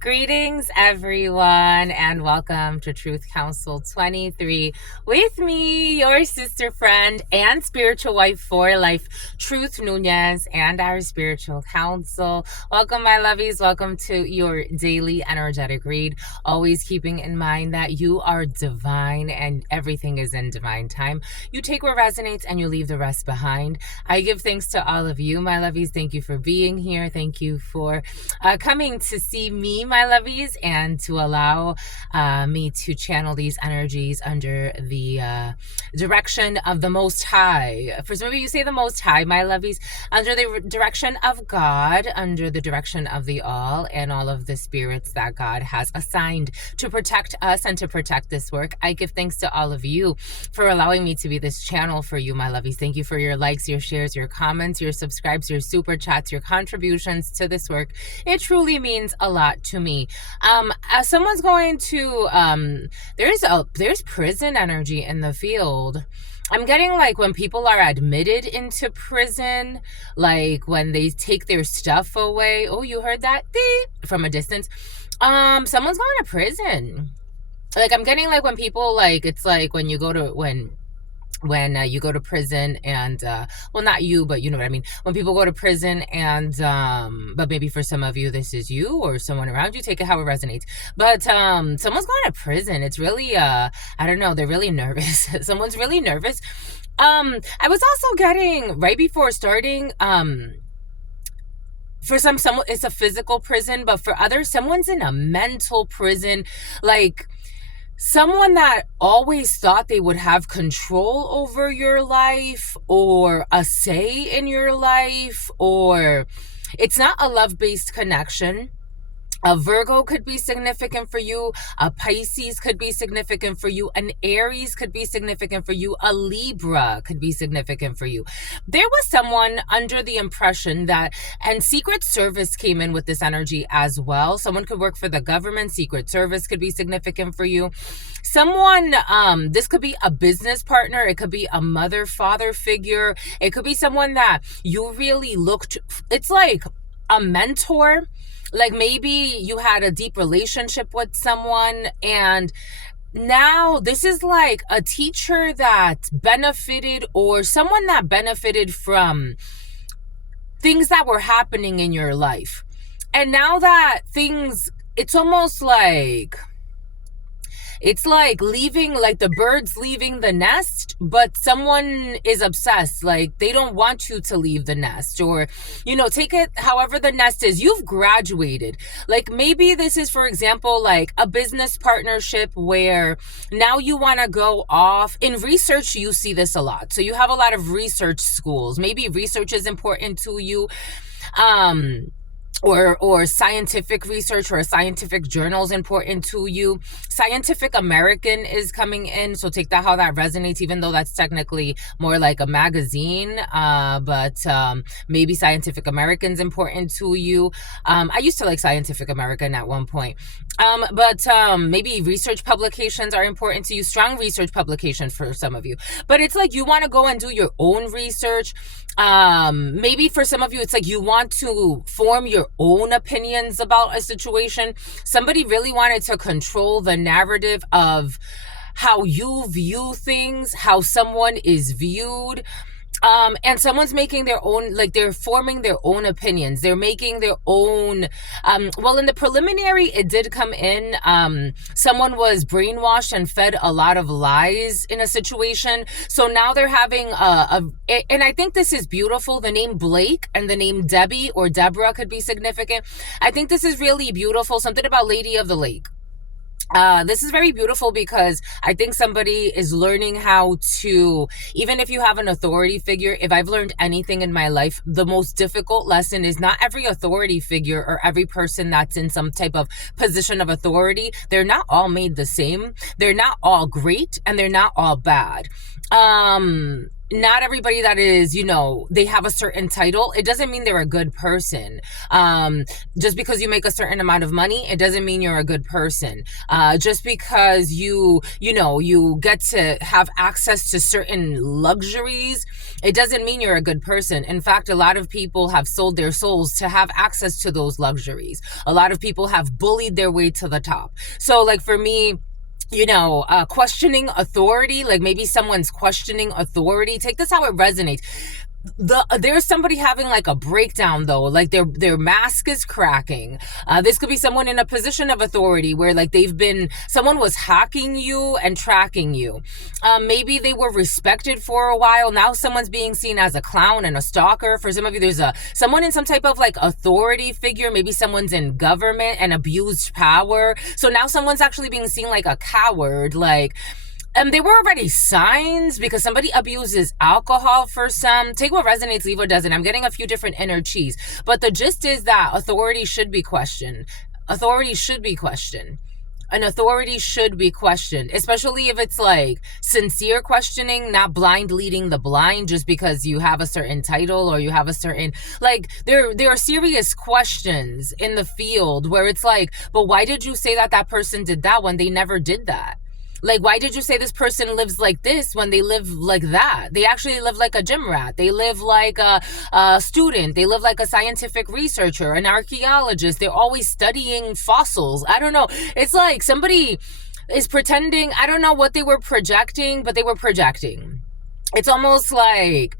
Greetings, everyone, and welcome to Truth Council 23 with me, your sister friend and spiritual wife for life, Truth Nunez, and our spiritual council. Welcome, my lovies. Welcome to your daily energetic read. Always keeping in mind that you are divine and everything is in divine time. You take what resonates and you leave the rest behind. I give thanks to all of you, my lovies. Thank you for being here. Thank you for coming to see me, my lovies, and to allow me to channel these energies under the direction of the Most High. For some of you say the Most High, my lovies, under the direction of God, under the direction of the All, and all of the spirits that God has assigned to protect us and to protect this work. I give thanks to all of you for allowing me to be this channel for you, my lovies. Thank you for your likes, your shares, your comments, your subscribes, your super chats, your contributions to this work. It truly means a lot to me. As someone's going to, there's prison energy in the field. I'm getting like when people are admitted into prison, like when they take their stuff away. Oh, you heard that? From a distance. Someone's going to prison. Like I'm getting like when people like, it's like when you go to, when you go to prison and well, not you, but you know what I mean, when people go to prison and but maybe for some of you this is you or someone around you, take it how it resonates, but someone's going to prison. It's really I don't know, they're really nervous. Someone's really nervous. I was also getting right before starting for someone it's a physical prison, but for others someone's in a mental prison, like someone that always thought they would have control over your life or a say in your life, or it's not a love-based connection. A Virgo could be significant for you. A Pisces could be significant for you. An Aries could be significant for you. A Libra could be significant for you. There was someone under the impression that, and Secret Service came in with this energy as well. Someone could work for the government. Secret Service could be significant for you. Someone, this could be a business partner. It could be a mother, father figure. It could be someone that you really looked, it's like a mentor. Like maybe you had a deep relationship with someone and now this is like a teacher that benefited or someone that benefited from things that were happening in your life. And now that things, it's almost like, it's like leaving, like the birds leaving the nest, but someone is obsessed. Like they don't want you to leave the nest, or, you know, take it however the nest is. You've graduated. Like maybe this is, for example, like a business partnership where now you want to go off. In research, you see this a lot. So you have a lot of research schools. Maybe research is important to you. Or scientific research or a scientific journal is important to you. Scientific American is coming in, so take that how that resonates, even though that's technically more like a magazine, but maybe Scientific American's important to you. I used to like Scientific American at one point, but maybe research publications are important to you. Strong research publications for some of you, but it's like you want to go and do your own research. Maybe for some of you, it's like you want to form your own opinions about a situation. Somebody really wanted to control the narrative of how you view things, how someone is viewed. And someone's making their own, like they're forming their own opinions. They're making their own, well, in the preliminary, it did come in, someone was brainwashed and fed a lot of lies in a situation. So now they're having and I think this is beautiful. The name Blake and the name Debbie or Deborah could be significant. I think this is really beautiful. Something about Lady of the Lake. This is very beautiful because I think somebody is learning how to, even if you have an authority figure, if I've learned anything in my life, the most difficult lesson is not every authority figure or every person that's in some type of position of authority. They're not all made the same. They're not all great and they're not all bad. not everybody that is, they have a certain title, it doesn't mean they're a good person. Just because you make a certain amount of money, it doesn't mean you're a good person. Just because you get to have access to certain luxuries, it doesn't mean you're a good person. In fact, a lot of people have sold their souls to have access to those luxuries. A lot of people have bullied their way to the top. So like for me, questioning authority, like maybe someone's questioning authority. Take this how it resonates. There's somebody having like a breakdown though, like their mask is cracking. This could be someone in a position of authority where like someone was hacking you and tracking you. Maybe they were respected for a while. Now someone's being seen as a clown and a stalker. For some of you, there's someone in some type of like authority figure. Maybe someone's in government and abused power. So now someone's actually being seen like a coward, like. They were already signs because somebody abuses alcohol for some. Take what resonates, leave what doesn't. I'm getting a few different inner cheese. But the gist is that authority should be questioned. Authority should be questioned. An authority should be questioned, especially if it's like sincere questioning, not blind leading the blind just because you have a certain title or you have a certain, like, there are serious questions in the field where it's like, but why did you say that person did that when they never did that? Like, why did you say this person lives like this when they live like that? They actually live like a gym rat. They live like a student. They live like a scientific researcher, an archaeologist. They're always studying fossils. I don't know. It's like somebody is pretending. I don't know what they were projecting, but they were projecting. It's almost like,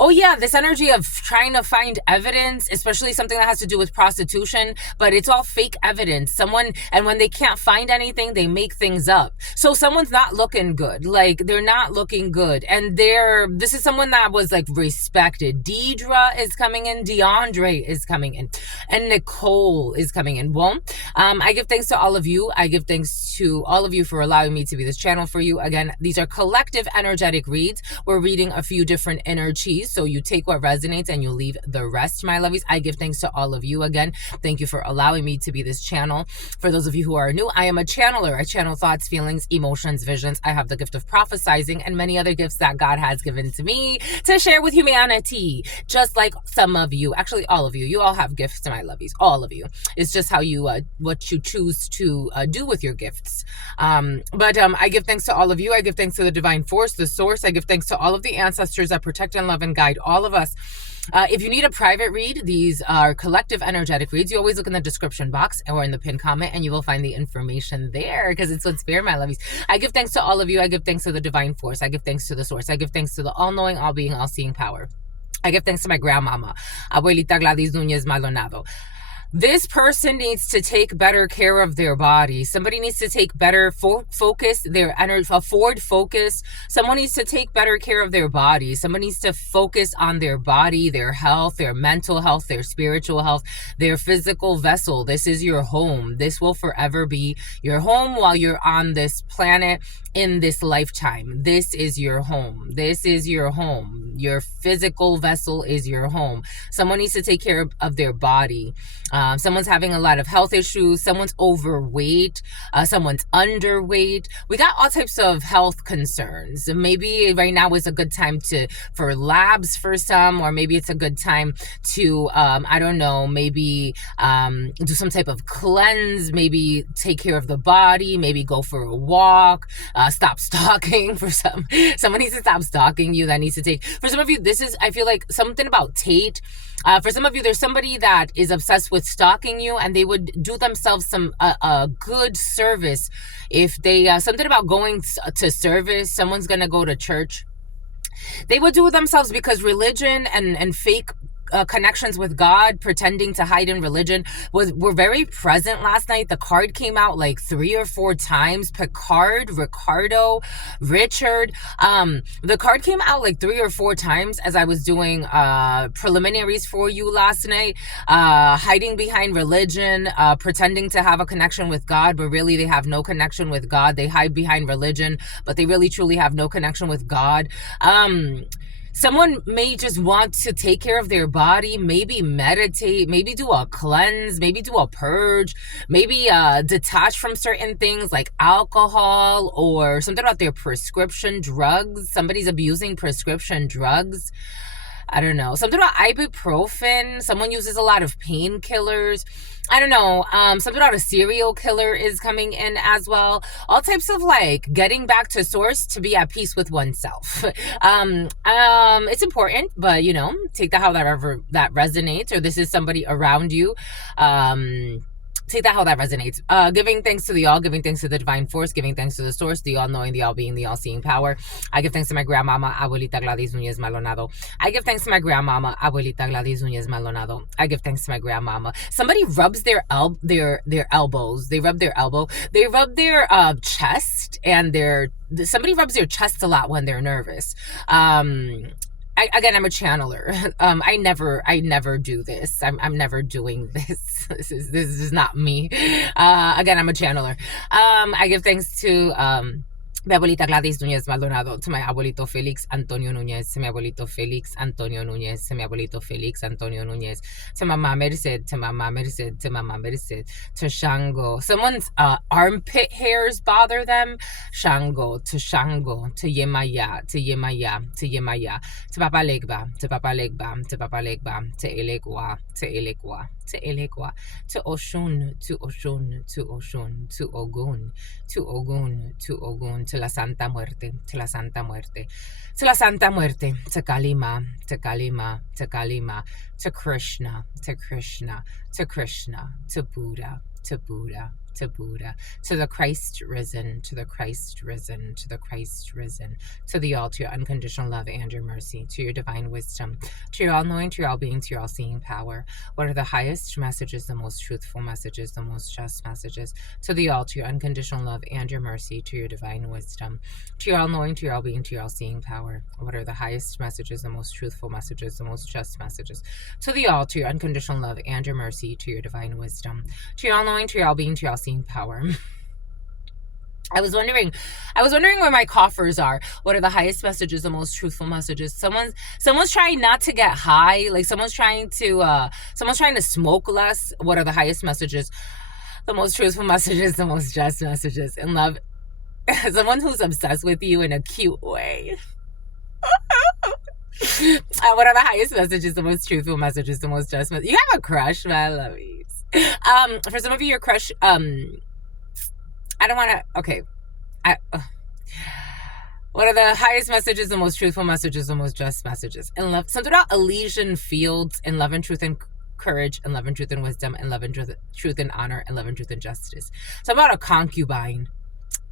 oh yeah, this energy of trying to find evidence, especially something that has to do with prostitution, but it's all fake evidence. And when they can't find anything, they make things up. So someone's not looking good. Like, they're not looking good. And this is someone that was like respected. Deidre is coming in. DeAndre is coming in. And Nicole is coming in. Well, I give thanks to all of you. I give thanks to all of you for allowing me to be this channel for you. Again, these are collective energetic reads. We're reading a few different energies, so you take what resonates and you leave the rest, my lovies. I give thanks to all of you again. Thank you for allowing me to be this channel. For those of you who are new, I am a channeler. I channel thoughts, feelings, emotions, visions. I have the gift of prophesizing and many other gifts that God has given to me to share with humanity, just like some of you, actually all of you. You all have gifts, my lovies, all of you. It's just how you what you choose to do with your gifts. But I give thanks to all of you. I give thanks to the divine force, the source. I give thanks to all of the ancestors that protect and love and guide all of us. If you need a private read, these are collective energetic reads. You always look in the description box or in the pinned comment and you will find the information there because it's what's fair, my lovies. I give thanks to all of you. I give thanks to the divine force. I give thanks to the source. I give thanks to the all-knowing, all-being, all-seeing power. I give thanks to my grandmama, Abuelita Gladys Núñez Maldonado. This person needs to take better care of their body. Somebody needs to take better focus, their energy, forward focus. Someone needs to take better care of their body. Someone needs to focus on their body, their health, their mental health, their spiritual health, their physical vessel. This is your home. This will forever be your home while you're on this planet in this lifetime. This is your home. This is your home. Your physical vessel is your home. Someone needs to take care of their body. Someone's having a lot of health issues. Someone's overweight. Someone's underweight. We got all types of health concerns. Maybe right now is a good time for labs for some, or maybe it's a good time to, I don't know, maybe do some type of cleanse, maybe take care of the body, maybe go for a walk, stop stalking for some. Someone needs to stop stalking you. That needs to take, for some of you, this is, I feel like something about Tate. For some of you, there's somebody that is obsessed with stalking you, and they would do themselves some a good service if they something about going to service. Someone's gonna go to church. They would do it themselves because religion and fake connections with God, pretending to hide in religion, were very present last night. The card came out like 3 or 4 times. Picard, Ricardo, Richard. The card came out like 3 or 4 times as I was doing preliminaries for you last night. Hiding behind religion, pretending to have a connection with God, but really they have no connection with God. They hide behind religion, but they really truly have no connection with God. Someone may just want to take care of their body, maybe meditate, maybe do a cleanse, maybe do a purge, maybe detach from certain things like alcohol or something about their prescription drugs. Somebody's abusing prescription drugs. I don't know. Something about ibuprofen. Someone uses a lot of painkillers. I don't know. Something about a serial killer is coming in as well. All types of like getting back to source to be at peace with oneself. It's important, but you know, take that however that resonates, or this is somebody around you. Take that how that resonates. Giving thanks to the all, giving thanks to the divine force, giving thanks to the source, the all-knowing, the all-being, the all-seeing power. I give thanks to my grandmama, Abuelita Gladys Nunez Maldonado. I give thanks to my grandmama, Abuelita Gladys Nunez Maldonado. I give thanks to my grandmama. Somebody rubs their elbows. They rub their elbow. They rub their chest, and somebody rubs their chest a lot when they're nervous. Again, I'm a channeler. I never do this. I'm never doing this. This is not me. Again, I'm a channeler. I give thanks to mi abuelita Gladys Nunez Maldonado, to my abuelito Felix Antonio Nunez, to my abuelito Felix Antonio Nunez, to my abuelito Felix Antonio Nunez, to Mama Merced, to Mama Merced, to Mama Merced, to Shango. Someone's armpit hairs bother them. Shango, to Yemaya, to Yemaya, to Yemaya, to Papa Legba, to Papa Legba, to Papa Legba, to Elekwa, to Elekwa, to Elekwa, to Oshun, to Oshun, to Oshun, to Ogun, to Ogun, to Ogun, to la Santa Muerte, to la Santa Muerte, to la Santa Muerte, to Kalima, to Kalima, to Kalima, to Krishna, to Krishna, to Krishna, to Buddha, to Buddha, to Buddha, to the Christ risen, to the Christ risen, to the Christ risen, to the all, to your unconditional love and your mercy, to your divine wisdom, to your all-knowing, to your all-being, to your all-seeing power. What are the highest messages, the most truthful messages, the most just messages, to the all, to your unconditional love and your mercy, to your divine wisdom, to your all-knowing, to your all-being, to your all-seeing power. What are the highest messages, the most truthful messages, the most just messages, to the all, to your unconditional love and your mercy, to your divine wisdom, to your all-knowing, to your all-being, to your all-seeing power. I was wondering where my coffers are. What are the highest messages, the most truthful messages? Someone's trying not to get high, like someone's trying to smoke less. What are the highest messages, the most truthful messages, the most just messages? In love, someone who's obsessed with you in a cute way. What are the highest messages, the most truthful messages, the most just messages? You have a crush, man, I love you. For some of you, your crush, I don't want to, okay. What are the highest messages, the most truthful messages, the most just messages? In love, something about Elysian fields, in love and truth and courage, and love and truth and wisdom, and love and truth and honor, and love and truth and justice. Something about a concubine.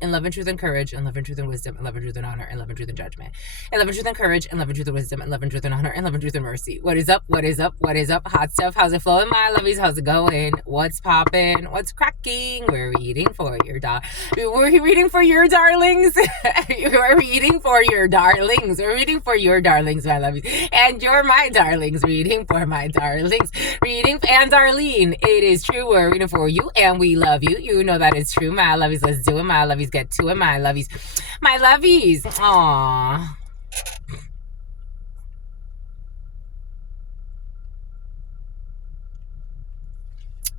In love and truth and courage, and love and truth and wisdom, and love and truth and honor, and love and truth and judgment. And love and truth and courage, and love and truth and wisdom, and love and truth and honor, and love and truth and mercy. What is up? What is up? What is up? Hot stuff. How's it flowing, my lovies? How's it going? What's popping? What's cracking? We're reading for your We're reading for your darlings. We're reading for your darlings. We're reading for your darlings, my lovies. And you're my darlings. Reading for my darlings. Reading and Darlene. It is true. We're reading for you, and we love you. You know that it's true, my lovies. Let's do it, my lovies. Get to it, my lovies. My lovies. Aww.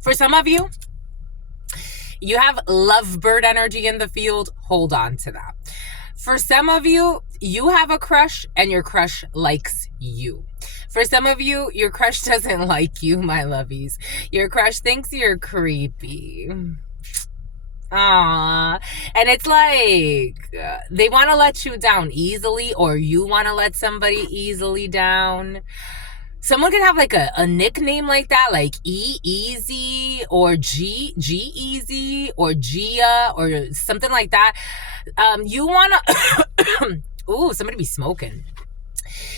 For some of you, you have lovebird energy in the field. Hold on to that. For some of you, you have a crush and your crush likes you. For some of you, your crush doesn't like you, my lovies. Your crush thinks you're creepy. Aww. And it's like they want to let you down easily, or you want to let somebody easily down. Someone could have like a nickname like that, like E-Easy or G-Easy or Gia or something like that. You want to... Ooh, somebody be smoking.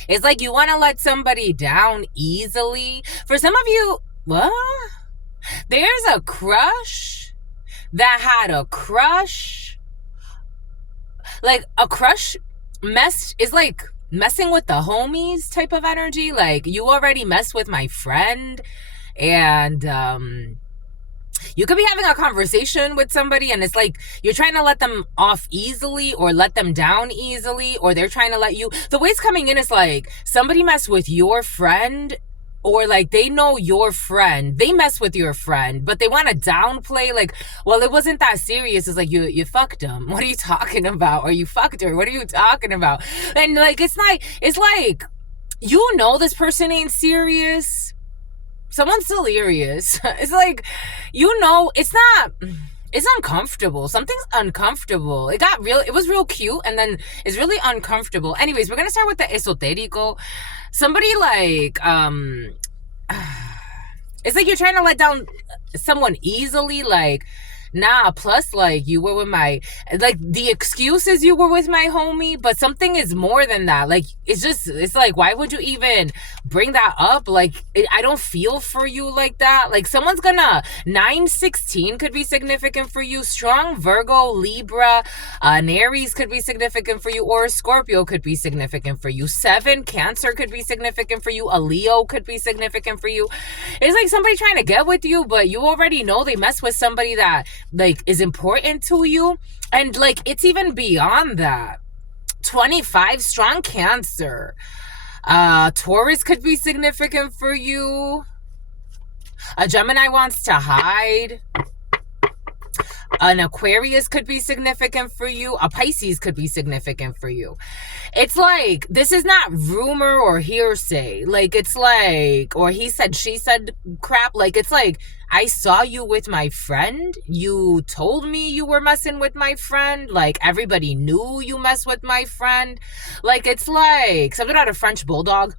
It's like you want to let somebody down easily. For some of you, what? There's a crush that had a crush. Like a crush is like messing with the homies type of energy. Like you already messed with my friend, and You could be having a conversation with somebody and it's like you're trying to let them off easily or let them down easily, or they're trying to let you. The way it's coming in is like somebody messed with your friend, or like they know your friend, they mess with your friend, but they want to downplay like, well, it wasn't that serious. It's like you fucked him. What are you talking about? Or you fucked her. What are you talking about? And like it's like you know this person ain't serious. Someone's delirious. It's like, you know, it's uncomfortable. Something's uncomfortable. It was real cute, and then it's really uncomfortable. Anyways, we're gonna start with the esotérico. Somebody like, it's like you're trying to let down someone easily, like, nah, plus like you were with my, like the excuse is you were with my homie, but something is more than that. Like it's like, why would you even bring that up? Like I don't feel for you like that. Like someone's gonna, 9/16 could be significant for you. Strong Virgo, Libra, an Aries could be significant for you, or a Scorpio could be significant for you. 7 Cancer could be significant for you. A Leo could be significant for you. It's like somebody trying to get with you, but you already know they mess with somebody that like is important to you. And like it's even beyond that. 25 Strong Cancer. Taurus could be significant for you. A Gemini wants to hide. An Aquarius could be significant for you. A Pisces could be significant for you. It's like, this is not rumor or hearsay. Like, it's like, or he said, she said crap. Like, it's like, I saw you with my friend. You told me you were messing with my friend. Like, everybody knew you messed with my friend. Like, it's like, something about a French bulldog.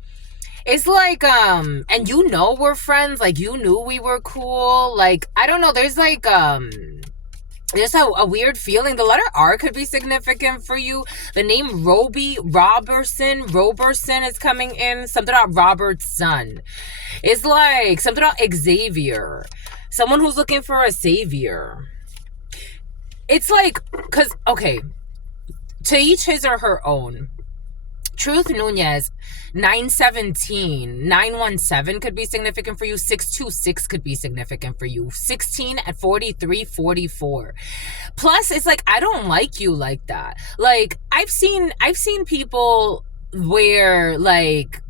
It's like, and you know we're friends. Like, you knew we were cool. Like, I don't know. There's like, there's a weird feeling. The letter R could be significant for you. The name Roberson is coming in. Something about Robert's son. It's like something about Xavier. Someone who's looking for a savior. It's like, because, okay, to each his or her own. Truth Nunez, 917 could be significant for you. 626 could be significant for you. 16 at 4344. Plus, it's like, I don't like you like that. Like, I've seen people where, like,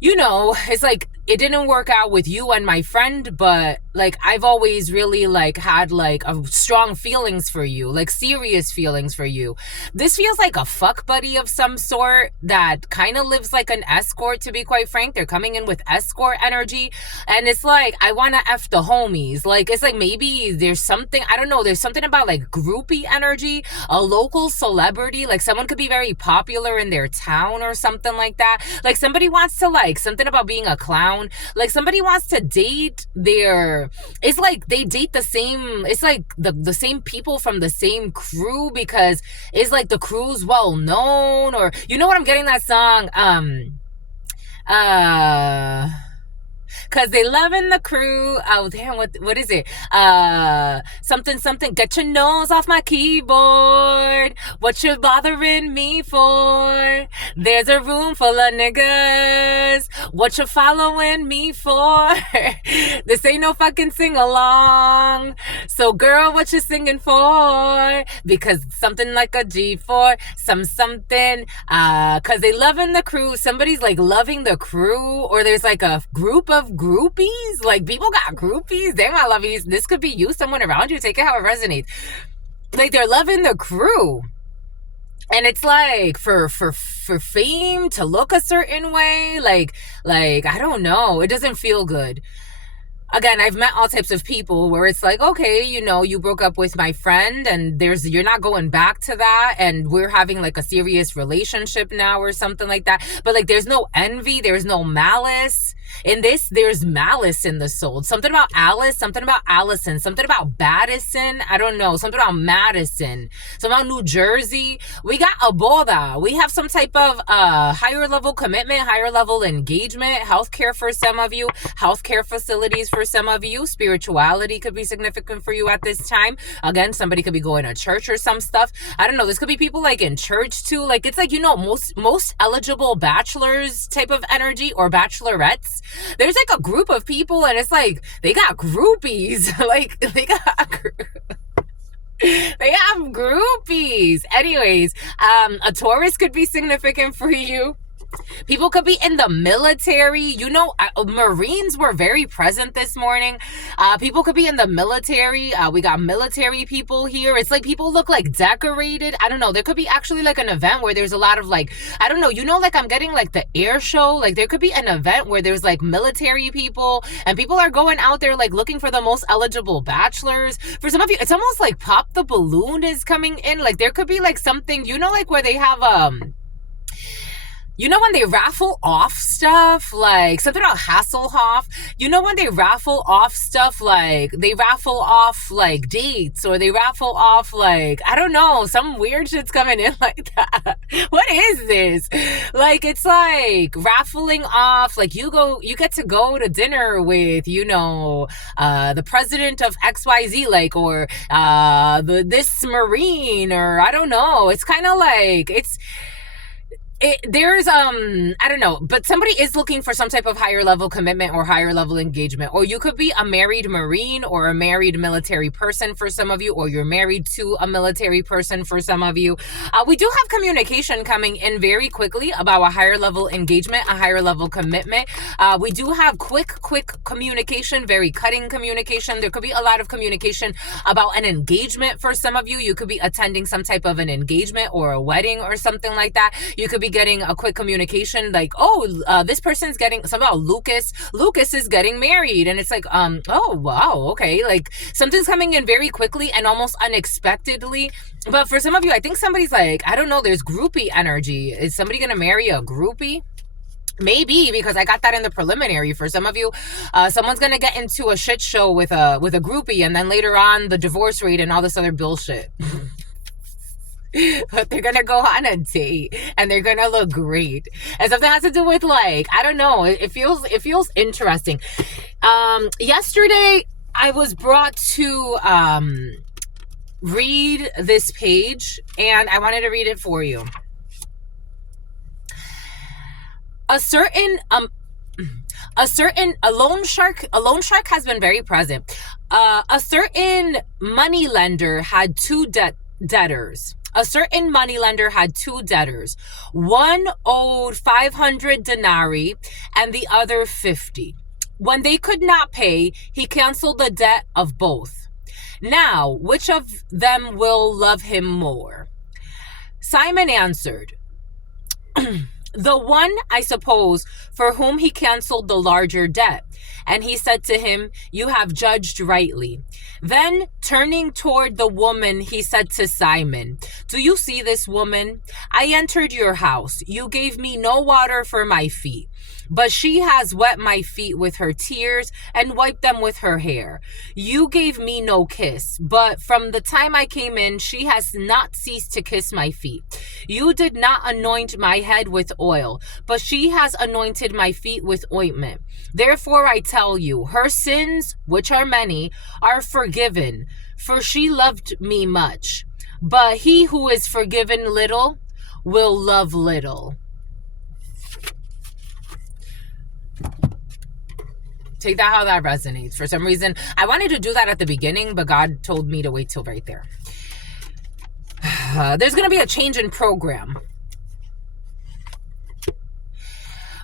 you know, it's like, it didn't work out with you and my friend, but like I've always really like had like a strong feelings for you, like serious feelings for you. This feels like a fuck buddy of some sort that kind of lives like an escort, to be quite frank. They're coming in with escort energy, and it's like, I want to F the homies. Like, it's like maybe there's something, I don't know, there's something about like groupie energy, a local celebrity, like someone could be very popular in their town or something like that. Like somebody wants to like something about being a clown. Like somebody wants to date it's like they date the same, it's like the same people from the same crew, because it's like the crew's well known, or you know what, I'm getting that song, cause they loving the crew. Oh damn, what is it? Something. Get your nose off my keyboard. What you bothering me for? There's a room full of niggas. What you following me for? This ain't no fucking sing along. So girl, what you singing for? Because something like a G4, something. Cause they loving the crew. Somebody's like loving the crew, or there's like a group of groupies. Like people got groupies. Damn, I love you. This could be you, someone around you. Take it how it resonates. Like they're loving the crew. And it's like for fame to look a certain way, like I don't know, it doesn't feel good. Again, I've met all types of people where it's like, okay, you know, you broke up with my friend and you're not going back to that, and we're having like a serious relationship now or something like that. But like there's no envy, there's no malice. In this, there's malice in the soul. Something about Alice, something about Allison, something about Baddison, I don't know, something about Madison, something about New Jersey. We got a boda. We have some type of higher level commitment, higher level engagement, healthcare for some of you, healthcare facilities for some of you. Spirituality could be significant for you at this time. Again, somebody could be going to church or some stuff. I don't know. This could be people like in church too. Like it's like, you know, most eligible bachelors type of energy, or bachelorettes. this. There's like a group of people and it's like they got groupies. Like they have groupies. Anyways, a Taurus could be significant for you. People could be in the military. You know, Marines were very present this morning. People could be in the military. We got military people here. It's like people look like decorated. I don't know. There could be actually like an event where there's a lot of like, I don't know. You know, like I'm getting like the air show. Like there could be an event where there's like military people and people are going out there like looking for the most eligible bachelors. For some of you, it's almost like Pop the Balloon is coming in. Like there could be like something, you know, like where they have, you know when they raffle off stuff, like something about Hasselhoff? You know when they raffle off stuff, like they raffle off like dates or they raffle off like, I don't know, some weird shit's coming in like that. What is this? Like it's like raffling off, like you get to go to dinner with, you know, the president of XYZ, like, or this Marine, or I don't know. It's kind of like, there's I don't know, but somebody is looking for some type of higher level commitment or higher level engagement, or you could be a married Marine or a married military person for some of you, or you're married to a military person for some of you. We do have communication coming in very quickly about a higher level engagement, a higher level commitment. We do have quick communication, very cutting communication. There could be a lot of communication about an engagement for some of you. You could be attending some type of an engagement or a wedding or something like that. You could be getting a quick communication like, oh, this person's getting, somehow Lucas is getting married, and it's like, oh wow, okay, like something's coming in very quickly and almost unexpectedly. But for some of you, I think somebody's like, I don't know, there's groupie energy. Is somebody gonna marry a groupie? Maybe, because I got that in the preliminary. For some of you, someone's gonna get into a shit show with a groupie, and then later on the divorce rate and all this other bullshit. But they're gonna go on a date and they're gonna look great, and something has to do with like, I don't know, it feels interesting. Yesterday I was brought to read this page, and I wanted to read it for you. A loan shark has been very present. A certain money lender had two debtors. A certain moneylender had two debtors. One owed 500 denarii and the other 50. When they could not pay, he canceled the debt of both. Now, which of them will love him more? Simon answered, the one, I suppose, for whom he canceled the larger debt. And he said to him, you have judged rightly. Then, turning toward the woman, he said to Simon, do you see this woman? I entered your house. You gave me no water for my feet, but she has wet my feet with her tears and wiped them with her hair. You gave me no kiss, but from the time I came in, she has not ceased to kiss my feet. You did not anoint my head with oil, but she has anointed my feet with ointment. Therefore I tell you, her sins, which are many, are forgiven, for she loved me much. But he who is forgiven little will love little. Take that how that resonates. For some reason, I wanted to do that at the beginning, but God told me to wait till right there. There's going to be a change in program.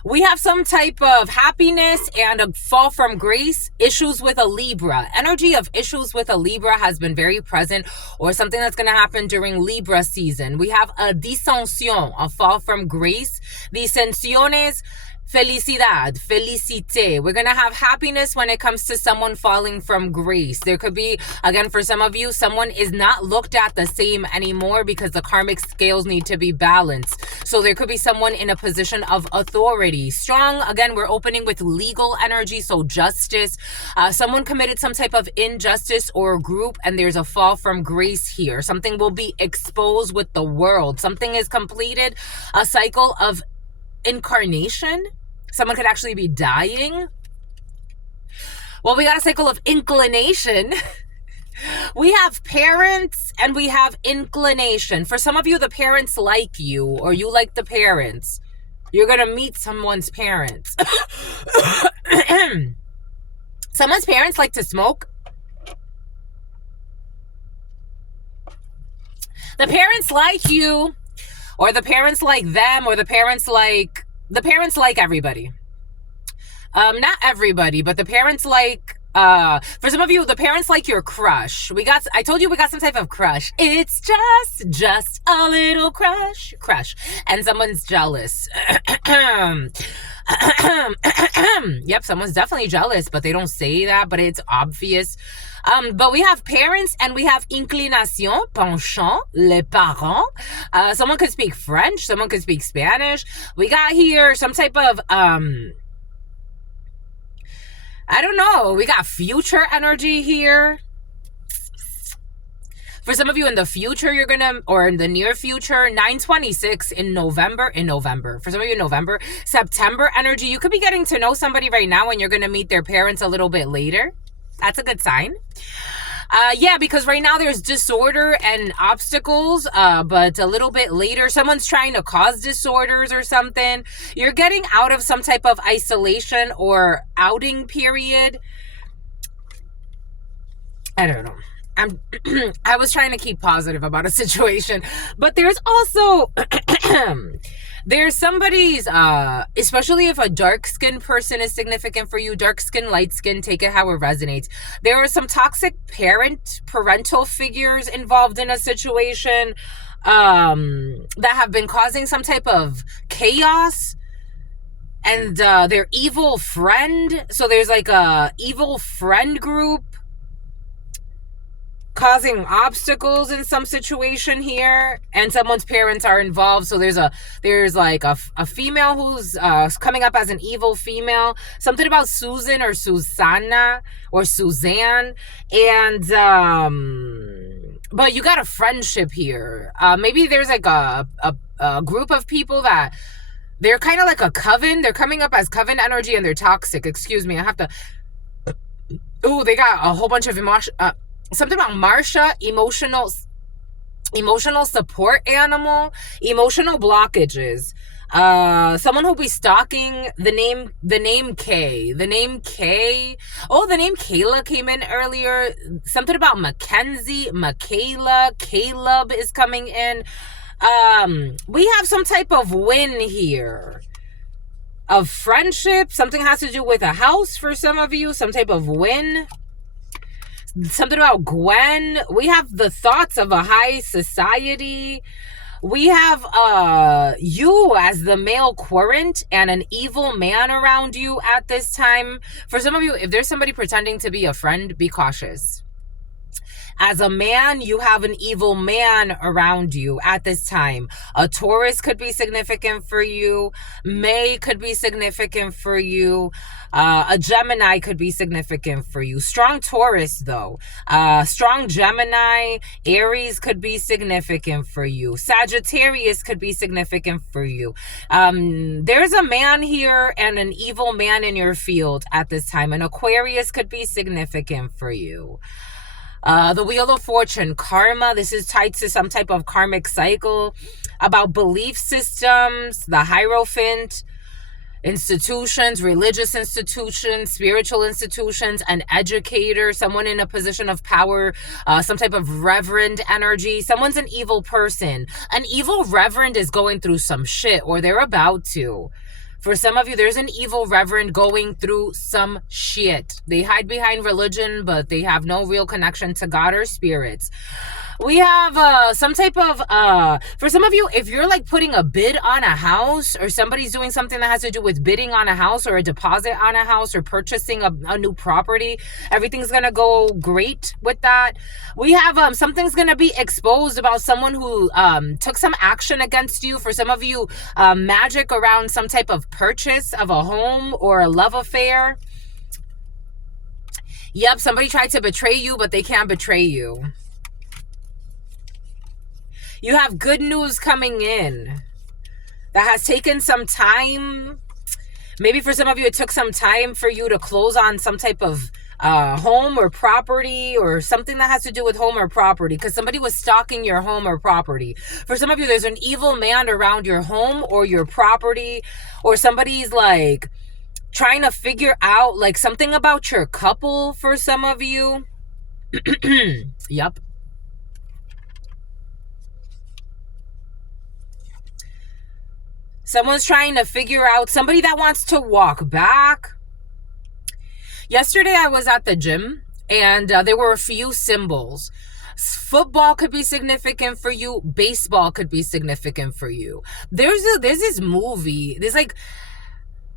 We have some type of happiness and a fall from grace, issues with a Libra. Energy of issues with a Libra has been very present, or something that's going to happen during Libra season. We have a dissension, a fall from grace. Disensiones, felicidad, felicite. We're going to have happiness when it comes to someone falling from grace. There could be, again, for some of you, someone is not looked at the same anymore because the karmic scales need to be balanced. So there could be someone in a position of authority. Strong, again, we're opening with legal energy, so justice. Someone committed some type of injustice or group, and there's a fall from grace here. Something will be exposed with the world. Something is completed, a cycle of incarnation. Someone could actually be dying. Well, we got a cycle of inclination. We have parents and we have inclination. For some of you, the parents like you, or you like the parents. You're going to meet someone's parents. Someone's parents like to smoke. The parents like you, or the parents like them, or the parents like everybody. Not everybody, but the parents like, for some of you, the parents like your crush. I told you we got some type of crush. It's just a little crush. And someone's jealous. Yep, someone's definitely jealous, but they don't say that, but it's obvious. But we have parents and we have inclination, penchant, les parents. Someone could speak French, someone could speak Spanish. We got here some type of, I don't know. We got future energy here. For some of you in the future, or in the near future, 9/26 in November. For some of you in November, September energy. You could be getting to know somebody right now and you're going to meet their parents a little bit later. That's a good sign. Yeah, because right now there's disorder and obstacles, but a little bit later, someone's trying to cause disorders or something. You're getting out of some type of isolation or outing period. I don't know. I was trying to keep positive about a situation, but there's also there's somebody's, especially if a dark-skinned person is significant for you, dark skin, light skin, take it how it resonates. There are some toxic parental figures involved in a situation that have been causing some type of chaos, and their evil friend. So there's like a evil friend group causing obstacles in some situation here, and someone's parents are involved. So there's like a female who's coming up as an evil female, something about Susan or Susanna or Suzanne, and but you got a friendship here. Maybe there's like a group of people that they're kind of like a coven. They're coming up as coven energy and they're toxic. Excuse me, I have to. Ooh, they got a whole bunch of emotion. Something about Marsha, emotional support animal, emotional blockages. Someone who'll be stalking the name K. Oh, the name Kayla came in earlier. Something about Mackenzie, Michaela, Caleb is coming in. We have some type of win here of friendship. Something has to do with a house for some of you, some type of win. Something about Gwen. We have the thoughts of a high society. We have you as the male querent and an evil man around you at this time. For some of you, if there's somebody pretending to be a friend, be cautious. As a man, you have an evil man around you at this time. A Taurus could be significant for you. May could be significant for you. A Gemini could be significant for you. Strong Taurus, though. Strong Gemini, Aries could be significant for you. Sagittarius could be significant for you. There's a man here and an evil man in your field at this time. An Aquarius could be significant for you. The Wheel of Fortune, karma. This is tied to some type of karmic cycle about belief systems, the Hierophant, institutions, religious institutions, spiritual institutions, an educator, someone in a position of power, some type of reverend energy. Someone's an evil person. An evil reverend is going through some shit, or they're about to. For some of you, there's an evil reverend going through some shit. They hide behind religion, but they have no real connection to God or spirits. We have some type of, for some of you, if you're like putting a bid on a house, or somebody's doing something that has to do with bidding on a house or a deposit on a house or purchasing a new property, everything's going to go great with that. We have something's going to be exposed about someone who took some action against you. For some of you, magic around some type of purchase of a home or a love affair. Yep, somebody tried to betray you, but they can't betray you. You have good news coming in that has taken some time. Maybe for some of you, it took some time for you to close on some type of home or property, or something that has to do with home or property, because somebody was stalking your home or property. For some of you, there's an evil man around your home or your property, or somebody's like trying to figure out like something about your couple for some of you. Yep. Someone's trying to figure out somebody that wants to walk back. Yesterday I was at the gym, and there were a few symbols. Football could be significant for you. Baseball could be significant for you. There's this movie. There's like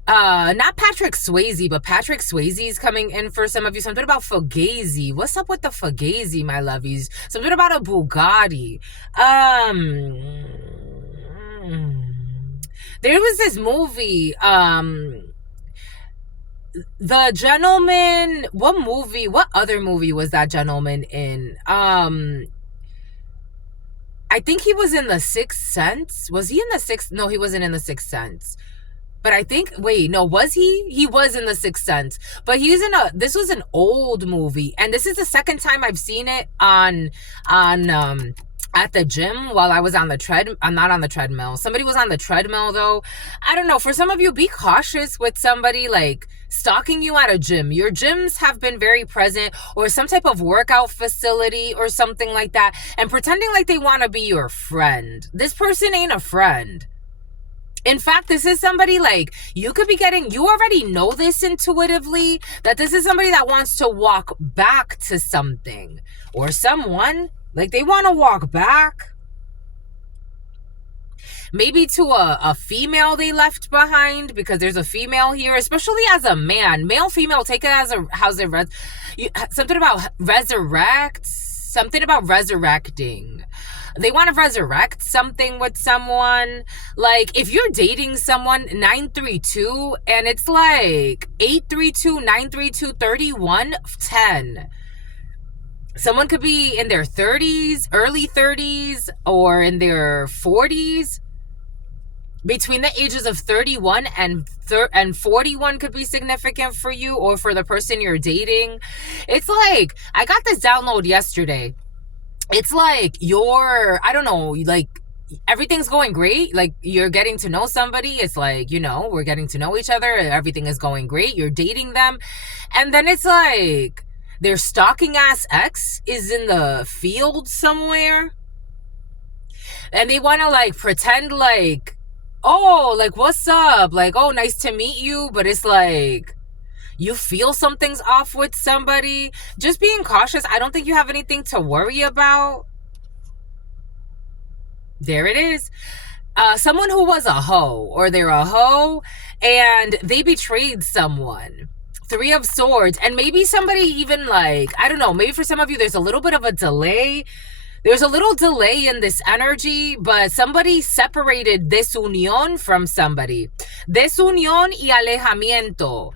not Patrick Swayze, but Patrick Swayze's coming in for some of you. Something about Fugazi. What's up with the Fugazi, my lovies? Something about a Bugatti. There was this movie, the gentleman, what other movie was that gentleman in? I think he was in The Sixth Sense. Was he in The Sixth? No, he wasn't in The Sixth Sense. But I think, wait, no, was he? He was in The Sixth Sense. But he was in this was an old movie. And this is the second time I've seen it at the gym while I was on the treadmill. I'm not on the treadmill. Somebody was on the treadmill though. I don't know. For some of you, be cautious with somebody like stalking you at a gym. Your gyms have been very present, or some type of workout facility or something like that, and pretending like they want to be your friend. This person ain't a friend. In fact, this is somebody like you could be getting, you already know this intuitively, that this is somebody that wants to walk back to something or someone. Like they want to walk back. Maybe to a female they left behind, because there's a female here, especially as a man. Male, female, take it as something about resurrect, something about resurrecting. They want to resurrect something with someone. Like if you're dating someone, 932, and it's like 832, 932, 3110. Someone could be in their 30s, early 30s, or in their 40s. Between the ages of 31 and 41 could be significant for you or for the person you're dating. It's like, I got this download yesterday. It's like I don't know, like everything's going great. Like you're getting to know somebody. It's like, we're getting to know each other. Everything is going great. You're dating them. And then it's like their stalking ass ex is in the field somewhere. And they want to like pretend like, oh, like, what's up? Like, oh, nice to meet you. But it's like, you feel something's off with somebody. Just being cautious. I don't think you have anything to worry about. There it is. Someone who was a hoe, or they're a hoe and they betrayed someone. 3 of Swords. And maybe somebody even like, I don't know, maybe for some of you, there's a little bit of a delay. There's a little delay in this energy, but somebody separated desunión from somebody. Desunión y alejamiento.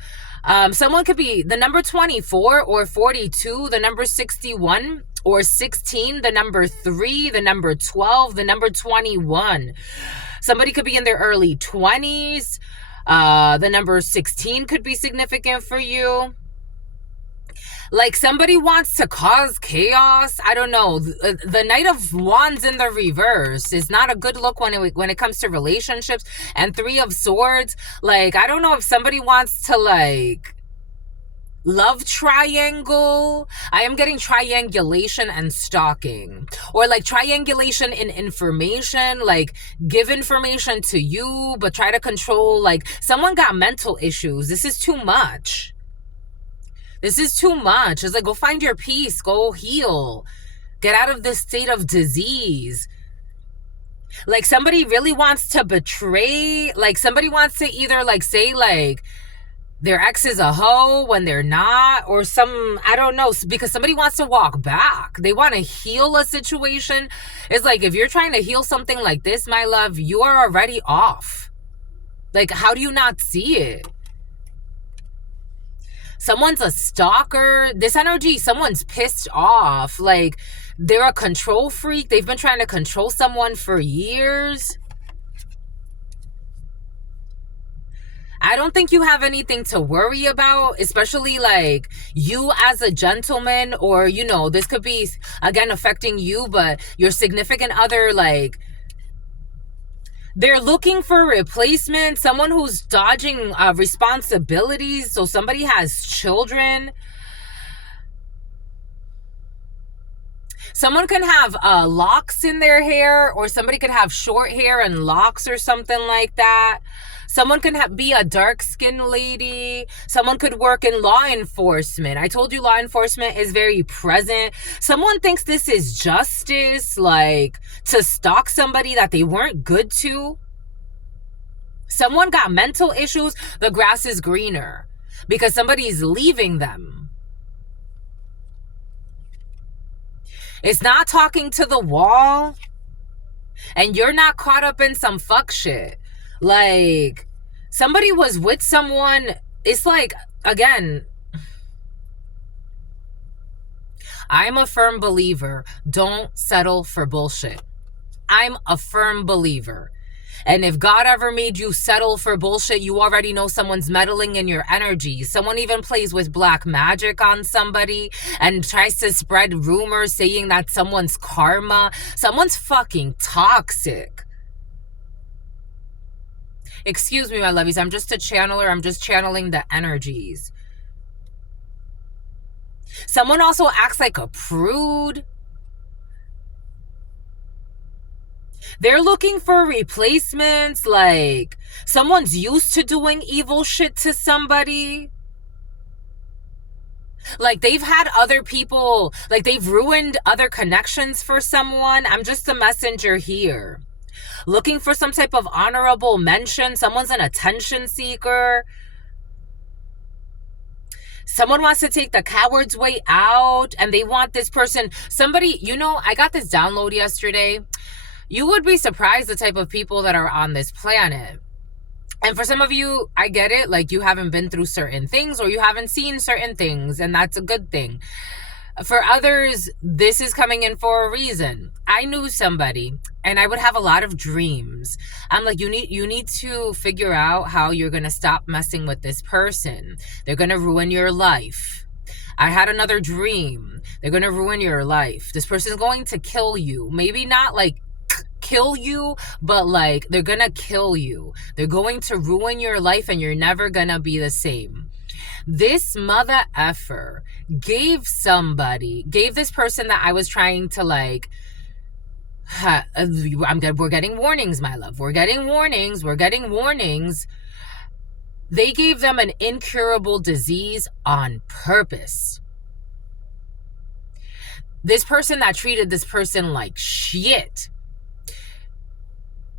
Someone could be the number 24 or 42, the number 61 or 16, the number 3, the number 12, the number 21. Somebody could be in their early 20s. The number 16 could be significant for you. Like somebody wants to cause chaos. I don't know. The Knight of Wands in the reverse is not a good look when it comes to relationships. And 3 of Swords. Like, I don't know if somebody wants to like love triangle. I am getting triangulation and stalking, or like triangulation in information, like give information to you but try to control. Like someone got mental issues. This is too much. This is too much. It's like, go find your peace. Go heal. Get out of this state of disease. Like somebody really wants to betray. Like somebody wants to either like say like their ex is a hoe when they're not, or I don't know, because somebody wants to walk back. They want to heal a situation. It's like, if you're trying to heal something like this, my love, you are already off. Like, how do you not see it? Someone's a stalker. This energy, someone's pissed off. Like, they're a control freak. They've been trying to control someone for years. I don't think you have anything to worry about, especially like you as a gentleman, or, you know, this could be, again, affecting you, but your significant other, like, they're looking for replacement, someone who's dodging responsibilities. So somebody has children. Someone can have locks in their hair, or somebody could have short hair and locks or something like that. Someone can be a dark-skinned lady. Someone could work in law enforcement. I told you law enforcement is very present. Someone thinks this is justice, like to stalk somebody that they weren't good to. Someone got mental issues. The grass is greener because somebody's leaving them. It's not talking to the wall. And you're not caught up in some fuck shit. Like, somebody was with someone. It's like, again, I'm a firm believer. Don't settle for bullshit. I'm a firm believer. And if God ever made you settle for bullshit, you already know someone's meddling in your energy. Someone even plays with black magic on somebody and tries to spread rumors saying that someone's karma. Someone's fucking toxic. Excuse me, my lovies. I'm just a channeler. I'm just channeling the energies. Someone also acts like a prude. They're looking for replacements, like someone's used to doing evil shit to somebody. Like they've had other people, like they've ruined other connections for someone. I'm just a messenger here. Looking for some type of honorable mention. Someone's an attention seeker. Someone wants to take the coward's way out and they want this person. Somebody, you know, I got this download yesterday. You would be surprised the type of people that are on this planet. And for some of you, I get it. Like you haven't been through certain things or you haven't seen certain things, and that's a good thing. For others, this is coming in for a reason. I knew somebody and I would have a lot of dreams. I'm like, you need to figure out how you're going to stop messing with this person. They're going to ruin your life. I had another dream. They're going to ruin your life. This person's going to kill you. Maybe not like kill you, but like they're gonna kill you. They're going to ruin your life and you're never gonna be the same. This mother effer gave this person that I was trying to like, we're getting warnings, my love. We're getting warnings. They gave them an incurable disease on purpose. This person that treated this person like shit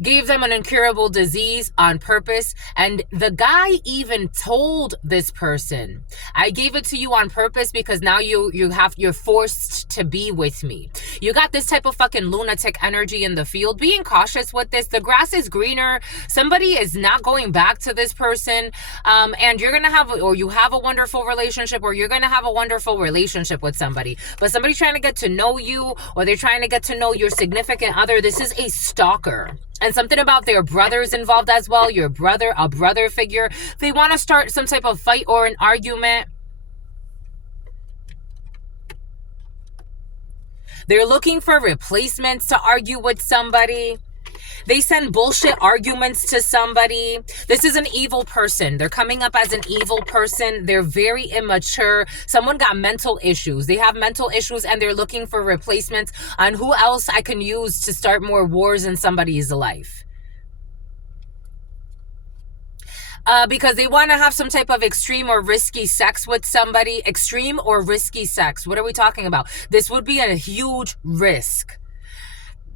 gave them an incurable disease on purpose. And the guy even told this person, I gave it to you on purpose because now you're forced to be with me. You got this type of fucking lunatic energy in the field. Being cautious with this. The grass is greener. Somebody is not going back to this person. And you're going to have, or you have a wonderful relationship, or you're going to have a wonderful relationship with somebody. But somebody's trying to get to know you, or they're trying to get to know your significant other. This is a stalker. And something about their brothers involved as well. Your brother, a brother figure. They want to start some type of fight or an argument. They're looking for replacements to argue with somebody. They send bullshit arguments to somebody. This is an evil person. They're coming up as an evil person. They're very immature. Someone got mental issues. They have mental issues and they're looking for replacements on who else I can use to start more wars in somebody's life. Because they want to have some type of extreme or risky sex with somebody. Extreme or risky sex. What are we talking about? This would be a huge risk.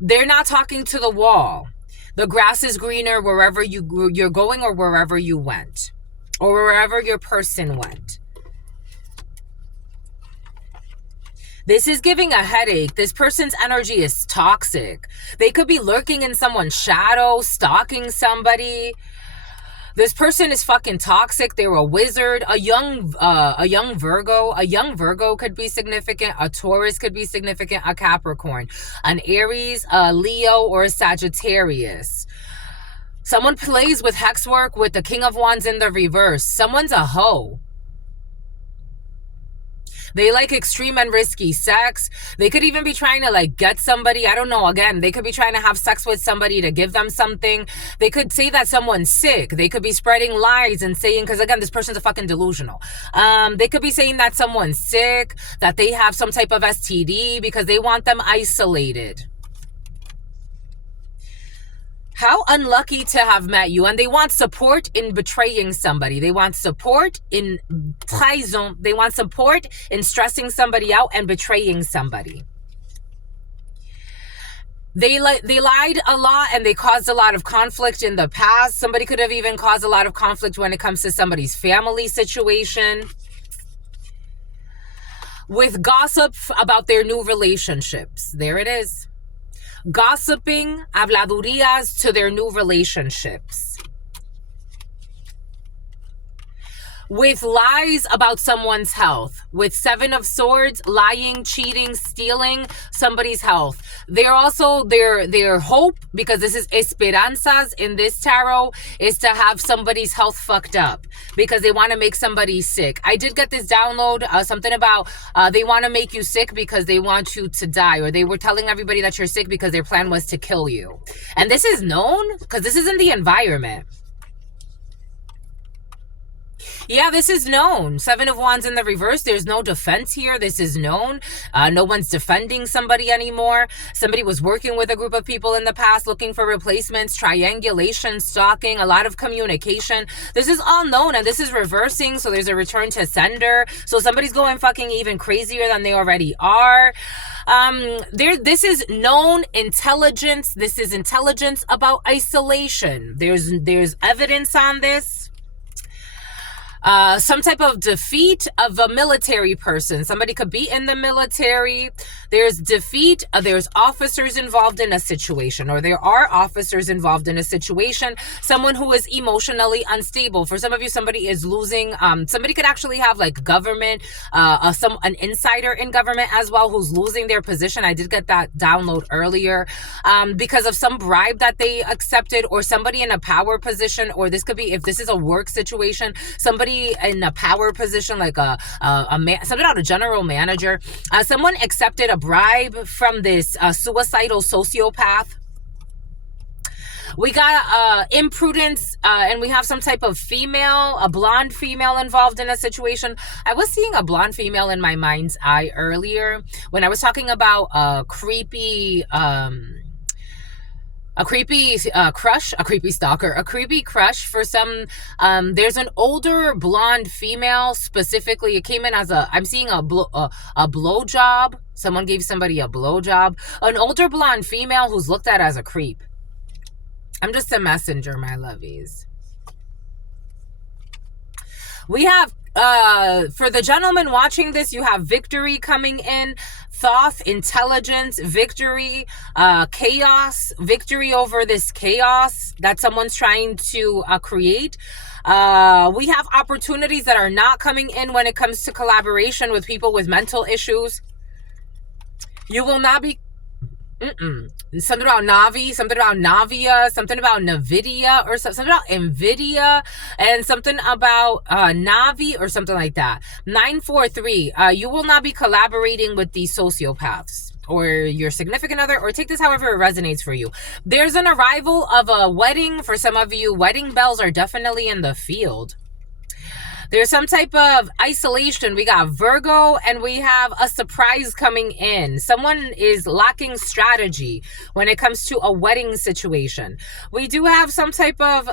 They're not talking to the wall. The grass is greener wherever you're going, or wherever you went, or wherever your person went. This is giving a headache. This person's energy is toxic. They could be lurking in someone's shadow, stalking somebody. This person is fucking toxic. They're a wizard, a young Virgo. A young Virgo could be significant. A Taurus could be significant. A Capricorn, an Aries, a Leo, or a Sagittarius. Someone plays with hex work with the King of Wands in the reverse. Someone's a hoe. They like extreme and risky sex. They could even be trying to like get somebody. I don't know. Again, they could be trying to have sex with somebody to give them something. They could say that someone's sick. They could be spreading lies and saying, because again, this person's a fucking delusional. They could be saying that someone's sick, that they have some type of STD because they want them isolated. How unlucky to have met you. And they want support in betraying somebody. They want support in trahison. They want support in stressing somebody out and betraying somebody. They lied a lot and they caused a lot of conflict in the past. Somebody could have even caused a lot of conflict when it comes to somebody's family situation. With gossip about their new relationships. There it is. Gossiping, habladurías to their new relationships. With lies about someone's health. With 7 of Swords, lying, cheating, stealing somebody's health. They're also, their hope, because this is esperanzas in this tarot, is to have somebody's health fucked up. Because they want to make somebody sick. I did get this download, something about they want to make you sick because they want you to die. Or they were telling everybody that you're sick because their plan was to kill you. And this is known because this is in the environment. Yeah, this is known. 7 of Wands in the reverse. There's no defense here. This is known. No one's defending somebody anymore. Somebody was working with a group of people in the past looking for replacements, triangulation, stalking, a lot of communication. This is all known, and this is reversing, so there's a return to sender. So somebody's going fucking even crazier than they already are. This is known intelligence. This is intelligence about isolation. There's evidence on this. Some type of defeat of a military person. Somebody could be in the military. There's defeat. There's officers involved in a situation, or there are officers involved in a situation. Someone who is emotionally unstable. For some of you, somebody is losing. Somebody could actually have like government, an insider in government as well who's losing their position. I did get that download earlier because of some bribe that they accepted, or somebody in a power position, or this could be, if this is a work situation, somebody in a power position, like a something about a general manager. Someone accepted a bribe from this suicidal sociopath. We got imprudence, and we have some type of female, a blonde female involved in a situation. I was seeing a blonde female in my mind's eye earlier when I was talking about a creepy crush, a creepy stalker, a creepy crush for some. There's an older blonde female specifically. It came in as I'm seeing a blow job. Someone gave somebody a blow job. An older blonde female who's looked at as a creep. I'm just a messenger, my lovies. We have, for the gentleman watching this, you have victory coming in. Thoth, intelligence, victory, chaos, victory over this chaos that someone's trying to create. We have opportunities that are not coming in when it comes to collaboration with people with mental issues. You will not be... Something about Navi, something about Navia, something about Nvidia, or something about Nvidia, and something about Navi, or something like that. 943. You will not be collaborating with these sociopaths or your significant other, or take this however it resonates for you. There's an arrival of a wedding. For some of you, wedding bells are definitely in the field. There's some type of isolation. We got Virgo, and we have a surprise coming in. Someone is lacking strategy when it comes to a wedding situation. We do have some type of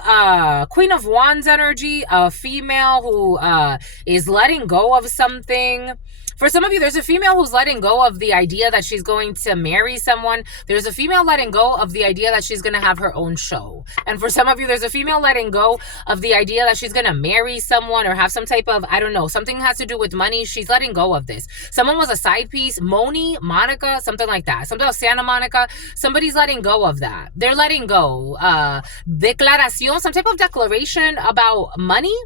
Queen of Wands energy, a female who is letting go of something. For some of you, there's a female who's letting go of the idea that she's going to marry someone. There's a female letting go of the idea that she's going to have her own show. And for some of you, there's a female letting go of the idea that she's going to marry someone or have some type of, I don't know, something has to do with money. She's letting go of this. Someone was a side piece, Moni, Monica, something like that. Something else, Santa Monica. Somebody's letting go of that. They're letting go. Declaración, some type of declaration about money.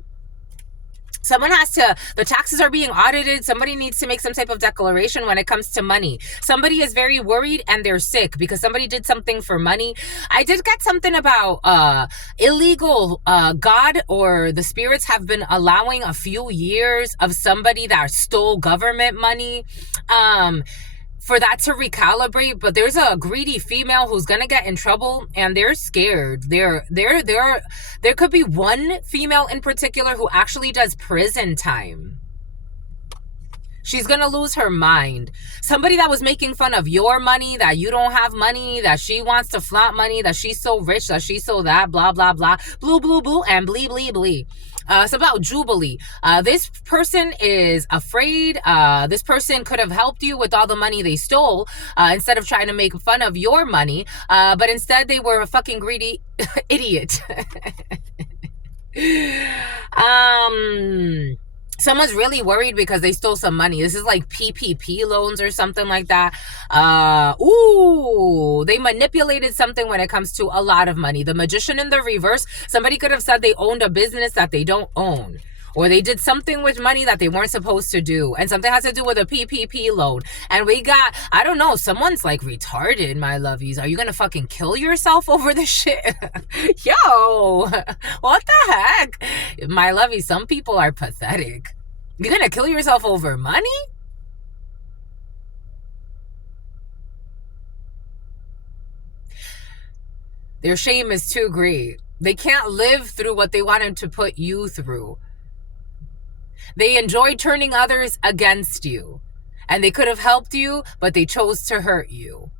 Someone has to, the taxes are being audited. Somebody needs to make some type of declaration when it comes to money. Somebody is very worried and they're sick because somebody did something for money. I did get something about illegal, God or the spirits have been allowing a few years of somebody that stole government money. For that to recalibrate, but there's a greedy female who's gonna get in trouble and they're scared. There could be one female in particular who actually does prison time. She's gonna lose her mind. Somebody that was making fun of your money, that you don't have money, that she wants to flaunt money, that she's so rich, that she's so that, blah, blah, blah, blue, blue, blue, and blee, blee, blee. It's about Jubilee. This person is afraid. This person could have helped you with all the money they stole instead of trying to make fun of your money. But instead, they were a fucking greedy idiot. Someone's really worried because they stole some money. This is like PPP loans or something like that. They manipulated something when it comes to a lot of money. The Magician in the reverse, somebody could have said they owned a business that they don't own. Or they did something with money that they weren't supposed to do. And something has to do with a PPP loan. And we got, I don't know, someone's like retarded, my lovies. Are you going to fucking kill yourself over this shit? Yo, what the heck? My lovies, some people are pathetic. You're going to kill yourself over money? Their shame is too great. They can't live through what they wanted to put you through. They enjoy turning others against you. And they could have helped you, but they chose to hurt you.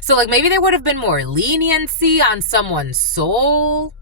So like maybe there would have been more leniency on someone's soul.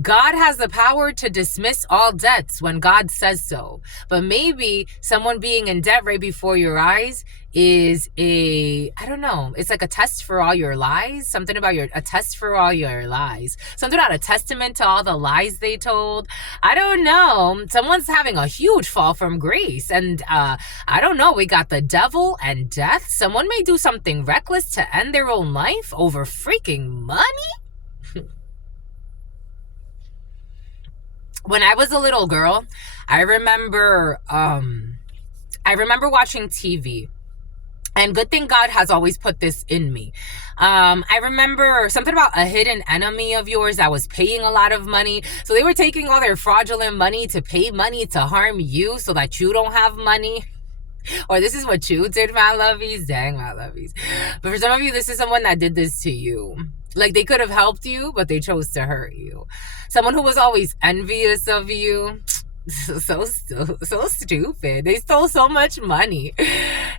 God has the power to dismiss all debts when God says so. But maybe someone being in debt right before your eyes is I don't know, it's like a test for all your lies. Something about a test for all your lies. Something about a testament to all the lies they told. I don't know. Someone's having a huge fall from grace. And I don't know, we got the devil and death. Someone may do something reckless to end their own life over freaking money. When I was a little girl, I remember watching TV. And good thing God has always put this in me. I remember something about a hidden enemy of yours that was paying a lot of money. So they were taking all their fraudulent money to pay money to harm you so that you don't have money. Or this is what you did, my lovies. Dang, my lovies. But for some of you, this is someone that did this to you. Like they could have helped you, but they chose to hurt you. Someone who was always envious of you. So stupid. They stole so much money.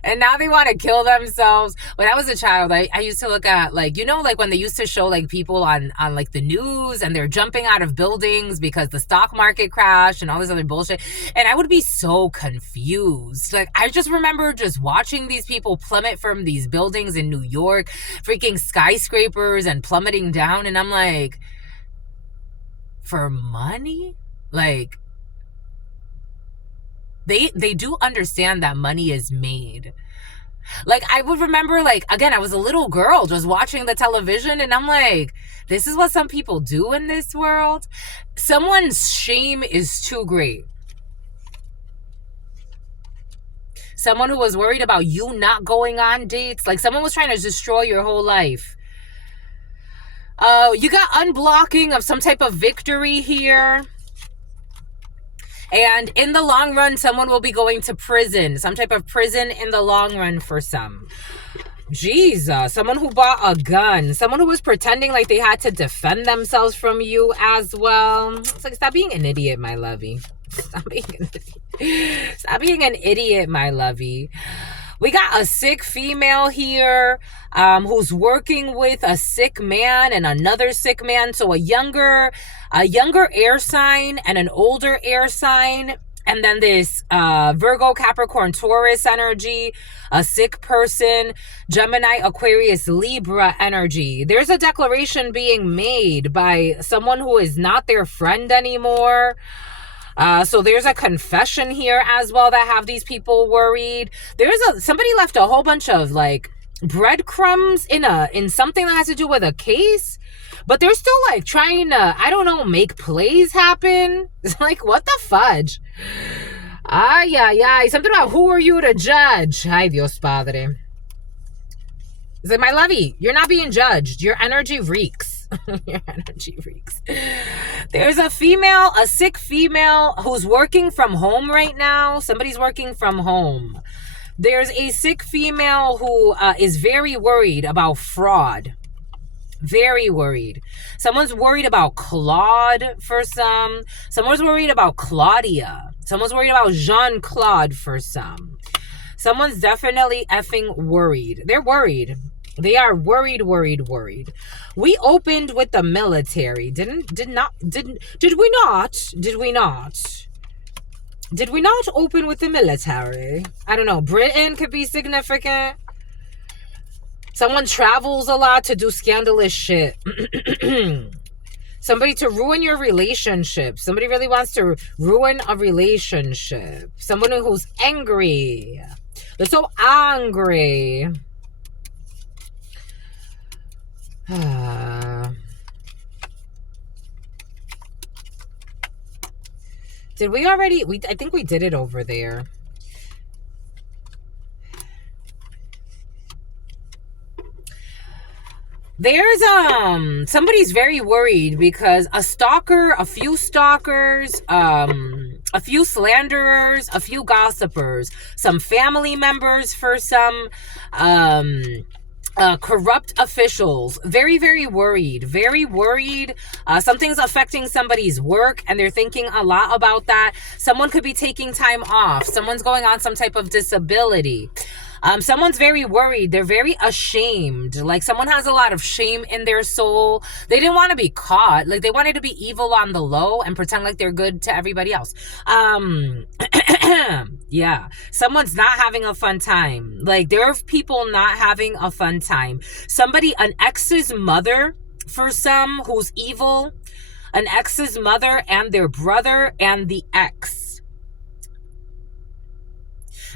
And now they want to kill themselves. When I was a child, I used to look at like, you know, like when they used to show like people on like the news and they're jumping out of buildings because the stock market crashed and all this other bullshit. And I would be so confused. Like I just remember just watching these people plummet from these buildings in New York, freaking skyscrapers and plummeting down. And I'm like, for money? Like, they do understand that money is made. Like I would remember, like, again, I was a little girl just watching the television and I'm like, this is what some people do in this world. Someone's shame is too great. Someone who was worried about you not going on dates. Like someone was trying to destroy your whole life. You got unblocking of some type of victory here. And in the long run, someone will be going to prison. Some type of prison in the long run for some. Jesus. Someone who bought a gun. Someone who was pretending like they had to defend themselves from you as well. It's like, stop being an idiot, my lovey. Stop being an idiot. Stop being an idiot, my lovey. We got a sick female here who's working with a sick man and another sick man. So a younger air sign and an older air sign. And then this Virgo, Capricorn, Taurus energy, a sick person, Gemini, Aquarius, Libra energy. There's a declaration being made by someone who is not their friend anymore. So there's a confession here as well that have these people worried. Somebody left a whole bunch of like breadcrumbs in something that has to do with a case, but they're still like trying to, I don't know, make plays happen. It's like, what the fudge? Ay, ay, ay. Something about who are you to judge? Ay, Dios Padre. It's like, my lovey, you're not being judged. Your energy reeks. Your energy reeks. There's a sick female who's working from home right now. Somebody's working from home. There's a sick female who is very worried about fraud. Very worried. Someone's worried about Claude for some. Someone's worried about Claudia. Someone's worried about Jean-Claude for some. Someone's definitely effing worried. They're worried. They are worried. We opened with the military. Did we not? Did we not open with the military? I don't know. Britain could be significant. Someone travels a lot to do scandalous shit. Somebody to ruin your relationship. Somebody really wants to ruin a relationship. Someone who's angry. They're so angry. Did we already? I think we did it over there. There's somebody's very worried because a few stalkers, a few slanderers, a few gossipers, some family members for some corrupt officials. Very, very worried. Something's affecting somebody's work and they're thinking a lot about that. Someone could be taking time off. Someone's going on some type of disability. Someone's very worried. They're very ashamed. Like someone has a lot of shame in their soul. They didn't want to be caught. Like they wanted to be evil on the low and pretend like they're good to everybody else. Yeah. Someone's not having a fun time. Like there are people not having a fun time. An ex's mother for some who's evil. An ex's mother and their brother and the ex.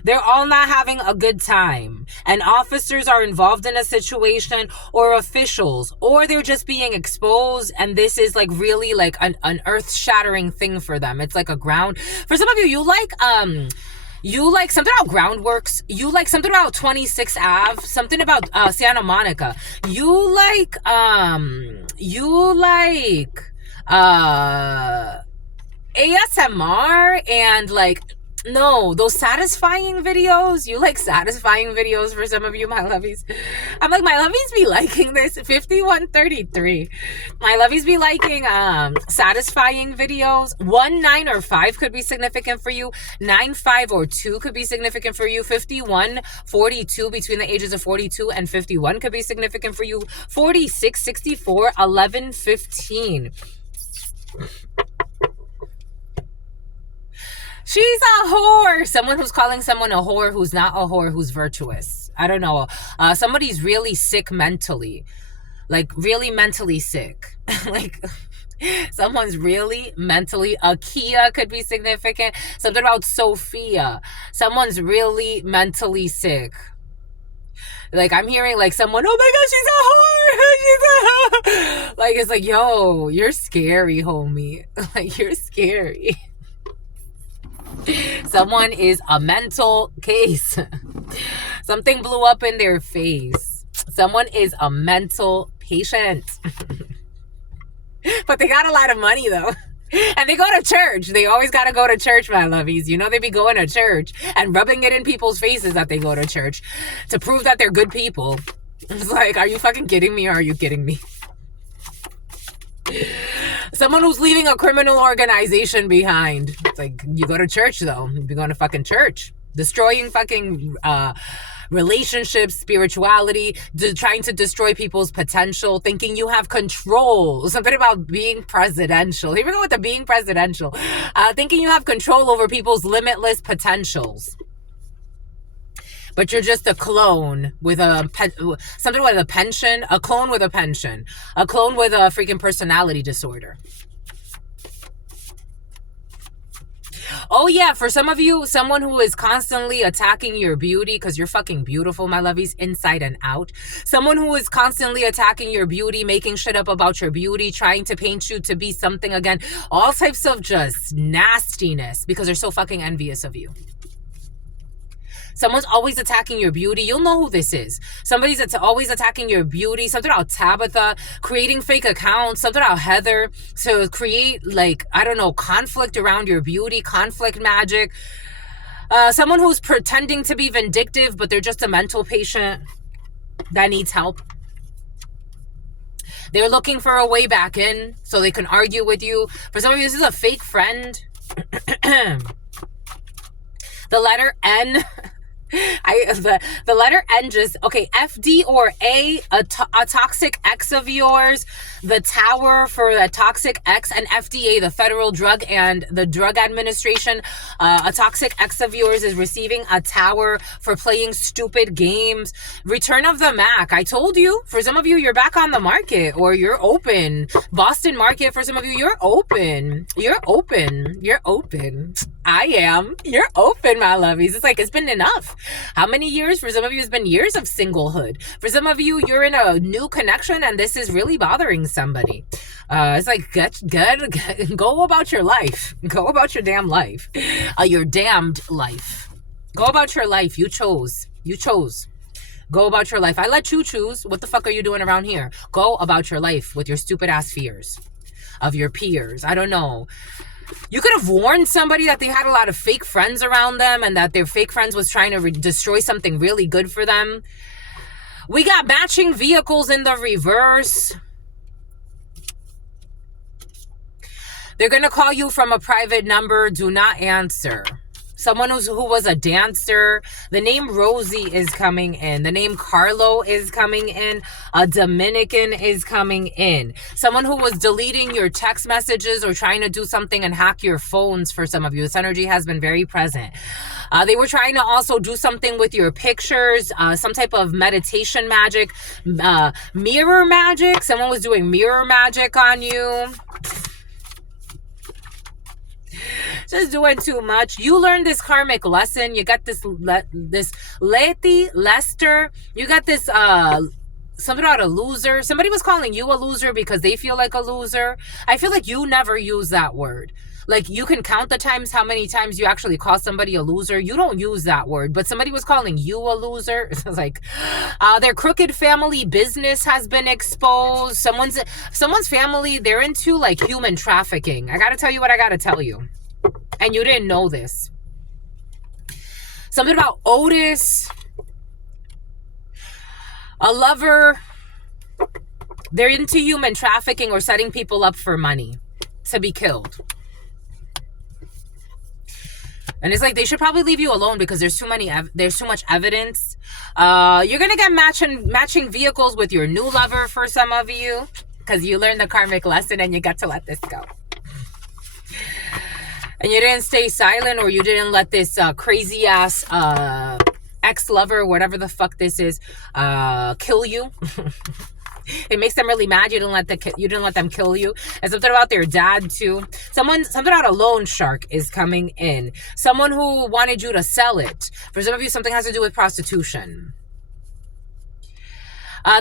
They're all not having a good time. And officers are involved in a situation or officials, or they're just being exposed. And this is like really like an earth-shattering thing for them. It's like a ground. For some of you, you like something about groundworks. You like something about 26th Ave. Something about Santa Monica. You like ASMR and like, no, those satisfying videos. You like satisfying videos for some of you, my lovies. I'm like, my lovies be liking this. 5133. My lovies be liking satisfying videos. 1, 9, or 5 could be significant for you. 9, 5, or 2 could be significant for you. 51, 42, between the ages of 42 and 51 could be significant for you. 46, 64, 11, 15. She's a whore. Someone who's calling someone a whore who's not a whore, who's virtuous. I don't know. Somebody's really sick mentally. Like, really mentally sick. Like, someone's really mentally... Akia could be significant. Something about Sophia. Someone's really mentally sick. Like, I'm hearing, like, someone, oh my God, she's a whore! She's a whore! Like, it's like, yo, you're scary, homie. Like, you're scary. Someone is a mental case. Something blew up in their face. Someone is a mental patient. But they got a lot of money, though. And they go to church. They always got to go to church, my lovies. You know, they be going to church and rubbing it in people's faces that they go to church to prove that they're good people. It's like, are you fucking kidding me or are you kidding me? Someone who's leaving a criminal organization behind. It's like, you go to church, though. You'd be going to fucking church. Destroying fucking relationships, spirituality, trying to destroy people's potential, thinking you have control. Something about being presidential. Here we go with the being presidential. Thinking you have control over people's limitless potentials. But you're just a clone with something with a pension, a clone with a pension, a clone with a freaking personality disorder. Oh yeah, for some of you, someone who is constantly attacking your beauty, because you're fucking beautiful, my lovies, inside and out. Someone who is constantly attacking your beauty, making shit up about your beauty, trying to paint you to be something again. All types of just nastiness, because they're so fucking envious of you. Someone's always attacking your beauty. You'll know who this is. Somebody's always attacking your beauty. Something about Tabitha, creating fake accounts. Something about Heather to create, like, I don't know, conflict around your beauty, conflict magic. Someone who's pretending to be vindictive, but they're just a mental patient that needs help. They're looking for a way back in so they can argue with you. For some of you, this is a fake friend. The letter N. The letter N just, okay, FD or A toxic ex of yours, the tower for the toxic ex, and FDA, the Federal Drug and the Drug Administration, a toxic ex of yours is receiving a tower for playing stupid games. Return of the Mac. I told you, for some of you, you're back on the market, or you're open. Boston market, for some of you, you're open. You're open. You're open. I am. You're open, my lovies. It's like, it's been enough. How many years? For some of you, it's been years of singlehood. For some of you, you're in a new connection and this is really bothering somebody. It's like, go about your life. Go about your damn life. Your damned life. Go about your life. You chose. You chose. Go about your life. I let you choose. What the fuck are you doing around here? Go about your life with your stupid ass fears of your peers. I don't know. You could have warned somebody that they had a lot of fake friends around them and that their fake friends was trying to destroy something really good for them. We got matching vehicles in the reverse. They're going to call you from a private number. Do not answer. Someone who was a dancer. The name Rosie is coming in. The name Carlo is coming in. A Dominican is coming in. Someone who was deleting your text messages or trying to do something and hack your phones for some of you. This energy has been very present. They were trying to also do something with your pictures, some type of meditation magic, mirror magic. Someone was doing mirror magic on you. Just doing too much. You learned this karmic lesson. You got this Lester. You got this something about a loser. Somebody was calling you a loser because they feel like a loser. I feel like you never use that word. Like, you can count the times how many times you actually call somebody a loser. You don't use that word, but somebody was calling you a loser. It's like, their crooked family business has been exposed. Someone's family, they're into like human trafficking. I gotta tell you what I gotta tell you. And you didn't know this. Something about Otis. A lover. They're into human trafficking or setting people up for money to be killed. And it's like, they should probably leave you alone because there's too much evidence. You're going to get matching vehicles with your new lover for some of you because you learned the karmic lesson and you got to let this go. And you didn't stay silent, or you didn't let this crazy ass ex-lover, whatever the fuck this is, kill you. It makes them really mad. You didn't let them kill you. And something about their dad too. Something about a loan shark is coming in. Someone who wanted you to sell it. For some of you, something has to do with prostitution.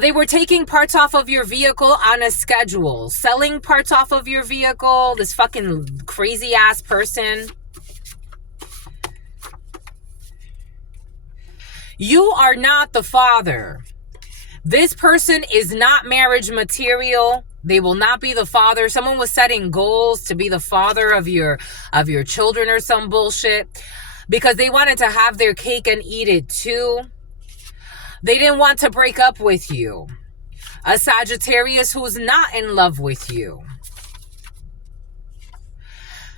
They were taking parts off of your vehicle on a schedule. Selling parts off of your vehicle. This fucking crazy ass person. You are not the father. This person is not marriage material. They will not be the father. Someone was setting goals to be the father of your children or some bullshit because they wanted to have their cake and eat it too. They didn't want to break up with you. A Sagittarius who's not in love with you.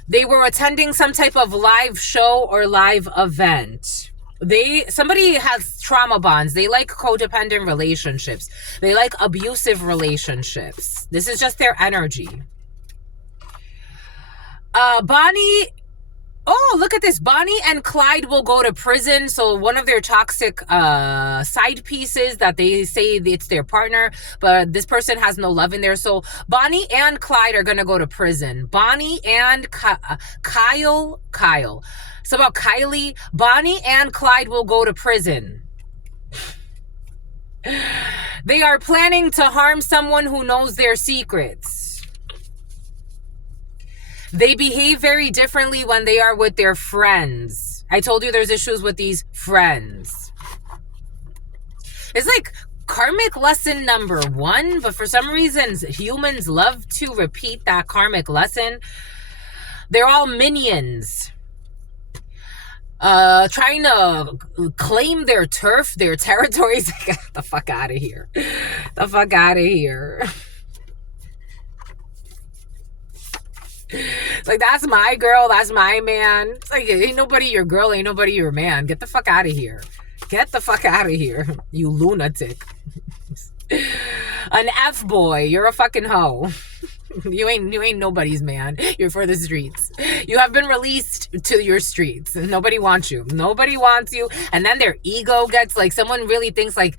They were attending some type of live show or live event. Somebody has trauma bonds. They like codependent relationships. They like abusive relationships. This is just their energy. Bonnie Oh, look at this. Bonnie and Clyde will go to prison. So one of their toxic side pieces that they say it's their partner, but this person has no love in there. So Bonnie and Clyde are going to go to prison. Bonnie and Kyle. So about Kylie, Bonnie and Clyde will go to prison. They are planning to harm someone who knows their secrets. They behave very differently when they are with their friends. I told you there's issues with these friends. It's like karmic lesson number 1, but for some reasons, humans love to repeat that karmic lesson. They're all minions. Trying to claim their turf, their territories. Get the fuck out of here. The fuck out of here. It's like, that's my girl, that's my man. It's like, ain't nobody your girl, ain't nobody your man. Get the fuck out of here. Get the fuck out of here, you lunatic. An F-boy, you're a fucking hoe. You ain't nobody's man. You're for the streets. You have been released to your streets. Nobody wants you. Nobody wants you. And then their ego gets, like, someone really thinks like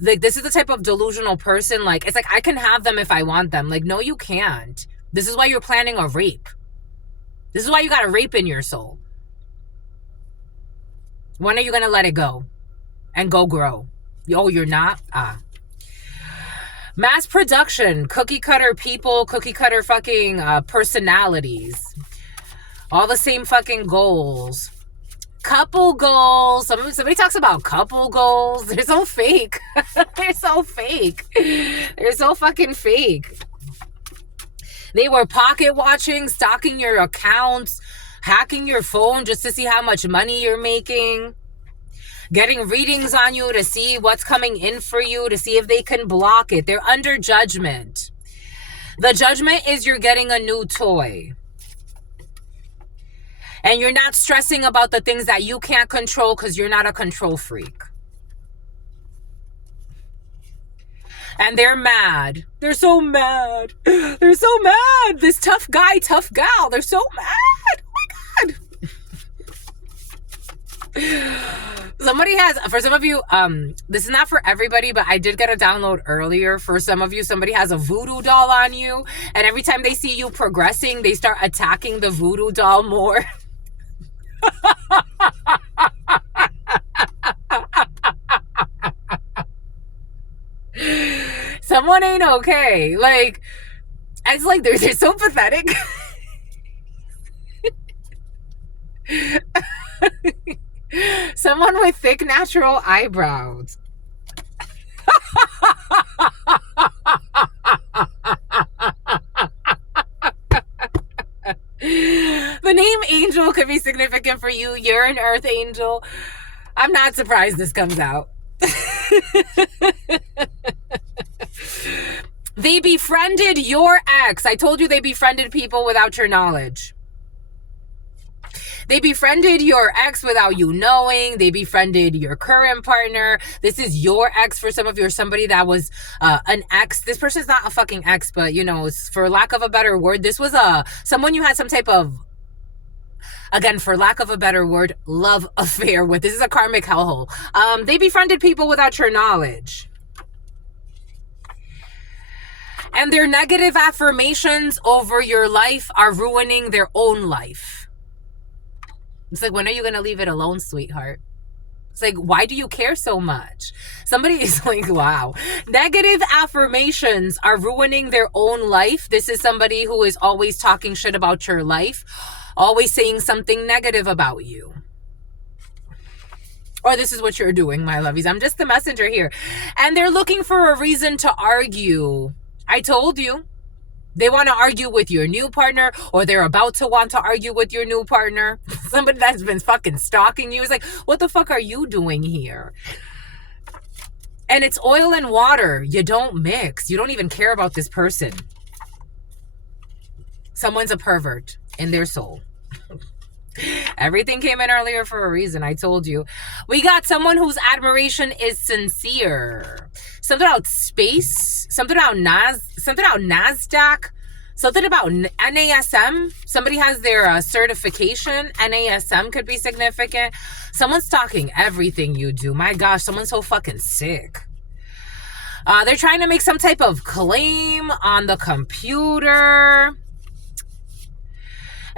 this is the type of delusional person, like, it's like, I can have them if I want them. Like, no, you can't. This is why you're planning a rape. This is why you got a rape in your soul. When are you going to let it go and go grow? Oh, you're not? Mass production, cookie cutter people, cookie cutter fucking personalities. All the same fucking goals. Couple goals. Somebody talks about couple goals. They're so fake. They're so fake. They're so fucking fake. They were pocket watching, stalking your accounts, hacking your phone just to see how much money you're making, getting readings on you to see what's coming in for you, to see if they can block it. They're under judgment. The judgment is you're getting a new toy. And you're not stressing about the things that you can't control because you're not a control freak. And they're mad. They're so mad. They're so mad. This tough guy, tough gal. They're so mad. Oh my God. Somebody has, for some of you, this is not for everybody, but I did get a download earlier. For some of you, somebody has a voodoo doll on you. And every time they see you progressing, they start attacking the voodoo doll more. Someone ain't okay. Like, it's like they're so pathetic. Someone with thick natural eyebrows. The name Angel could be significant for you. You're an earth angel. I'm not surprised this comes out. They befriended your ex. I told you they befriended people without your knowledge. They befriended your ex without you knowing. They befriended your current partner. This is your ex for some of you, or somebody that was an ex. This person's not a fucking ex, but, you know, for lack of a better word, this was someone you had some type of, again, for lack of a better word, love affair with. This is a karmic hellhole. They befriended people without your knowledge. And their negative affirmations over your life are ruining their own life. It's like, when are you going to leave it alone, sweetheart? It's like, why do you care so much? Somebody is like, wow. Negative affirmations are ruining their own life. This is somebody who is always talking shit about your life, always saying something negative about you. Or this is what you're doing, my lovies. I'm just the messenger here. And they're looking for a reason to argue. I told you. They want to argue with your new partner, or they're about to want to argue with your new partner. Somebody that's been fucking stalking you is like, what the fuck are you doing here? And it's oil and water. You don't mix. You don't even care about this person. Someone's a pervert in their soul. Everything came in earlier for a reason. I told you. We got someone whose admiration is sincere. Something about space. Something about NASDAQ. Something about NASM. Somebody has their certification. NASM could be significant. Someone's talking everything you do. My gosh, someone's so fucking sick. They're trying to make some type of claim on the computer.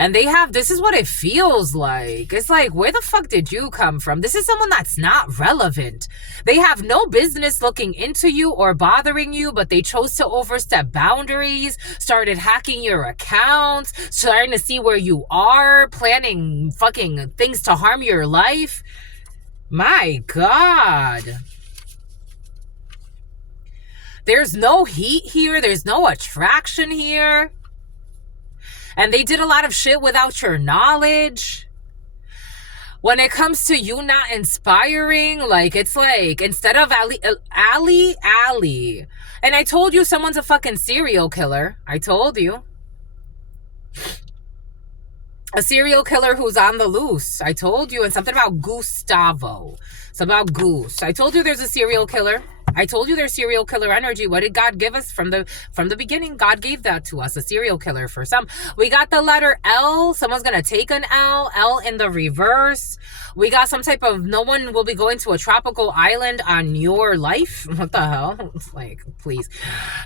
And they have, this is what it feels like. It's like, where the fuck did you come from? This is someone that's not relevant. They have no business looking into you or bothering you, but they chose to overstep boundaries, started hacking your accounts, starting to see where you are, planning fucking things to harm your life. My God. There's no heat here. There's no attraction here. And they did a lot of shit without your knowledge. When it comes to you not inspiring, like, it's like, instead of Ali. And I told you someone's a fucking serial killer. I told you. A serial killer who's on the loose. I told you. And something about Gustavo. It's about Goose. I told you there's a serial killer. I told you there's serial killer energy. What did God give us from the beginning? God gave that to us, a serial killer for some. We got the letter L. Someone's going to take an L. L in the reverse. We got some type of, no one will be going to a tropical island on your life. What the hell? It's like, please.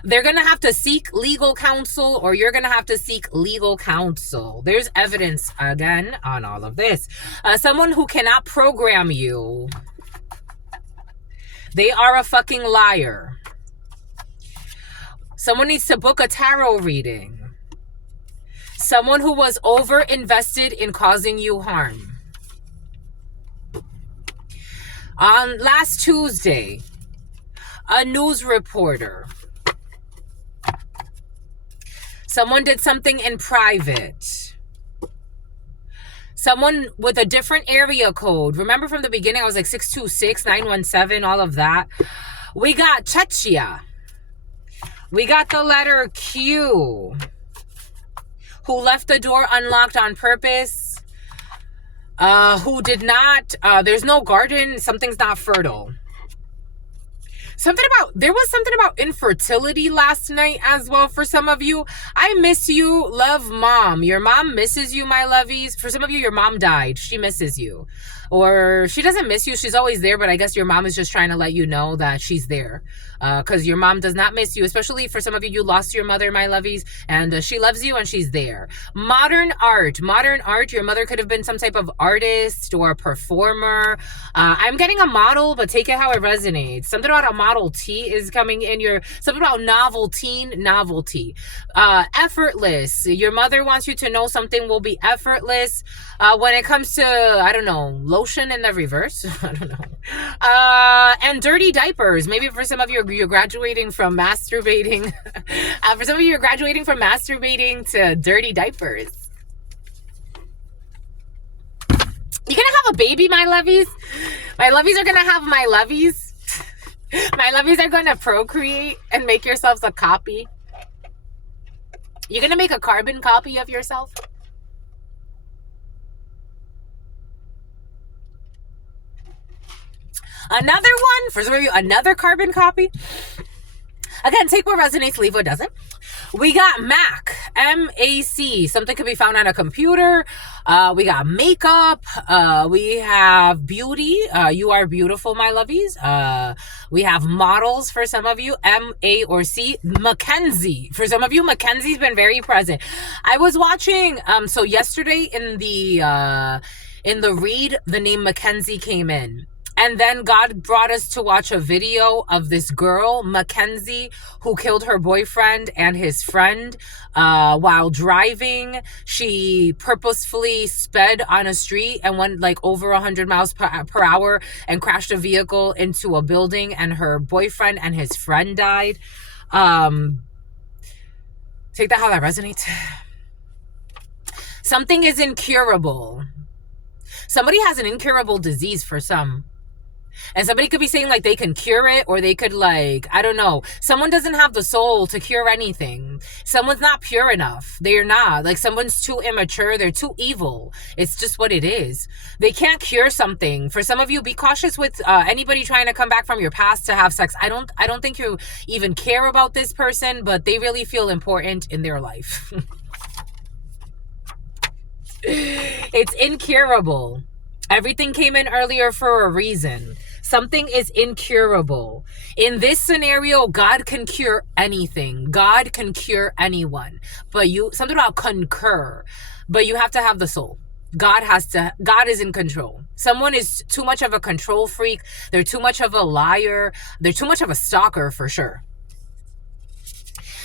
They're going to have to seek legal counsel, or you're going to have to seek legal counsel. There's evidence, again, on all of this. Someone who cannot program you. They are a fucking liar. Someone needs to book a tarot reading. Someone who was over-invested in causing you harm. On last Tuesday, a news reporter. Someone did something in private. Someone with a different area code. Remember from the beginning, I was like 626, 917, all of that. We got Chechia. We got the letter Q. Who left the door unlocked on purpose. Who did not, there's no garden, something's not fertile. There was something about infertility last night as well for some of you. I miss you, love mom. Your mom misses you, my lovies. For some of you, your mom died. She misses you. Or she doesn't miss you. She's always there, but I guess your mom is just trying to let you know that she's there. Because your mom does not miss you. Especially for some of you, you lost your mother, my lovies. And she loves you and she's there. Modern art. Your mother could have been some type of artist or a performer. I'm getting a model, but take it how it resonates. Something about a Model T is coming in your... Something about novelty. Effortless. Your mother wants you to know something will be effortless. When it comes to, I don't know, lotion in the reverse. I don't know. And dirty diapers. Maybe for some of you, you're graduating from masturbating. For some of you, you're graduating from masturbating to dirty diapers. You're gonna have a baby, my lovies. My lovies are gonna have my lovies. My lovies are gonna procreate and make yourselves a copy. You're gonna make a carbon copy of yourself. Another one, for some of you, another carbon copy. Again, take what resonates, leave what doesn't. We got Mac, M-A-C. Something could be found on a computer. We got makeup. We have beauty. You are beautiful, my lovies. We have models for some of you, M-A or C. Mackenzie. For some of you, Mackenzie's been very present. I was watching, so yesterday in the read, the name Mackenzie came in. And then God brought us to watch a video of this girl, Mackenzie, who killed her boyfriend and his friend while driving. She purposefully sped on a street and went like over 100 miles per hour and crashed a vehicle into a building, and her boyfriend and his friend died. Take that how that resonates. Something is incurable. Somebody has an incurable disease for some. And somebody could be saying like they can cure it, or they could like, I don't know. Someone doesn't have the soul to cure anything. Someone's not pure enough. They're not. Like someone's too immature. They're too evil. It's just what it is. They can't cure something. For some of you, be cautious with anybody trying to come back from your past to have sex. I don't think you even care about this person, but they really feel important in their life. It's incurable. Everything came in earlier for a reason. Something is incurable. In this scenario, God can cure anything. God can cure anyone. But something about concur. But you have to have the soul. God is in control. Someone is too much of a control freak. They're too much of a liar. They're too much of a stalker for sure.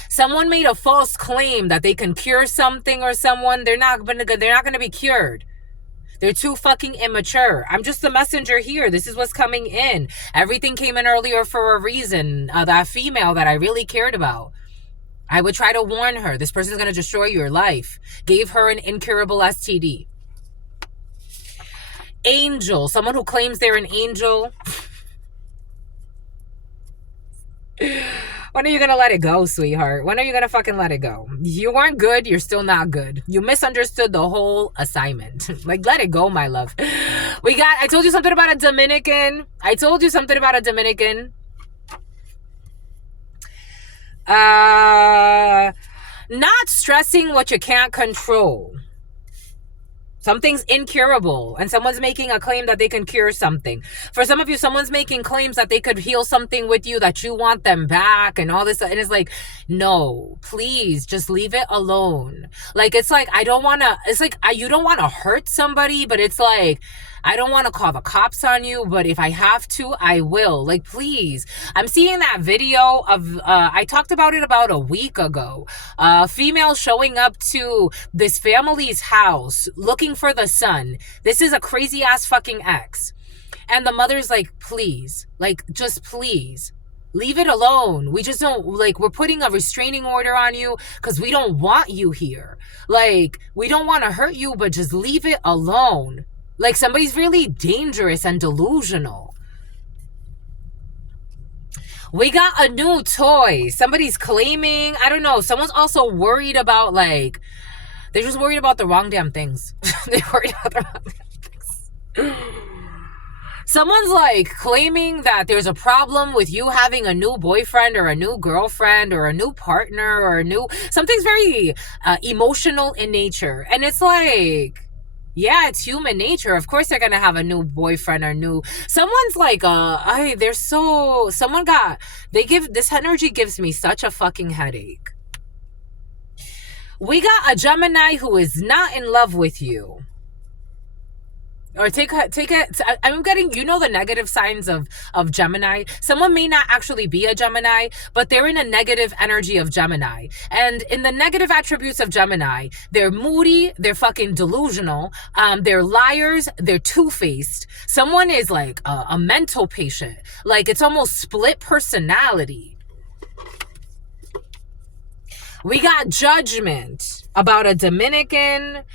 Someone made a false claim that they can cure something or someone. They're not gonna be cured. They're too fucking immature. I'm just the messenger here. This is what's coming in. Everything came in earlier for a reason. That female that I really cared about, I would try to warn her. This person's gonna destroy your life. Gave her an incurable STD. Angel. Someone who claims they're an angel. When are you going to let it go, sweetheart? When are you going to fucking let it go? You weren't good. You're still not good. You misunderstood the whole assignment. Like, let it go, my love. I told you something about a Dominican. Not stressing what you can't control. Something's incurable, and someone's making a claim that they can cure something. For some of you, someone's making claims that they could heal something with you, that you want them back and all this. And it's like, no, please just leave it alone. Like, it's like, you don't want to hurt somebody, but it's like, I don't want to call the cops on you, but if I have to, I will. Like, please. I'm seeing that video of, I talked about it about a week ago. Female showing up to this family's house looking for the son. This is a crazy ass fucking ex. And the mother's like, please, like, just please. Leave it alone. We just don't, like, we're putting a restraining order on you because we don't want you here. Like, we don't want to hurt you, but just leave it alone. Like, somebody's really dangerous and delusional. We got a new toy. Somebody's claiming, I don't know. Someone's also worried about, like, they're just worried about the wrong damn things. They're worried about the wrong damn things. Someone's like claiming that there's a problem with you having a new boyfriend or a new girlfriend or a new partner or something's very emotional in nature. And it's like, yeah, it's human nature. Of course they're going to have a new boyfriend or someone's like, this energy gives me such a fucking headache. We got a Gemini who is not in love with you. Or take it. I'm getting, the negative signs of Gemini. Someone may not actually be a Gemini, but they're in a negative energy of Gemini. And in the negative attributes of Gemini, they're moody, they're fucking delusional, they're liars, they're two-faced. Someone is like a mental patient. Like, it's almost split personality. We got judgment about a Dominican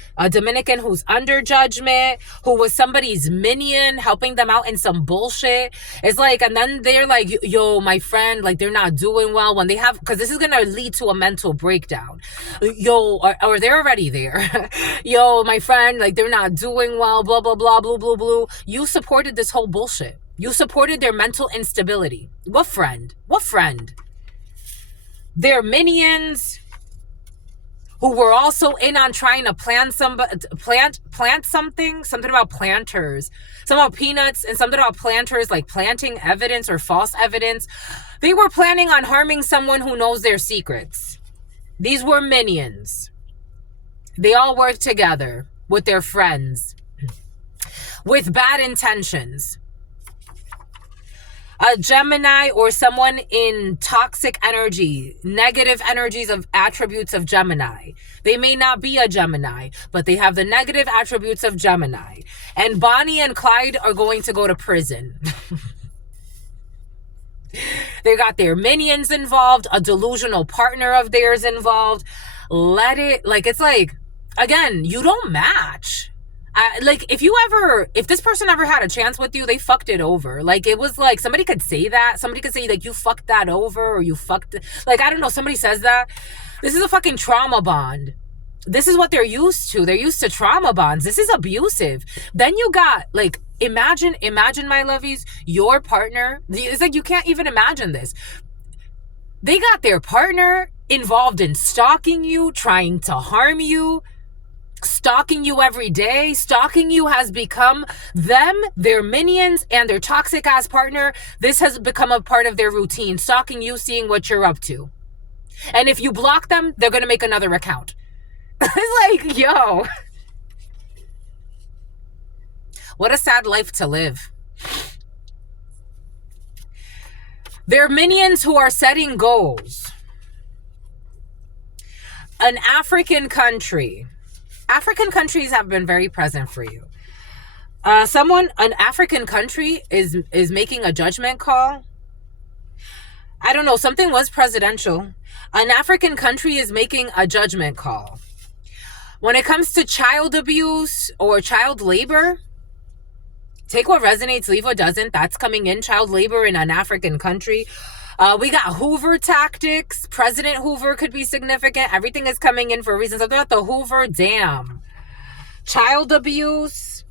who's under judgment, who was somebody's minion, helping them out in some bullshit. It's like, and then they're like, yo, my friend, like, they're not doing well when they have, because this is going to lead to a mental breakdown. Yo, or they're already there. Yo, my friend, like, they're not doing well, blah, blah, blah, blah, blah, blah. You supported this whole bullshit. You supported their mental instability. What friend? What friend? Their minions who were also in on trying to plant something about planters, something about peanuts, and something about planters, like planting evidence or false evidence. They were planning on harming someone who knows their secrets. These were minions. They all worked together with their friends with bad intentions. A Gemini or someone in toxic energy, negative energies of attributes of Gemini. They may not be a Gemini, but they have the negative attributes of Gemini. And Bonnie and Clyde are going to go to prison. They got their minions involved, a delusional partner of theirs involved. It's like, again, you don't match. Like, if this person ever had a chance with you, they fucked it over. Like, it was like, somebody could say that. Somebody could say, like, you fucked that over, or you fucked it. Like, I don't know, somebody says that. This is a fucking trauma bond. This is what they're used to. They're used to trauma bonds. This is abusive. Then you got, like, imagine, my lovies, your partner. It's like, you can't even imagine this. They got their partner involved in stalking you, trying to harm you, stalking you every day. Stalking you has become them, their minions, and their toxic ass partner. This has become a part of their routine. Stalking you, seeing what you're up to. And if you block them, they're going to make another account. It's like, yo. What a sad life to live. They're minions who are setting goals. An African country. African countries have been very present for you. An African country is making a judgment call. I don't know, something was presidential. An African country is making a judgment call. When it comes to child abuse or child labor, take what resonates, leave what doesn't. That's coming in. Child labor in an African country. We got Hoover tactics. President Hoover could be significant. Everything is coming in for a reason. Something about the Hoover Dam. Child abuse.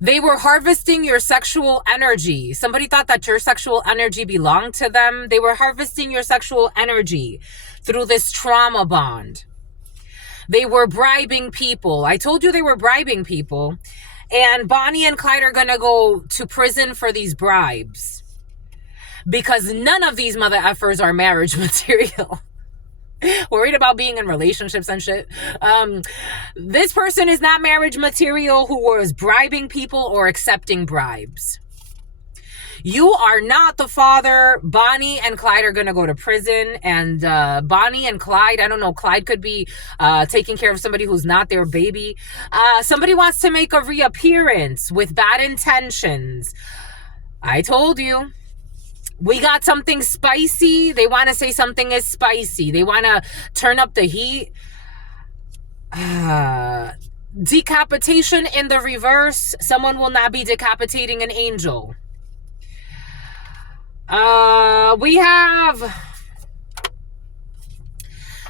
They were harvesting your sexual energy. Somebody thought that your sexual energy belonged to them. They were harvesting your sexual energy through this trauma bond. They were bribing people. I told you they were bribing people. And Bonnie and Clyde are going to go to prison for these bribes. Because none of these mother effers are marriage material. Worried about being in relationships and shit. This person is not marriage material who was bribing people or accepting bribes. You are not the father. Bonnie and Clyde are going to go to prison. And Bonnie and Clyde, I don't know, Clyde could be taking care of somebody who's not their baby. Somebody wants to make a reappearance with bad intentions. I told you. We got something spicy. They want to say something is spicy. They want to turn up the heat. Decapitation in the reverse. Someone will not be decapitating an angel. We have...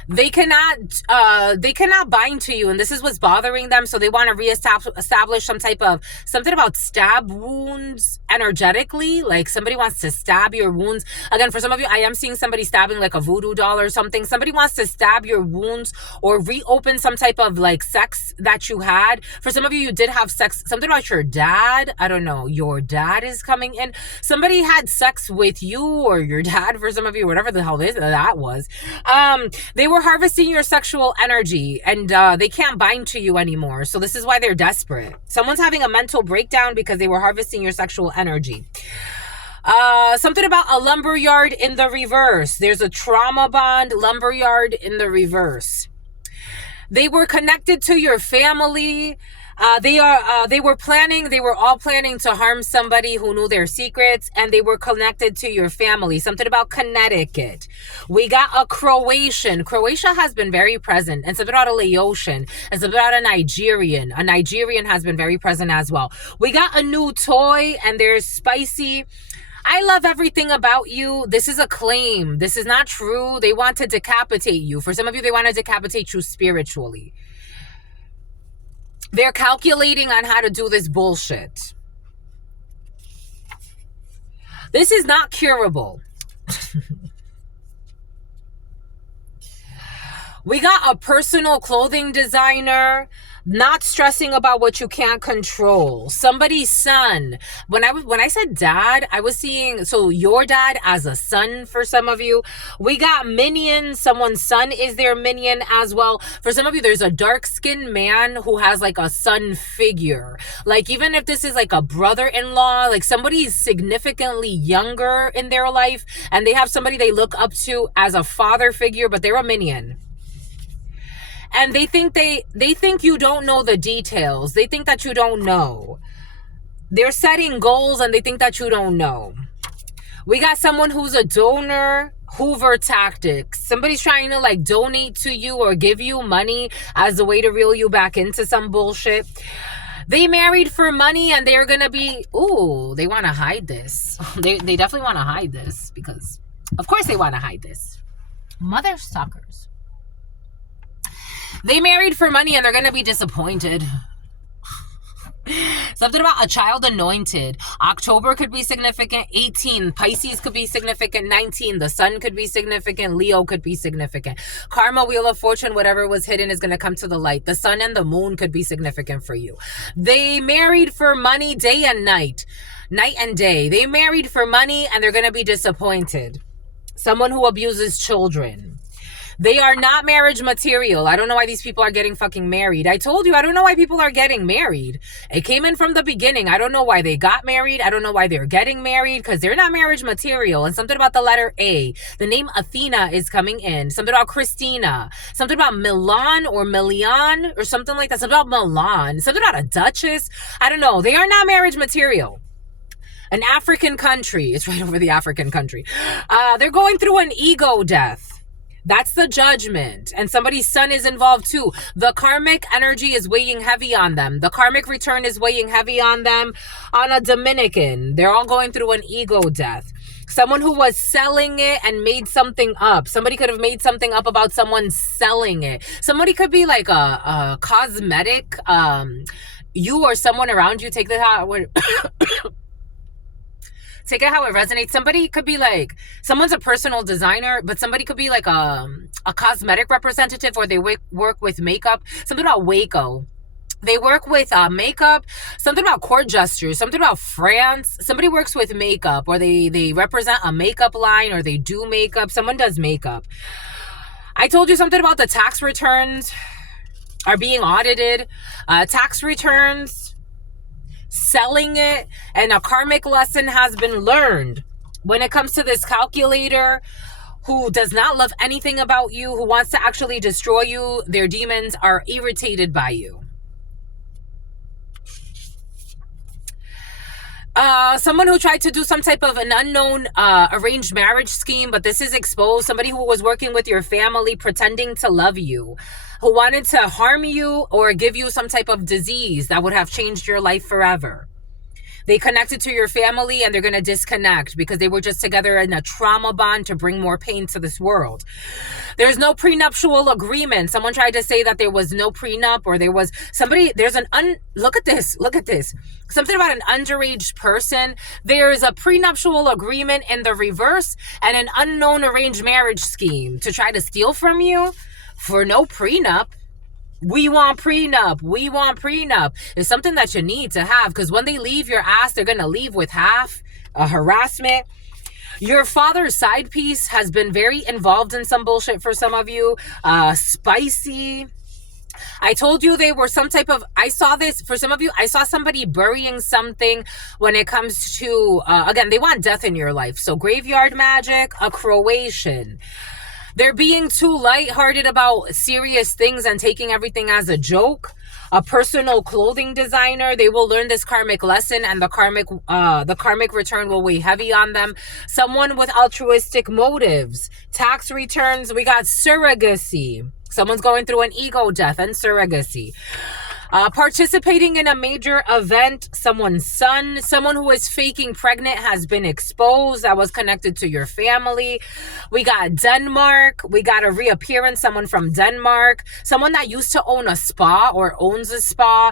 They cannot bind to you, and this is what's bothering them. So they want to reestablish something about stab wounds energetically. Like somebody wants to stab your wounds. Again, for some of you, I am seeing somebody stabbing like a voodoo doll or something. Somebody wants to stab your wounds or reopen some type of like sex that you had. For some of you, you did have sex. Something about your dad. I don't know. Your dad is coming in. Somebody had sex with you or your dad. For some of you, whatever the hell that was. They were harvesting your sexual energy, and they can't bind to you anymore. So this is why they're desperate. Someone's having a mental breakdown because they were harvesting your sexual energy. Something about a lumberyard in the reverse. There's a trauma bond, lumberyard in the reverse. They were connected to your family. They were all planning to harm somebody who knew their secrets, and they were connected to your family. Something about Connecticut. We got a Croatian. Croatia has been very present. And something about a Laotian. And something about a Nigerian. A Nigerian has been very present as well. We got a new toy, and there's spicy. I love everything about you. This is a claim. This is not true. They want to decapitate you. For some of you, they want to decapitate you spiritually. They're calculating on how to do this bullshit. This is not curable. We got a personal clothing designer, not stressing about what you can't control. Somebody's son. When I said dad, I was seeing, so your dad as a son for some of you. We got minions. Someone's son is their minion as well. For some of you, there's a dark-skinned man who has like a son figure. Like even if this is like a brother-in-law, like somebody's significantly younger in their life, and they have somebody they look up to as a father figure, but they're a minion. And they think you don't know the details. They think that you don't know. They're setting goals and they think that you don't know. We got someone who's a donor. Hoover tactics. Somebody's trying to like donate to you or give you money as a way to reel you back into some bullshit. They married for money and they're gonna be, ooh, they want to hide this. They definitely want to hide this because of course they want to hide this. Mother suckers. They married for money and they're gonna be disappointed. Something about a child anointed. October could be significant. 18. Pisces could be significant. 19. The sun could be significant. Leo could be significant. Karma, wheel of fortune, whatever was hidden is going to come to the light. The sun and the moon could be significant for you. They married for money day and night. Night and day. They married for money and they're going to be disappointed. Someone who abuses children. They are not marriage material. I don't know why these people are getting fucking married. I told you, I don't know why people are getting married. It came in from the beginning. I don't know why they got married. I don't know why they're getting married because they're not marriage material. And something about the letter A. The name Athena is coming in. Something about Christina. Something about Milan or Milian or something like that. Something about Milan. Something about a duchess. I don't know. They are not marriage material. An African country. It's right over the African country. They're going through an ego death. That's the judgment. And somebody's son is involved too. The karmic energy is weighing heavy on them. The karmic return is weighing heavy on them. On a Dominican, they're all going through an ego death. Someone who was selling it and made something up. Somebody could have made something up about someone selling it. Somebody could be like a cosmetic. You or someone around you, take that how it take it how it resonates. Somebody could be like, someone's a personal designer, but somebody could be like a cosmetic representative, or they work with makeup. Something about Waco. They work with makeup. Something about court gestures. Something about France. Somebody works with makeup, or they represent a makeup line, or they do makeup. Someone does makeup. I told you something about the tax returns are being audited. Tax returns, selling it, and a karmic lesson has been learned when it comes to this calculator who does not love anything about you, who wants to actually destroy you. Their demons are irritated by you. Someone who tried to do some type of an unknown arranged marriage scheme, but this is exposed. Somebody who was working with your family pretending to love you, who wanted to harm you or give you some type of disease that would have changed your life forever. They connected to your family and they're going to disconnect because they were just together in a trauma bond to bring more pain to this world. There's no prenuptial agreement. Someone tried to say that there was no prenup, or there was somebody, look at this. Something about an underage person. There's a prenuptial agreement in the reverse and an unknown arranged marriage scheme to try to steal from you for no prenup. We want prenup. We want prenup. It's something that you need to have, because when they leave your ass, they're going to leave with half a harassment. Your father's side piece has been very involved in some bullshit for some of you. Spicy. I told you they were some type of, I saw this for some of you. I saw somebody burying something when it comes to, again, they want death in your life. So graveyard magic, a Croatian. They're being too lighthearted about serious things and taking everything as a joke. A personal clothing designer. They will learn this karmic lesson, and the karmic return will weigh heavy on them. Someone with altruistic motives. Tax returns. We got surrogacy. Someone's going through an ego death and surrogacy. Participating in a major event, someone's son, someone who is faking pregnant has been exposed. That was connected to your family. We got Denmark. We got a reappearance, someone from Denmark, someone that used to own a spa or owns a spa.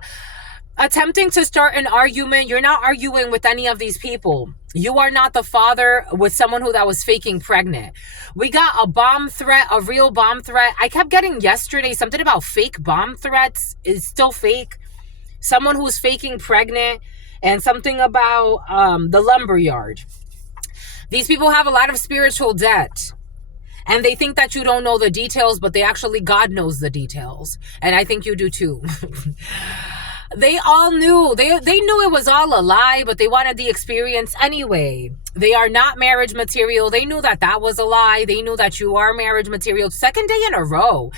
Attempting to start an argument. You're not arguing with any of these people. You are not the father with someone that was faking pregnant. We got a bomb threat, a real bomb threat. I kept getting yesterday something about fake bomb threats. Is still fake. Someone who's faking pregnant, and something about the lumberyard. These people have a lot of spiritual debt. And they think that you don't know the details, but God knows the details. And I think you do too. They all knew. They knew it was all a lie, but they wanted the experience anyway. They are not marriage material. They knew that was a lie. They knew that you are marriage material. Second day in a row.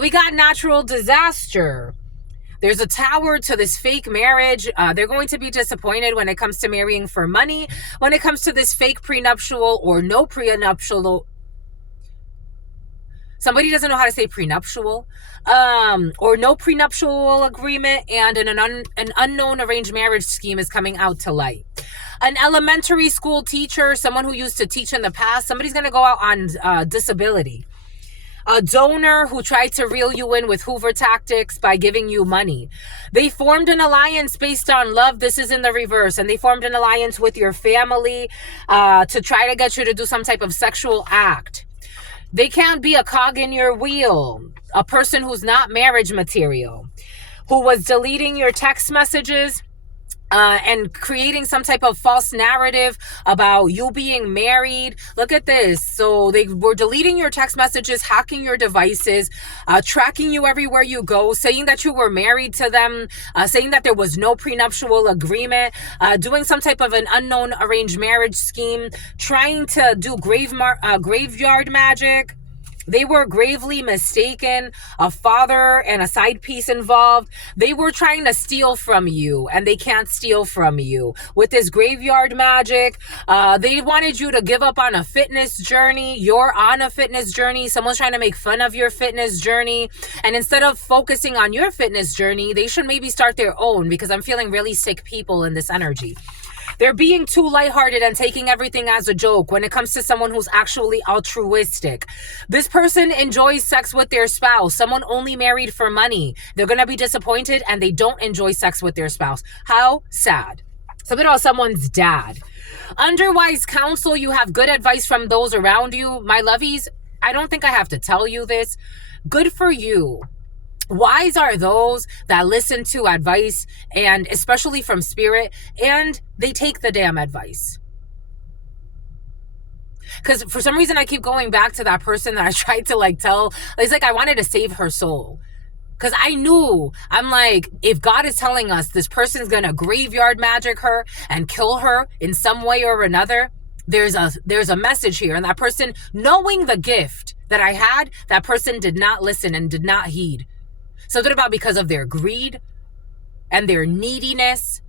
We got natural disaster. There's a tower to this fake marriage. They're going to be disappointed when it comes to marrying for money. When it comes to this fake prenuptial or no prenuptial, somebody doesn't know how to say prenuptial, or no prenuptial agreement, and an unknown arranged marriage scheme is coming out to light. An elementary school teacher, someone who used to teach in the past, somebody's going to go out on disability. A donor who tried to reel you in with Hoover tactics by giving you money. They formed an alliance based on love. This is in the reverse. And they formed an alliance with your family to try to get you to do some type of sexual act. They can't be a cog in your wheel. A person who's not marriage material, who was deleting your text messages and creating some type of false narrative about you being married. Look at this. So they were deleting your text messages, hacking your devices, tracking you everywhere you go, saying that you were married to them, saying that there was no prenuptial agreement, doing some type of an unknown arranged marriage scheme, trying to do graveyard magic. They were gravely mistaken, a father and a side piece involved. They were trying to steal from you, and they can't steal from you. With this graveyard magic, they wanted you to give up on a fitness journey. You're on a fitness journey. Someone's trying to make fun of your fitness journey. And instead of focusing on your fitness journey, they should maybe start their own, because I'm feeling really sick people in this energy. They're being too lighthearted and taking everything as a joke when it comes to someone who's actually altruistic. This person enjoys sex with their spouse. Someone only married for money. They're going to be disappointed and they don't enjoy sex with their spouse. How sad. Something about someone's dad. Under wise counsel, you have good advice from those around you. My lovies, I don't think I have to tell you this. Good for you. Wise are those that listen to advice, and especially from spirit, and they take the damn advice. Because for some reason I keep going back to that person that I tried to tell. It's like I wanted to save her soul. Because I knew, I'm like, if God is telling us this person's going to graveyard magic her and kill her in some way or another, there's a message here. And that person, knowing the gift that I had, that person did not listen and did not heed. Something about because of their greed and their neediness.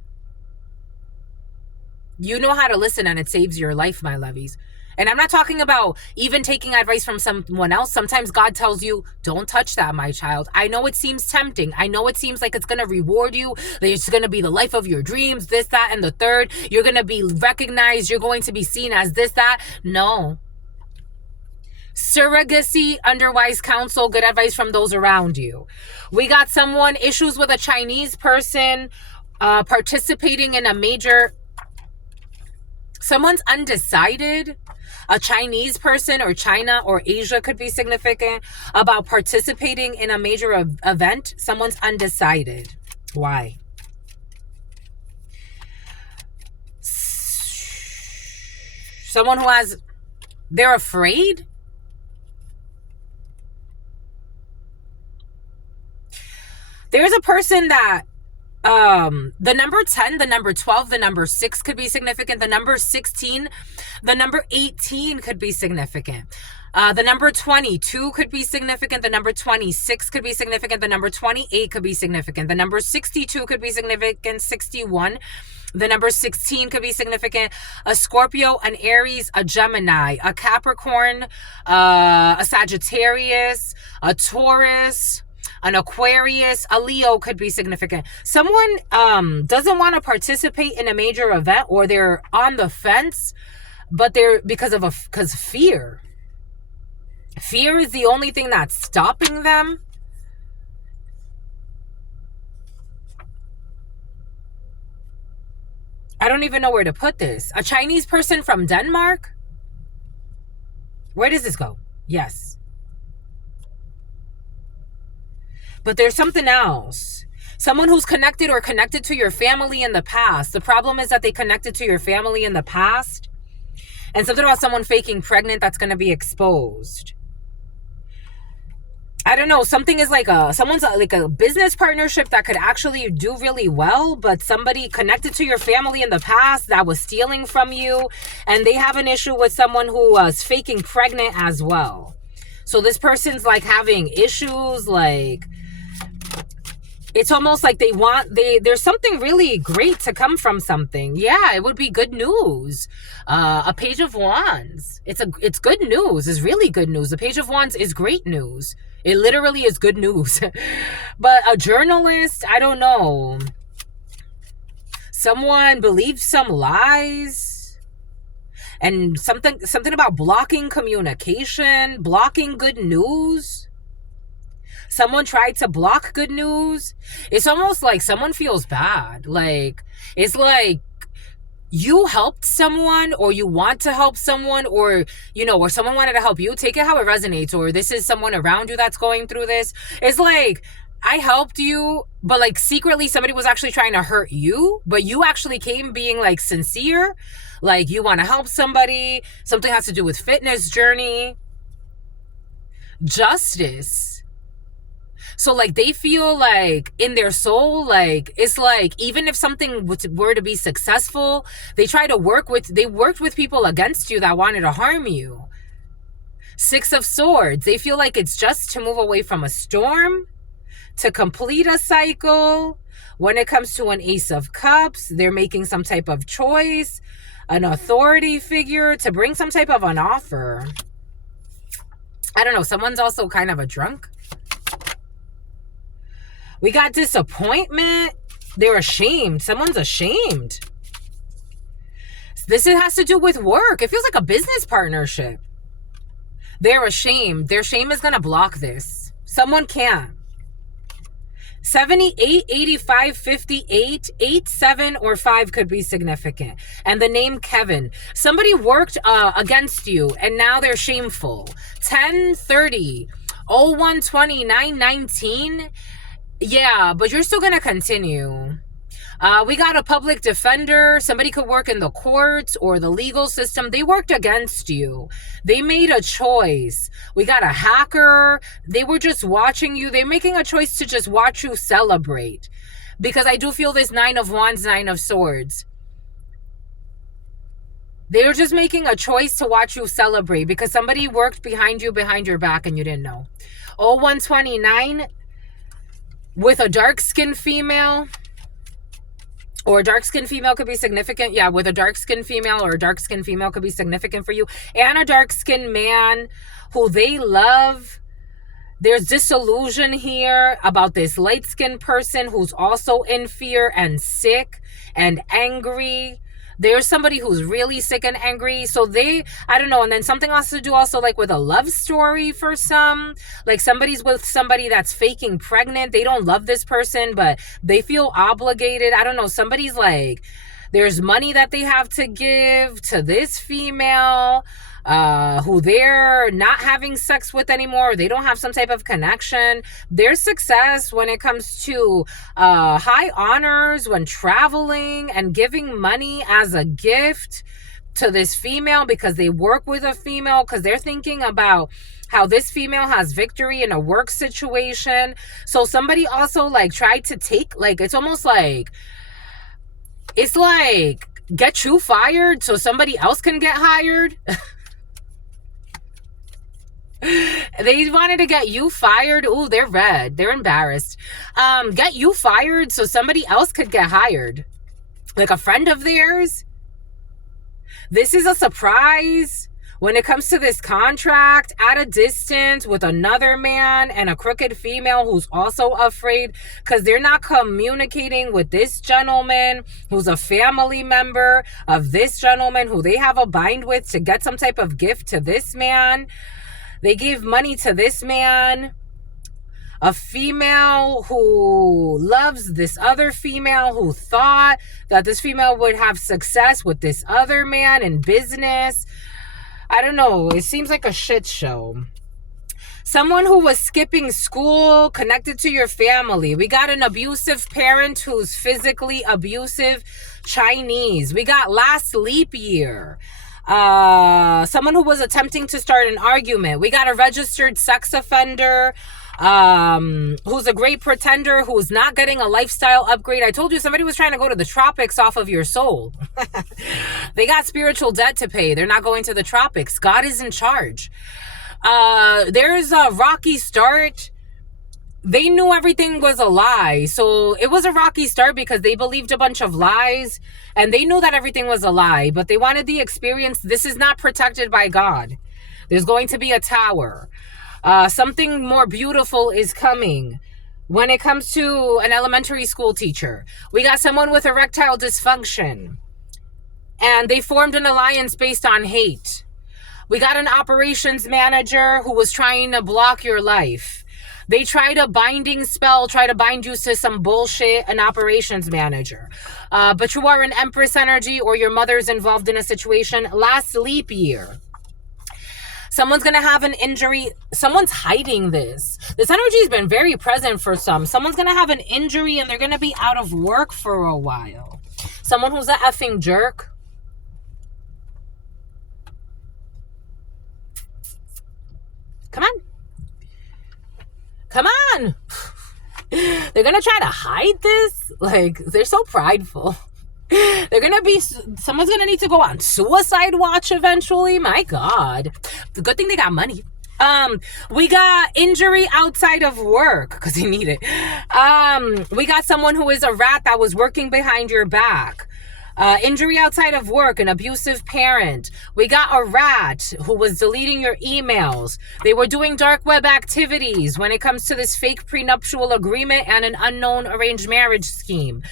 You know how to listen and it saves your life, my lovies. And I'm not talking about even taking advice from someone else. Sometimes God tells you, don't touch that, my child. I know it seems tempting. I know it seems like it's going to reward you. It's going to be the life of your dreams, this, that, and the third. You're going to be recognized. You're going to be seen as this, that. No. Surrogacy, under wise counsel, good advice from those around you. We got someone, issues with a Chinese person, participating in a major, someone's undecided. A Chinese person or China or Asia could be significant about participating in a major event. Someone's undecided. Why? Someone who they're afraid. There's a person that the number 10, the number 12, the number 6 could be significant. The number 16, the number 18 could be significant. The number 22 could be significant. The number 26 could be significant. The number 28 could be significant. The number 62 could be significant. 61. The number 16 could be significant. A Scorpio, an Aries, a Gemini, a Capricorn, a Sagittarius, a Taurus, an Aquarius, a Leo could be significant. Someone doesn't want to participate in a major event, or they're on the fence, but they're because fear. Fear is the only thing that's stopping them. I don't even know where to put this. A Chinese person from Denmark? Where does this go? Yes. But there's something else. Someone who's connected or connected to your family in the past. The problem is that they connected to your family in the past. And something about someone faking pregnant that's going to be exposed. I don't know. Something is someone's like a business partnership that could actually do really well, but somebody connected to your family in the past that was stealing from you, and they have an issue with someone who was faking pregnant as well. So this person's having issues, It's almost like there's something really great to come from something. Yeah, it would be good news. A page of wands. It's good news. It's really good news. The page of wands is great news. It literally is good news. But a journalist, I don't know. Someone believes some lies. And something about blocking communication, blocking good news. Someone tried to block good news. It's almost like someone feels bad. Like, it's like you helped someone, or you want to help someone, or, or someone wanted to help you. Take it how it resonates. Or this is someone around you that's going through this. It's like, I helped you, but like secretly somebody was actually trying to hurt you, but you actually came being like sincere. Like, you want to help somebody. Something has to do with fitness journey. Justice. So like they feel like in their soul, like it's like even if something were to be successful, they worked with people against you that wanted to harm you. Six of Swords. They feel like it's just to move away from a storm, to complete a cycle. When it comes to an Ace of Cups, they're making some type of choice, an authority figure, to bring some type of an offer. I don't know. Someone's also kind of a drunk. We got disappointment. They're ashamed. Someone's ashamed. This has to do with work. It feels like a business partnership. They're ashamed. Their shame is going to block this. Someone can't. 78, 85, 58, 8, 7, or 5 could be significant. And the name Kevin. Somebody worked against you, and now they're shameful. 10, 30, 01, 20, 9, 19. Yeah, but you're still going to continue. We got a public defender. Somebody could work in the courts or the legal system. They worked against you. They made a choice. We got a hacker. They were just watching you. They're making a choice to just watch you celebrate. Because I do feel this 9 of Wands, 9 of Swords. They're just making a choice to watch you celebrate because somebody worked behind you, behind your back, and you didn't know. 0129 with a dark-skinned female. Or a dark-skinned female could be significant. Yeah, with a dark-skinned female, or a dark-skinned female could be significant for you. And a dark-skinned man who they love. There's disillusion here about this light-skinned person who's also in fear and sick and angry. There's somebody who's really sick and angry. So I don't know. And then something else to do also like with a love story for some. Like somebody's with somebody that's faking pregnant. They don't love this person, but they feel obligated. I don't know. Somebody's like, there's money that they have to give to this female who they're not having sex with anymore. They don't have some type of connection. Their success when it comes to high honors, when traveling and giving money as a gift to this female because they work with a female, because they're thinking about how this female has victory in a work situation. So somebody also like tried to take, like, it's almost like, it's like get you fired so somebody else can get hired. They wanted to get you fired. Ooh, they're red. They're embarrassed. Get you fired so somebody else could get hired. Like a friend of theirs. This is a surprise. When it comes to this contract, at a distance with another man and a crooked female who's also afraid because they're not communicating with this gentleman who's a family member of this gentleman who they have a bind with to get some type of gift to this man. They gave money to this man. A female who loves this other female who thought that this female would have success with this other man in business. I don't know. It seems like a shit show. Someone who was skipping school connected to your family. We got an abusive parent who's physically abusive. Chinese. We got last leap year. Someone who was attempting to start an argument. We got a registered sex offender. Who's a great pretender, who's not getting a lifestyle upgrade. I told you somebody was trying to go to the tropics off of your soul. They got spiritual debt to pay. They're not going to the tropics. God is in charge. There's a rocky start. they knew everything was a lie. So it was a rocky start because they believed a bunch of lies and they knew that everything was a lie, but they wanted the experience. This is not protected by God. There's going to be a tower. Something more beautiful is coming. When it comes to an elementary school teacher, we got someone with erectile dysfunction and they formed an alliance based on hate. We got an operations manager who was trying to block your life. They tried a binding spell, try to bind you to some bullshit, an operations manager. But you are an Empress energy or your mother's involved in a situation. Last leap year, someone's going to have an injury. Someone's hiding this. This energy has been very present for some. Someone's going to have an injury and they're going to be out of work for a while. Someone who's a effing jerk. Come on. Come on. They're going to try to hide this. Like, they're so prideful. They're going to be, someone's going to need to go on suicide watch eventually. My God. The good thing they got money. We got injury outside of work because they need it. We got someone who is a rat that was working behind your back. Injury outside of work, an abusive parent. We got a rat who was deleting your emails. They were doing dark web activities when it comes to this fake prenuptial agreement and an unknown arranged marriage scheme.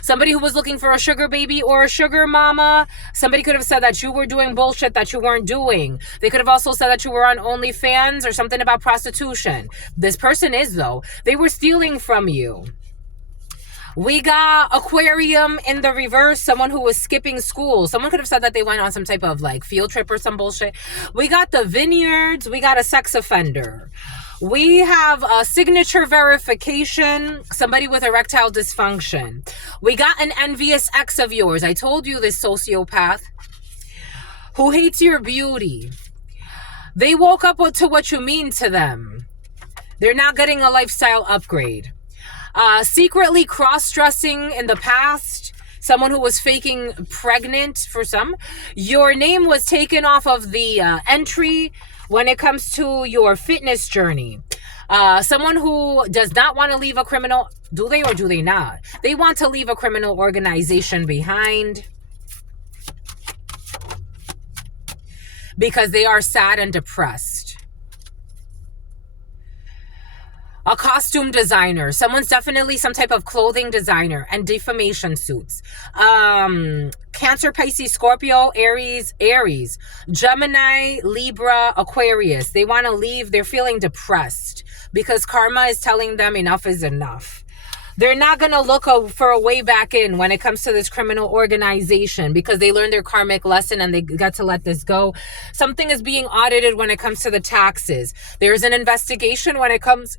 Somebody who was looking for a sugar baby or a sugar mama. Somebody could have said that you were doing bullshit that you weren't doing. They could have also said that you were on OnlyFans or something about prostitution. This person is, though. They were stealing from you. We got Aquarium in the reverse, someone who was skipping school. Someone could have said that they went on some type of like field trip or some bullshit. We got the vineyards. We got a sex offender. We have a signature verification, somebody with erectile dysfunction. We got an envious ex of yours. I told you, this sociopath who hates your beauty. They woke up to what you mean to them. They're not getting a lifestyle upgrade. Secretly cross-dressing in the past, someone who was faking pregnant for some. Your name was taken off of the entry when it comes to your fitness journey. Someone who does not want to leave a criminal, do they or do they not? They want to leave a criminal organization behind because they are sad and depressed. A costume designer. Someone's definitely some type of clothing designer and defamation suits. Cancer, Pisces, Scorpio, Aries, Gemini, Libra, Aquarius. They want to leave. They're feeling depressed because karma is telling them enough is enough. They're not going to look for a way back in when it comes to this criminal organization because they learned their karmic lesson and they got to let this go. Something is being audited when it comes to the taxes. There's an investigation when it comes...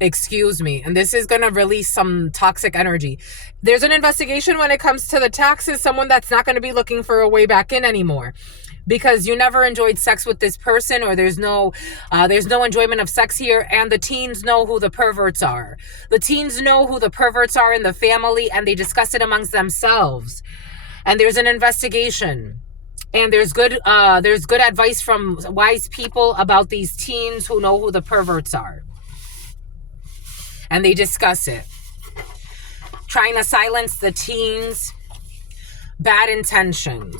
Excuse me, and this is going to release some toxic energy. There's an investigation when it comes to the taxes, someone that's not going to be looking for a way back in anymore because you never enjoyed sex with this person, or there's no enjoyment of sex here, and the teens know who the perverts are. The teens know who the perverts are in the family, and they discuss it amongst themselves. And there's an investigation. And there's good advice from wise people about these teens who know who the perverts are. And they discuss it. Trying to silence the teens. Bad intentions.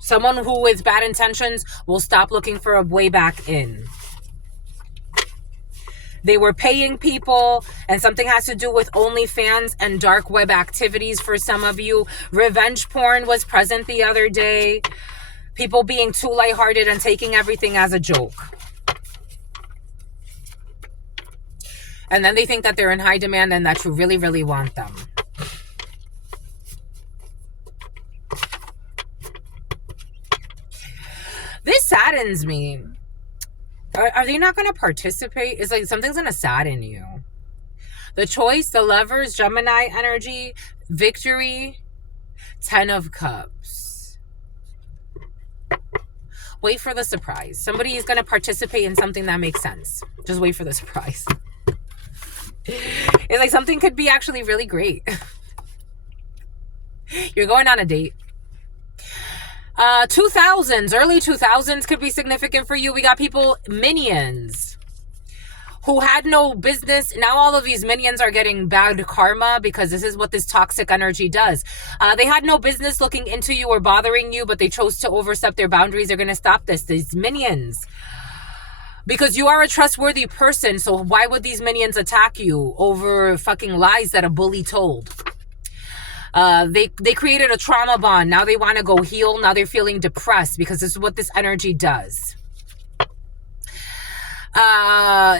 Someone who with bad intentions will stop looking for a way back in. They were paying people, and something has to do with OnlyFans and dark web activities for some of you. Revenge porn was present the other day. People being too lighthearted and taking everything as a joke. And then they think that they're in high demand and that you really, really want them. This saddens me. Are they not going to participate? It's like something's going to sadden you. The choice, the lovers, Gemini energy, victory, 10 of Cups. Wait for the surprise. Somebody is going to participate in something that makes sense. Just wait for the surprise. It's like something could be actually really great. You're going on a date. 2000s, early 2000s could be significant for you. We got people, minions, who had no business. Now all of these minions are getting bad karma because this is what this toxic energy does. They had no business looking into you or bothering you, but they chose to overstep their boundaries. They're going to stop this. These minions. Because you are a trustworthy person, so why would these minions attack you over fucking lies that a bully told? They created a trauma bond. Now they want to go heal. Now they're feeling depressed because this is what this energy does.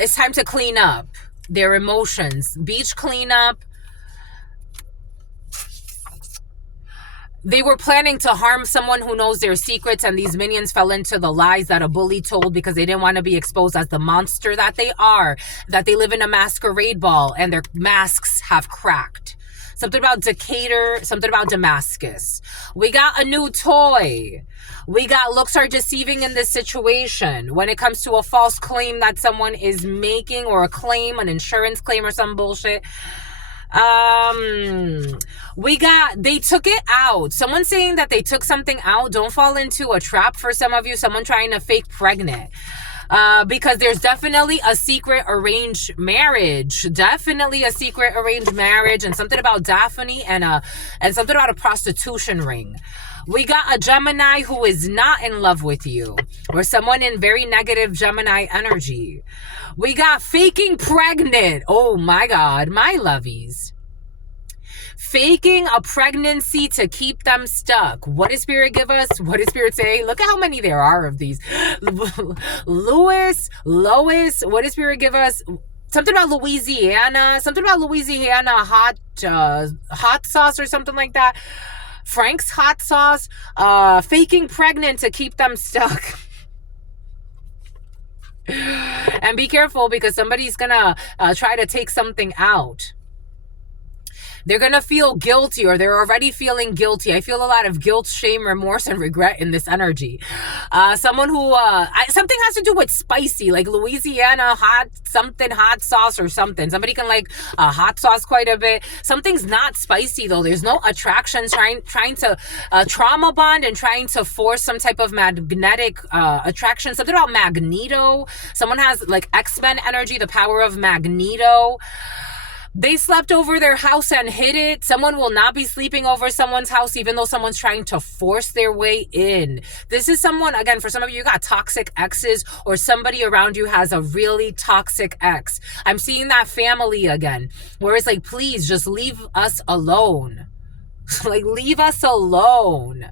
It's time to clean up their emotions. Beach cleanup. They were planning to harm someone who knows their secrets, and these minions fell into the lies that a bully told because they didn't want to be exposed as the monster that they are, that they live in a masquerade ball and their masks have cracked. Something about Decatur, something about Damascus. We got a new toy. We got looks are deceiving in this situation. When it comes to a false claim that someone is making, or a claim, an insurance claim or some bullshit. They took it out. Someone saying that they took something out. Don't fall into a trap for some of you. Someone trying to fake pregnant. Because there's definitely a secret arranged marriage. Definitely a secret arranged marriage, and something about Daphne and something about a prostitution ring. We got a Gemini who is not in love with you, or someone in very negative Gemini energy. We got faking pregnant. Oh my God, my lovies. Faking a pregnancy to keep them stuck. What does Spirit give us? What does Spirit say? Look at how many there are of these. Lois, what does Spirit give us? Something about Louisiana. Something about Louisiana hot sauce or something like that. Frank's hot sauce. Faking pregnant to keep them stuck. And be careful because somebody's gonna try to take something out. They're going to feel guilty, or they're already feeling guilty. I feel a lot of guilt, shame, remorse, and regret in this energy. Someone who, something has to do with spicy, like Louisiana hot sauce or something. Somebody can like hot sauce quite a bit. Something's not spicy though. There's no attraction, trying to trauma bond and trying to force some type of magnetic attraction. Something about Magneto. Someone has like X-Men energy, the power of Magneto. They slept over their house and hid it. Someone will not be sleeping over someone's house, even though someone's trying to force their way in. This is someone, again, for some of you, you got toxic exes, or somebody around you has a really toxic ex. I'm seeing that family again, where it's like, please just leave us alone. Like, leave us alone.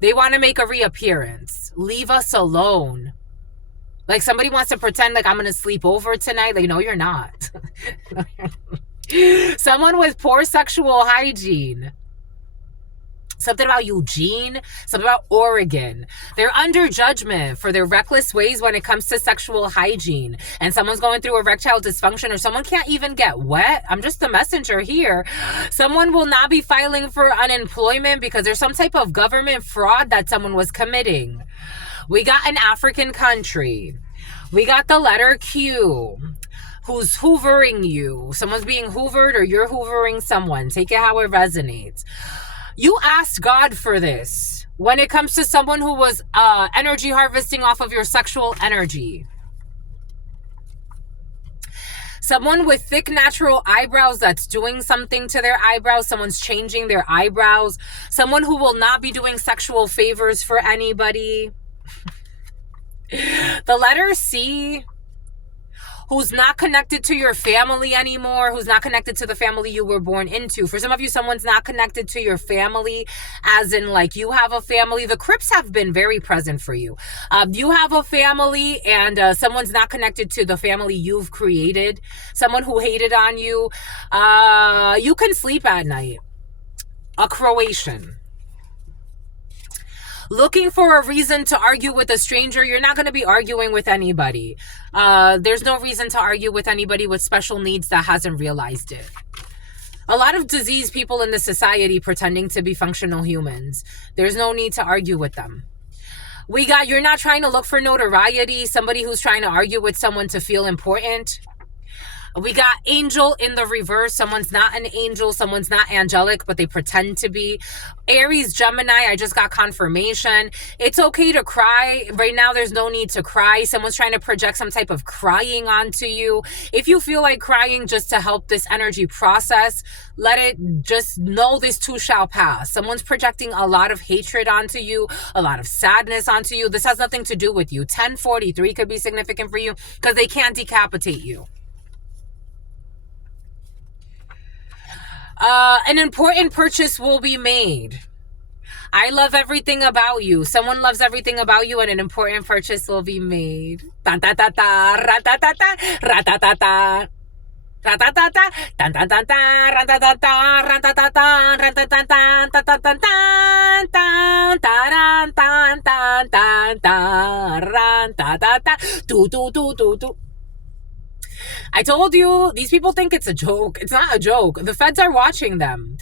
They want to make a reappearance. Leave us alone. Like somebody wants to pretend like I'm going to sleep over tonight. Like, no, you're not. No, you're not. Someone with poor sexual hygiene. Something about Eugene. Something about Oregon. They're under judgment for their reckless ways when it comes to sexual hygiene. And someone's going through erectile dysfunction, or someone can't even get wet. I'm just the messenger here. Someone will not be filing for unemployment because there's some type of government fraud that someone was committing. We got an African country. We got the letter Q. Who's hoovering you? Someone's being hoovered, or you're hoovering someone. Take it how it resonates. You asked God for this when it comes to someone who was energy harvesting off of your sexual energy. Someone with thick natural eyebrows that's doing something to their eyebrows. Someone's changing their eyebrows. Someone who will not be doing sexual favors for anybody. The letter C, who's not connected to your family anymore, who's not connected to the family you were born into. For some of you, someone's not connected to your family, as in like you have a family. The Crips have been very present for you. You have a family, and someone's not connected to the family you've created. Someone who hated on you. You can sleep at night. A Croatian. Looking for a reason to argue with a stranger. You're not going to be arguing with anybody. There's no reason to argue with anybody with special needs that hasn't realized it. A lot of diseased people in the society pretending to be functional humans. There's no need to argue with them. We got, you're not trying to look for notoriety. Somebody who's trying to argue with someone to feel important. We got angel in the reverse. Someone's not an angel. Someone's not angelic, but they pretend to be. Aries, Gemini, I just got confirmation. It's okay to cry. Right now, there's no need to cry. Someone's trying to project some type of crying onto you. If you feel like crying just to help this energy process, let it just know this too shall pass. Someone's projecting a lot of hatred onto you, a lot of sadness onto you. This has nothing to do with you. 1043 could be significant for you because they can't decapitate you. An important purchase will be made. I love everything about you. Someone loves everything about you, and an important purchase will be made. Ta ta ta ta, ra ta ta ta, ra ta ta ta. Ta ta ta ta, ta ta ta ta, ra ta ta ta, ra ta ta ta, ra ta ta ta, ta ta ta ta, ta ta ta ta ta ta, ra ta ta ta, do do do do do. I told you, these people think it's a joke. It's not a joke. The feds are watching them.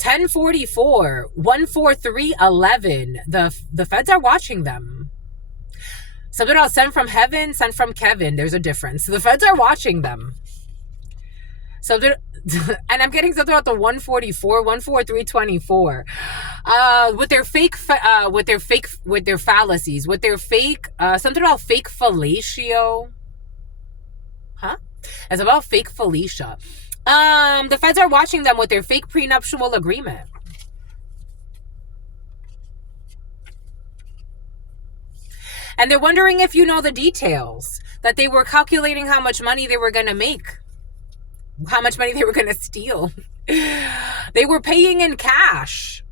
1044, 14311. The feds are watching them. Something else, sent from heaven, sent from Kevin. There's a difference. The feds are watching them. Something, and I'm getting something about the 144, 14324. With their fallacies, with their fake, something about fake fellatio. Huh? It's about fake Felicia. The feds are watching them with their fake prenuptial agreement. And they're wondering if you know the details. That they were calculating how much money they were going to make. How much money they were going to steal. They were paying in cash.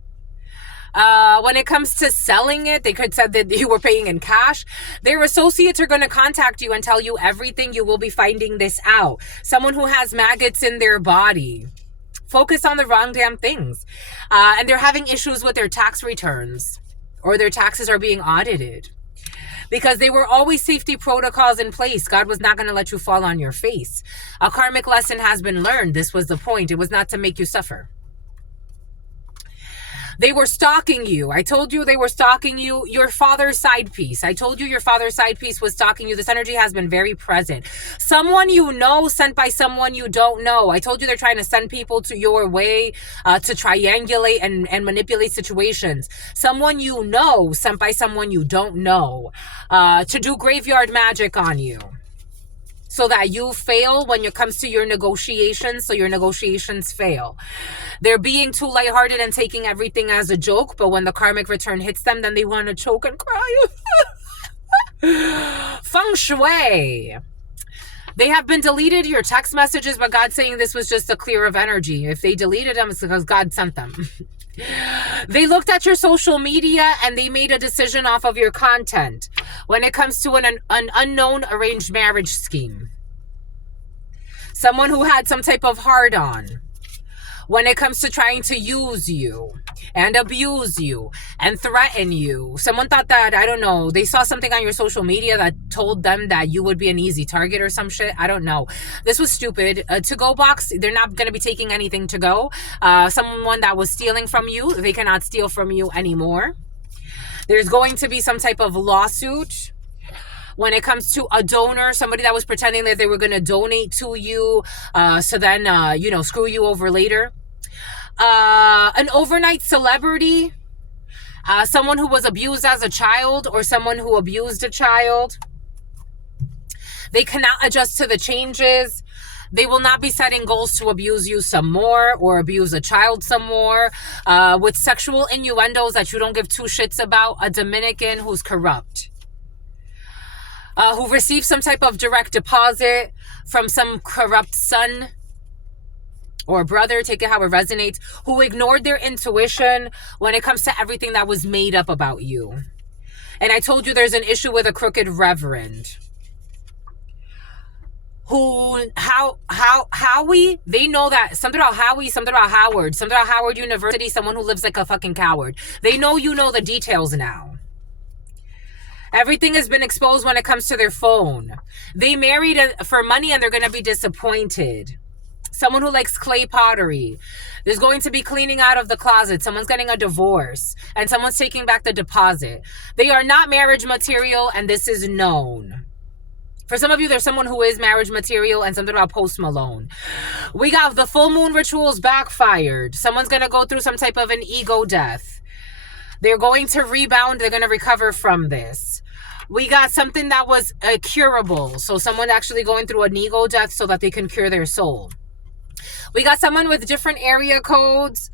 When it comes to selling it, they could have said that you were paying in cash. Their associates are going to contact you and tell you everything. You will be finding this out. Someone who has maggots in their body. Focus on the wrong damn things. And they're having issues with their tax returns. Or their taxes are being audited. Because they were always safety protocols in place. God was not going to let you fall on your face. A karmic lesson has been learned. This was the point. It was not to make you suffer. They were stalking you. I told you they were stalking you. Your father's side piece. I told you your father's side piece was stalking you. This energy has been very present. Someone you know sent by someone you don't know. I told you they're trying to send people to your way to triangulate and manipulate situations. Someone you know sent by someone you don't know to do graveyard magic on you. So that you fail when it comes to your negotiations, so your negotiations fail. They're being too lighthearted and taking everything as a joke, but when the karmic return hits them, then they want to choke and cry. Feng Shui. They have been deleted, your text messages, but God's saying this was just a clear of energy. If they deleted them, it's because God sent them. They looked at your social media and they made a decision off of your content when it comes to an unknown arranged marriage scheme. Someone who had some type of hard-on when it comes to trying to use you and abuse you and threaten you. Someone thought that, I don't know, they saw something on your social media that told them that you would be an easy target or some shit. I don't know. This was stupid. To-go box, they're not going to be taking anything to go. Someone that was stealing from you, they cannot steal from you anymore. There's going to be some type of lawsuit. When it comes to a donor, somebody that was pretending that they were going to donate to you, so then, screw you over later. An overnight celebrity, someone who was abused as a child or someone who abused a child. They cannot adjust to the changes. They will not be setting goals to abuse you some more or abuse a child some more. With sexual innuendos that you don't give two shits about. A Dominican who's corrupt. Who received some type of direct deposit from some corrupt son or brother, take it how it resonates, who ignored their intuition when it comes to everything that was made up about you. And I told you there's an issue with a crooked reverend. Howie, they know that, something about Howie, something about Howard, something about Howard University, someone who lives like a fucking coward. They know you know the details now. Everything has been exposed when it comes to their phone. They married for money and they're going to be disappointed. Someone who likes clay pottery. There's going to be cleaning out of the closet. Someone's getting a divorce. And someone's taking back the deposit. They are not marriage material and this is known. For some of you, there's someone who is marriage material, and something about Post Malone. We got the full moon rituals backfired. Someone's going to go through some type of an ego death. They're going to rebound. They're going to recover from this. We got something that was curable. So someone actually going through an ego death so that they can cure their soul. We got someone with different area codes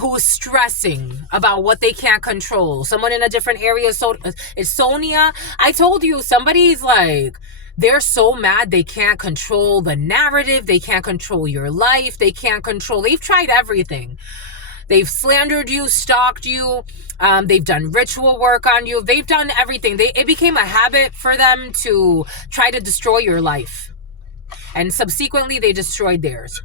who's stressing about what they can't control. Someone in a different area. So it's Sonia. I told you, somebody's like, they're so mad they can't control the narrative. They can't control your life. They can't control. They've tried everything. They've slandered you, stalked you. They've done ritual work on you. They've done everything. It became a habit for them to try to destroy your life. And subsequently, they destroyed theirs.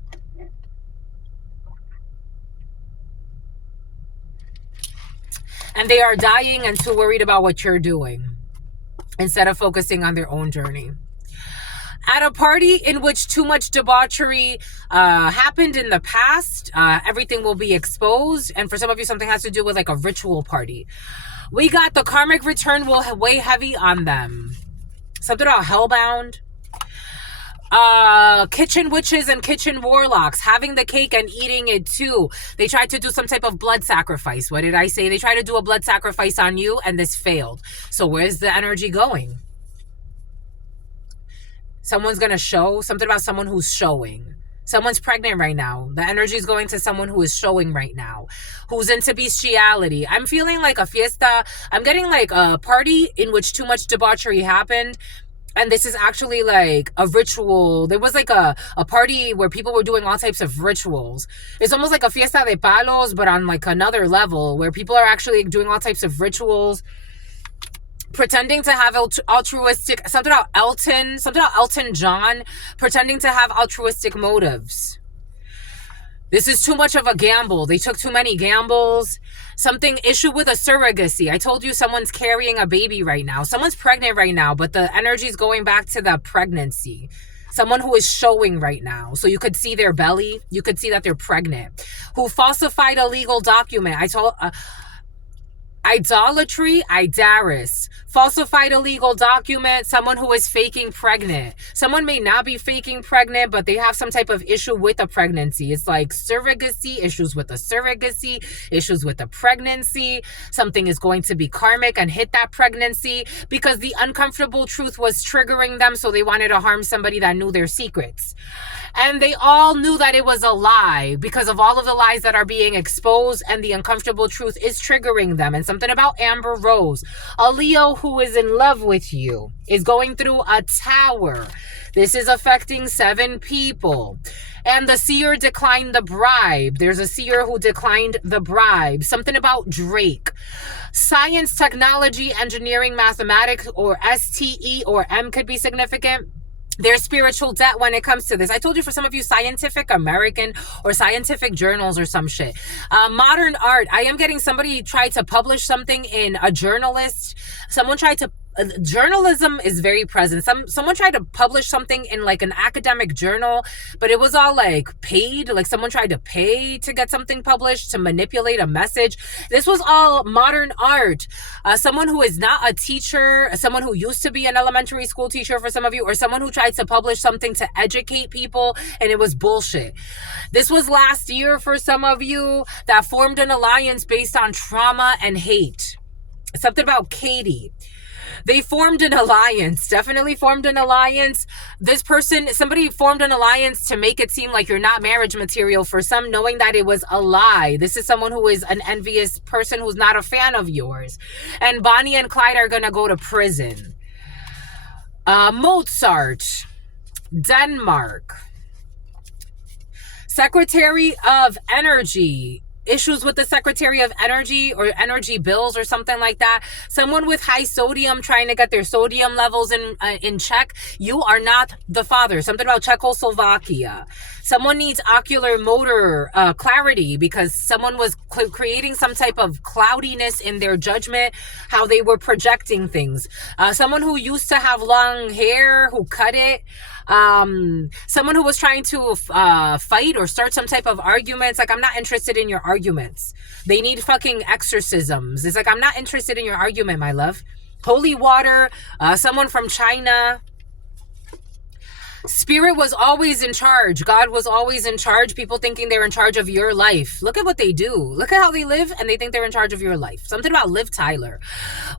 And they are dying and too worried about what you're doing instead of focusing on their own journey. At a party in which too much debauchery happened in the past, everything will be exposed. And for some of you, something has to do with like a ritual party. We got the karmic return will weigh heavy on them. Something about hellbound. Kitchen witches and kitchen warlocks having the cake and eating it too. They tried to do some type of blood sacrifice. What did I say? They tried to do a blood sacrifice on you and this failed. So where's the energy going? Someone's going to show something about someone who's showing. Someone's pregnant right now. The energy is going to someone who is showing right now, who's into bestiality. I'm feeling like a fiesta. I'm getting like a party in which too much debauchery happened. And this is actually like a ritual. There was like a party where people were doing all types of rituals. It's almost like a fiesta de palos, but on like another level where people are actually doing all types of rituals, pretending to have altruistic, something about Elton John, pretending to have altruistic motives. This is too much of a gamble. They took too many gambles. Something issue with a surrogacy. I told you someone's carrying a baby right now. Someone's pregnant right now, but the energy is going back to the pregnancy. Someone who is showing right now. So you could see their belly. You could see that they're pregnant. Who falsified a legal document. I told... idolatry, idaris, falsified a legal document, someone who is faking pregnant. Someone may not be faking pregnant, but they have some type of issue with a pregnancy. It's like surrogacy, issues with the surrogacy, issues with the pregnancy. Something is going to be karmic and hit that pregnancy because the uncomfortable truth was triggering them, so they wanted to harm somebody that knew their secrets. And they all knew that it was a lie because of all of the lies that are being exposed, and the uncomfortable truth is triggering them. And something about Amber Rose, a Leo who is in love with you, is going through a tower. This is affecting 7 people. And the seer declined the bribe. There's a seer who declined the bribe. Something about Drake. Science, technology, engineering, mathematics, or STE or M could be significant. There's spiritual debt when it comes to this. I told you, for some of you, Scientific American or scientific journals or some shit. Modern art. I am getting somebody tried to publish something in a journalist. Someone tried to... journalism is very present. Someone tried to publish something in like an academic journal, but it was all like paid. Like someone tried to pay to get something published, to manipulate a message. This was all modern art. Someone who is not a teacher, someone who used to be an elementary school teacher for some of you, or someone who tried to publish something to educate people and it was bullshit. This was last year for some of you that formed an alliance based on trauma and hate. Something about Katie. They formed an alliance, definitely formed an alliance. This person, somebody formed an alliance to make it seem like you're not marriage material for some, knowing that it was a lie. This is someone who is an envious person who's not a fan of yours. And Bonnie and Clyde are going to go to prison. Mozart, Denmark. Secretary of Energy. Issues with the Secretary of Energy or energy bills or something like that. Someone with high sodium trying to get their sodium levels in check. You are not the father. Something about Czechoslovakia. Someone needs ocular motor clarity because someone was creating some type of cloudiness in their judgment, how they were projecting things. Someone who used to have long hair, who cut it. Someone who was trying to fight or start some type of arguments. Like, I'm not interested in your arguments. They need fucking exorcisms. It's like, I'm not interested in your argument, my love. Holy water. Someone from China. Spirit was always in charge. God was always in charge. People thinking they're in charge of your life. Look at what they do. Look at how they live, and they think they're in charge of your life. Something about Liv Tyler.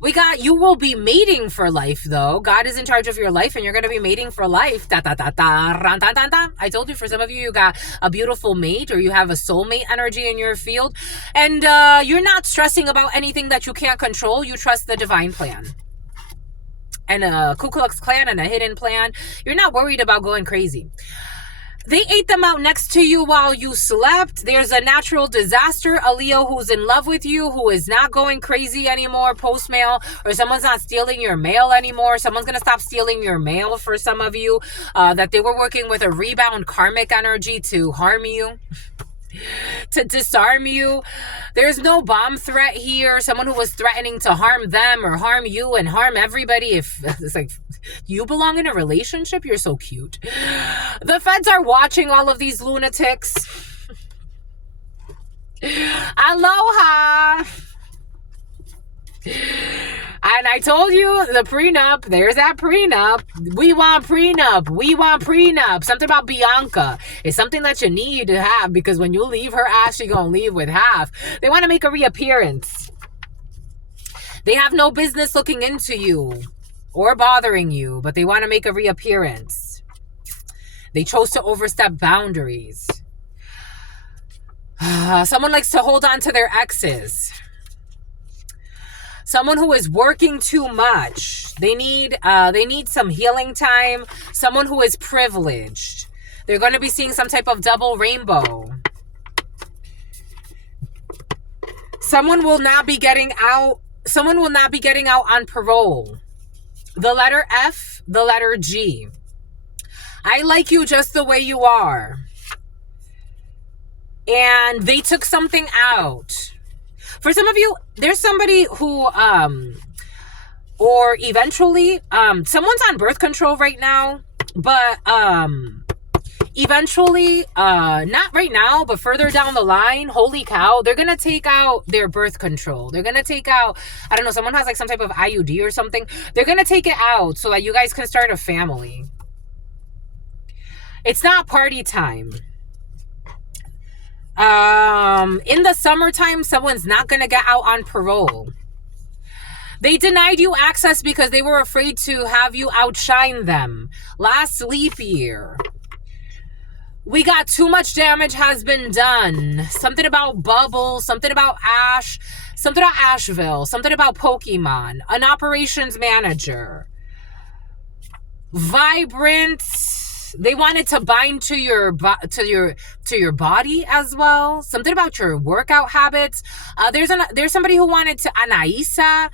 We got, you will be mating for life, though. God is in charge of your life, and you're going to be mating for life. Da, da, da, da, ran, da, da, da. I told you, for some of you, you got a beautiful mate, or you have a soulmate energy in your field, and you're not stressing about anything that you can't control. You trust the divine plan. And a Ku Klux Klan and a hidden plan. You're not worried about going crazy. They ate them out next to you while you slept. There's a natural disaster, a Leo who's in love with you, who is not going crazy anymore, post mail, or someone's not stealing your mail anymore. Someone's going to stop stealing your mail for some of you, that they were working with a rebound karmic energy to harm you, to disarm you. There's no bomb threat here. Someone who was threatening to harm them or harm you and harm everybody. If it's like, you belong in a relationship, you're so cute. The feds are watching all of these lunatics. Aloha. And I told you, the prenup, there's that prenup. We want prenup. We want prenup. Something about Bianca. It's something that you need to have, because when you leave her ass, she gonna leave with half. They want to make a reappearance. They have no business looking into you or bothering you, but they want to make a reappearance. They chose to overstep boundaries. Someone likes to hold on to their exes. Someone who is working too much. They need some healing time. Someone who is privileged. They're going to be seeing some type of double rainbow. Someone will not be getting out. Someone will not be getting out on parole. The letter F, the letter G. I like you just the way you are. And they took something out. For some of you, there's somebody who, or eventually, someone's on birth control right now, but, eventually, not right now, but further down the line, holy cow, they're going to take out their birth control. They're going to take out, I don't know, someone has like some type of IUD or something. They're going to take it out so that you guys can start a family. It's not party time. In the summertime, someone's not going to get out on parole. They denied you access because they were afraid to have you outshine them. Last leap year. We got too much damage has been done. Something about bubbles, something about Ash, something about Asheville, something about Pokemon, an operations manager. Vibrant. They wanted to bind to your body as well. Something about your workout habits. There's somebody who wanted to Anaisa.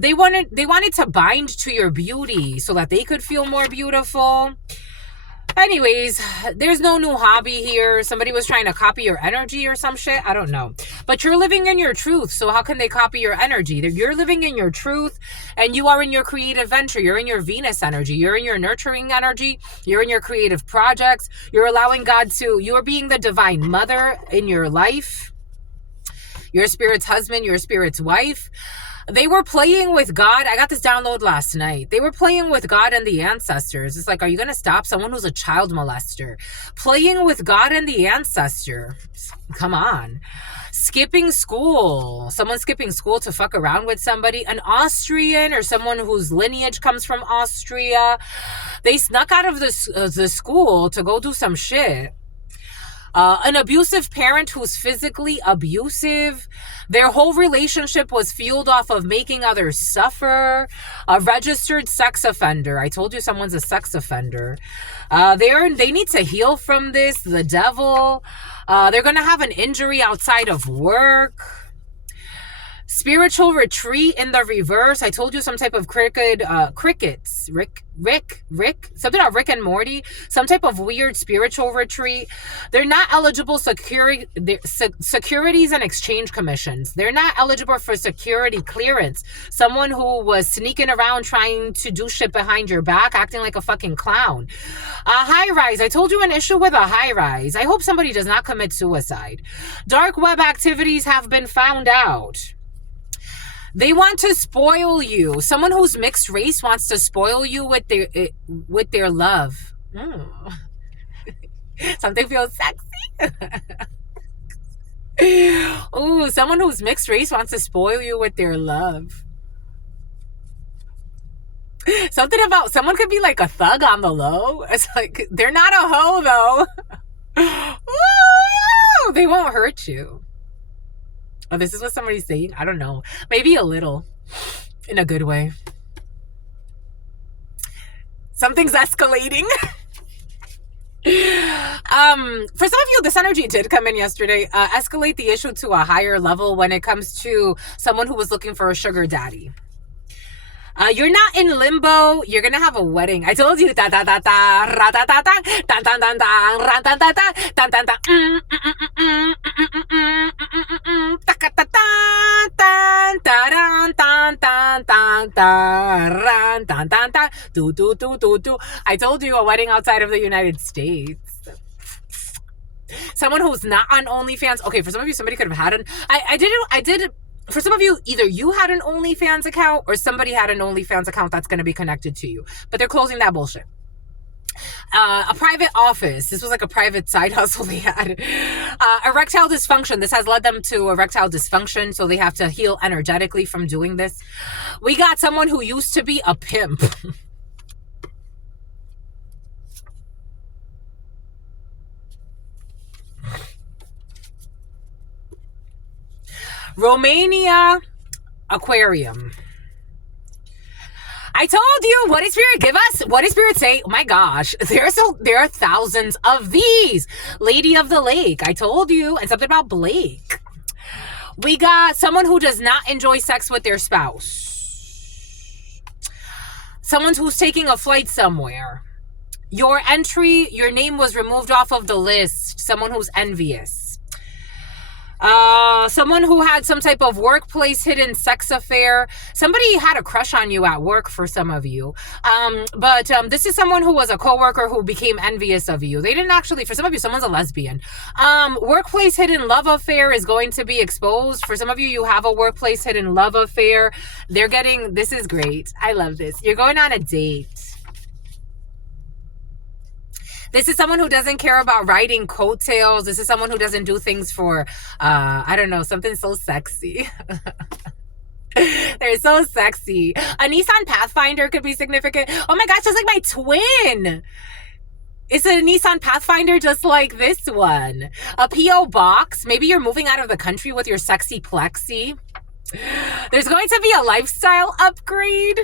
They wanted to bind to your beauty so that they could feel more beautiful. Anyways, there's no new hobby here. Somebody was trying to copy your energy or some shit. I don't know. But you're living in your truth. So how can they copy your energy? You're living in your truth, and you are in your creative venture. You're in your Venus energy. You're in your nurturing energy. You're in your creative projects. You're allowing God to, you're being the divine mother in your life. Your spirit's husband, your spirit's wife. They were playing with God. I got this download last night. They were playing with God and the ancestors. It's like, are you going to stop someone who's a child molester? Playing with God and the ancestor. Come on. Skipping school. Someone skipping school to fuck around with somebody. An Austrian or someone whose lineage comes from Austria. They snuck out of the school to go do some shit. An abusive parent who's physically abusive. Their whole relationship was fueled off of making others suffer. A registered sex offender. I told you someone's a sex offender. They need to heal from this. The devil. They're going to have an injury outside of work. Spiritual retreat in the reverse. I told you some type of crickets. Rick, something about Rick and Morty. Some type of weird spiritual retreat. They're not eligible securities and exchange commissions. They're not eligible for security clearance. Someone who was sneaking around trying to do shit behind your back, acting like a fucking clown. A high rise. I told you an issue with a high rise. I hope somebody does not commit suicide. Dark web activities have been found out. They want to spoil you. Someone who's mixed race wants to spoil you with their love. Mm. Something feels sexy. Ooh, someone who's mixed race wants to spoil you with their love. Something about someone could be like a thug on the low. It's like they're not a hoe though. Ooh, they won't hurt you. Oh, this is what somebody's saying. I don't know. Maybe a little, in a good way. Something's escalating. For some of you, this energy did come in yesterday. Escalate the issue to a higher level when it comes to someone who was looking for a sugar daddy. You're not in limbo. You're gonna have a wedding. I told you. Da da da da ra da da da da da da da ra da da da da da da ta ta ta ta ta ta ta ta ta ta do do do do do. I told you a wedding outside of the United States. Someone who's not on OnlyFans. Okay, for some of you, somebody could have had an. I did. For some of you, either you had an OnlyFans account or somebody had an OnlyFans account that's going to be connected to you. But they're closing that bullshit. A private office. This was like a private side hustle they had. Erectile dysfunction. This has led them to erectile dysfunction, so they have to heal energetically from doing this. We got someone who used to be a pimp. Romania Aquarium. I told you, what did Spirit give us? What did Spirit say? Oh my gosh, there are thousands of these. Lady of the Lake, I told you. And something about Blake. We got someone who does not enjoy sex with their spouse. Someone who's taking a flight somewhere. Your name was removed off of the list. Someone who's envious. Someone who had some type of workplace hidden sex affair. Somebody had a crush on you at work for some of you. But this is someone who was a coworker who became envious of you. They didn't actually, for some of you, someone's a lesbian. Workplace hidden love affair is going to be exposed. For some of you, you have a workplace hidden love affair. This is great. I love this. You're going on a date. This is someone who doesn't care about riding coattails. This is someone who doesn't do things for, I don't know, something so sexy. They're so sexy. A Nissan Pathfinder could be significant. Oh my gosh, just like my twin. It's a Nissan Pathfinder just like this one. A P.O. box. Maybe you're moving out of the country with your sexy plexi. There's going to be a lifestyle upgrade.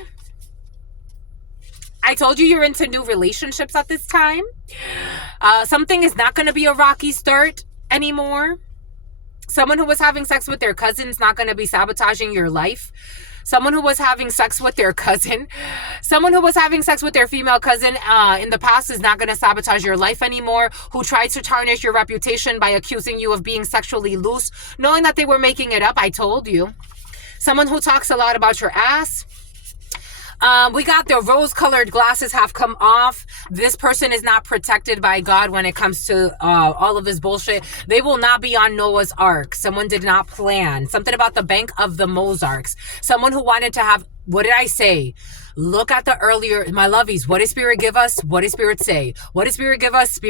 I told you you're into new relationships at this time. Something is not going to be a rocky start anymore. Someone who was having sex with their cousin is not going to be sabotaging your life. Someone who was having sex with their cousin. Someone who was having sex with their female cousin in the past is not going to sabotage your life anymore. Who tried to tarnish your reputation by accusing you of being sexually loose, knowing that they were making it up. I told you. Someone who talks a lot about your ass. We got the rose-colored glasses have come off. This person is not protected by God when it comes to all of this bullshit. They will not be on Noah's Ark. Someone did not plan. Something about the Bank of the Mozarks. Someone who wanted to have, what did I say? Look at the earlier, my lovies, what did Spirit give us? What did Spirit say? What did Spirit give us?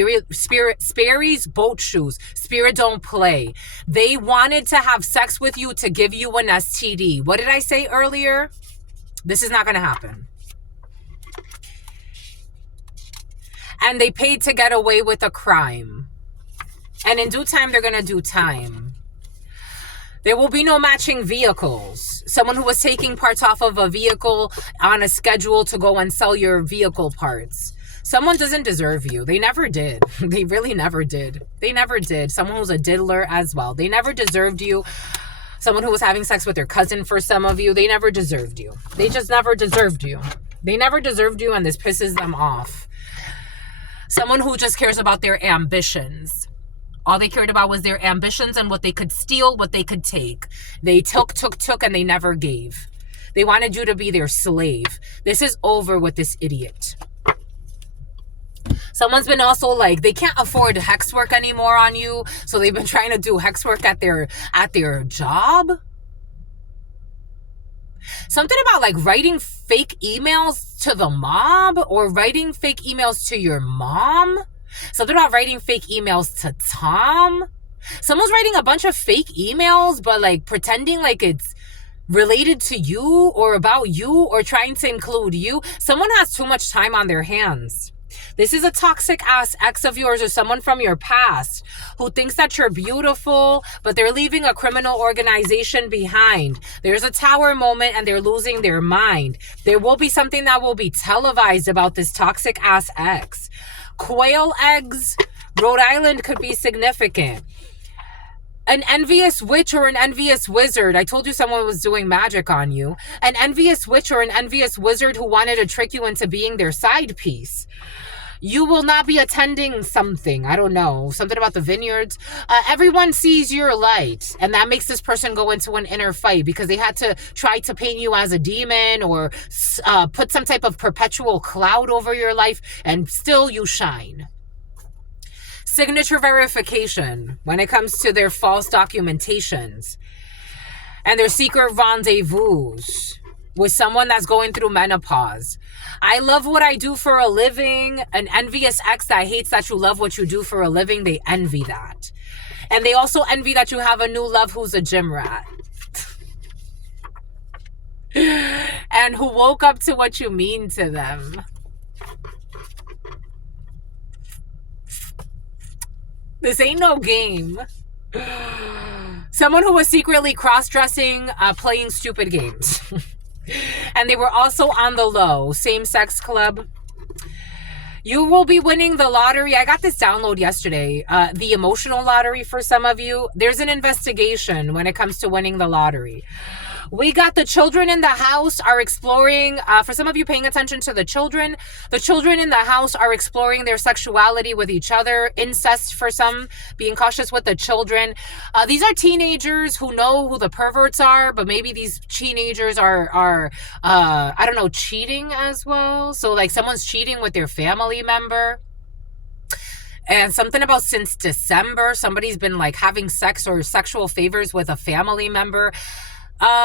Sperry's boat shoes. Spirit don't play. They wanted to have sex with you to give you an STD. What did I say earlier? This is not going to happen. And they paid to get away with a crime. And in due time, they're going to do time. There will be no matching vehicles. Someone who was taking parts off of a vehicle on a schedule to go and sell your vehicle parts. Someone doesn't deserve you. They never did. They really never did. They never did. Someone who's a diddler as well. They never deserved you. Someone who was having sex with their cousin for some of you, they never deserved you. They just never deserved you. They never deserved you, and this pisses them off. Someone who just cares about their ambitions. All they cared about was their ambitions and what they could steal, what they could take. They took, and they never gave. They wanted you to be their slave. This is over with this idiot. Someone's been also like, they can't afford hex work anymore on you, so they've been trying to do hex work at their job. Something about like writing fake emails to the mob or writing fake emails to your mom. Something about writing fake emails to Tom. Someone's writing a bunch of fake emails, but like pretending like it's related to you or about you or trying to include you. Someone has too much time on their hands. This is a toxic ass ex of yours or someone from your past who thinks that you're beautiful, but they're leaving a criminal organization behind. There's a tower moment and they're losing their mind. There will be something that will be televised about this toxic ass ex. Quail eggs, Rhode Island could be significant. An envious witch or an envious wizard. I told you someone was doing magic on you. An envious witch or an envious wizard who wanted to trick you into being their side piece. You will not be attending something. I don't know. Something about the vineyards. Everyone sees your light. And that makes this person go into an inner fight because they had to try to paint you as a demon or put some type of perpetual cloud over your life. And still you shine. Signature verification when it comes to their false documentations and their secret rendezvous with someone that's going through menopause. I love what I do for a living. An envious ex that hates that you love what you do for a living, they envy that. And they also envy that you have a new love who's a gym rat. And who woke up to what you mean to them. This ain't no game. Someone who was secretly cross-dressing, playing stupid games. And they were also on the low. Same-sex club. You will be winning the lottery. I got this download yesterday. The emotional lottery for some of you. There's an investigation when it comes to winning the lottery. We got the children in the house are exploring, for some of you paying attention to the children in the house are exploring their sexuality with each other. Incest for some, being cautious with the children. These are teenagers who know who the perverts are, but maybe these teenagers are I don't know, cheating as well. So like someone's cheating with their family member. And something about since December, somebody's been like having sex or sexual favors with a family member.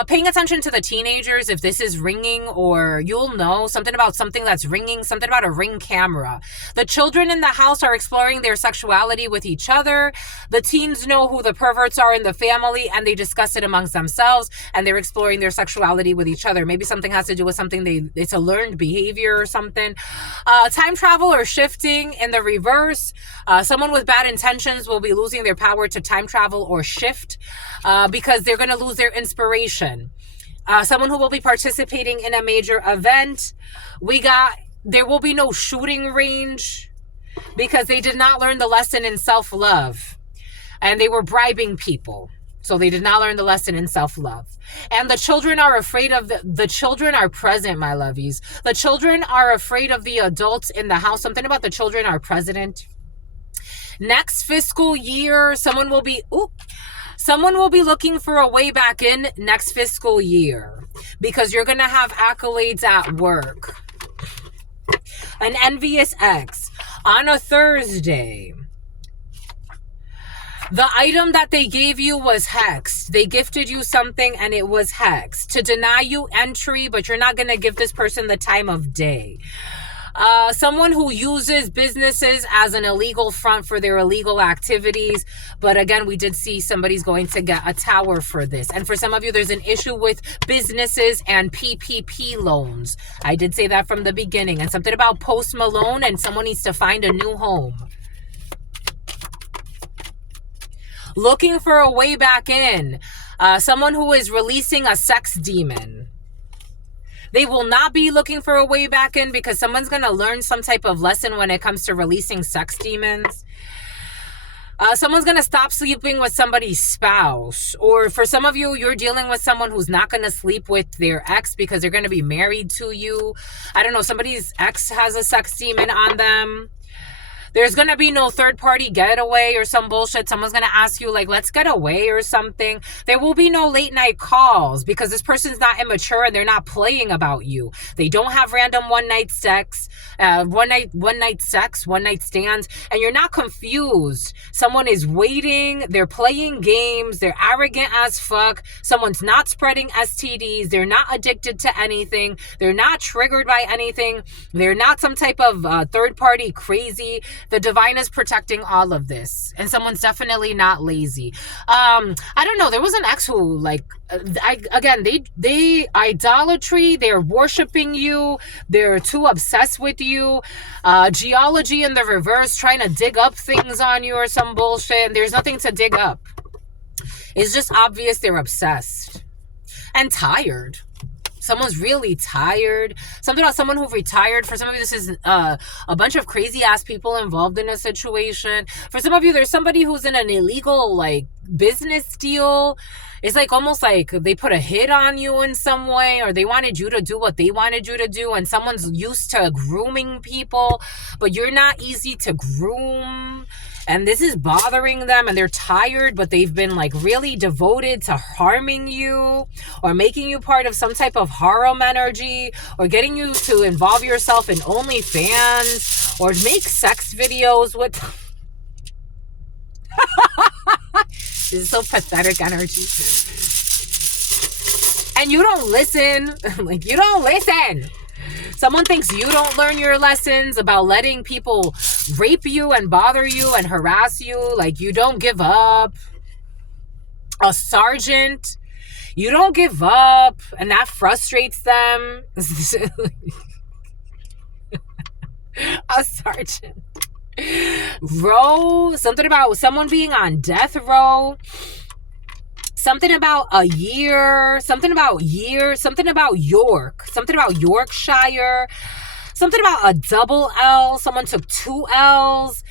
Paying attention to the teenagers, if this is ringing or you'll know something about something that's ringing, something about a ring camera. The children in the house are exploring their sexuality with each other. The teens know who the perverts are in the family and they discuss it amongst themselves and they're exploring their sexuality with each other. Maybe something has to do with something it's a learned behavior or something. Time travel or shifting in the reverse. Someone with bad intentions will be losing their power to time travel or shift because they're going to lose their inspiration. Someone who will be participating in a major event. There will be no shooting range because they did not learn the lesson in self-love and they were bribing people. So they did not learn the lesson in self-love. And the children are afraid of the children are present, my lovies. The children are afraid of the adults in the house. Something about the children are present. Next fiscal year, someone will be looking for a way back in next fiscal year because you're going to have accolades at work. An envious ex on a Thursday. The item that they gave you was hexed. They gifted you something and it was hexed to deny you entry, but you're not going to give this person the time of day. Someone who uses businesses as an illegal front for their illegal activities. But again, we did see somebody's going to get a tower for this. And for some of you, there's an issue with businesses and PPP loans. I did say that from the beginning. And something about Post Malone and someone needs to find a new home. Looking for a way back in. Someone who is releasing a sex demon. They will not be looking for a way back in because someone's going to learn some type of lesson when it comes to releasing sex demons. Someone's going to stop sleeping with somebody's spouse. Or for some of you, you're dealing with someone who's not going to sleep with their ex because they're going to be married to you. I don't know, somebody's ex has a sex demon on them. There's going to be no third party getaway or some bullshit. Someone's going to ask you, like, let's get away or something. There will be no late night calls because this person's not immature and they're not playing about you. They don't have random one night sex, one night stands, and you're not confused. Someone is waiting. They're playing games. They're arrogant as fuck. Someone's not spreading STDs. They're not addicted to anything. They're not triggered by anything. They're not some type of third party crazy. The divine is protecting all of this, and someone's definitely not lazy. I don't know. There was an ex who, like, they idolatry. They're worshiping you. They're too obsessed with you. Geology in the reverse, trying to dig up things on you or some bullshit. And there's nothing to dig up. It's just obvious they're obsessed and tired. Someone's really tired. Something about someone who retired. For some of you, this is a bunch of crazy ass people involved in a situation. For some of you, there's somebody who's in an illegal, like, business deal. It's like almost like they put a hit on you in some way, or they wanted you to do what they wanted you to do, and someone's used to grooming people, but you're not easy to groom. And this is bothering them, and they're tired, but they've been, like, really devoted to harming you or making you part of some type of harem energy, or getting you to involve yourself in OnlyFans or make sex videos with this is so pathetic energy. And you don't listen. Like, you don't listen. Someone thinks you don't learn your lessons about letting people rape you and bother you and harass you. Like, you don't give up. A sergeant, you don't give up. And that frustrates them. A sergeant. Row, something about someone being on death row. Something about a year, something about York, something about Yorkshire, something about a double L, someone took 2 L's,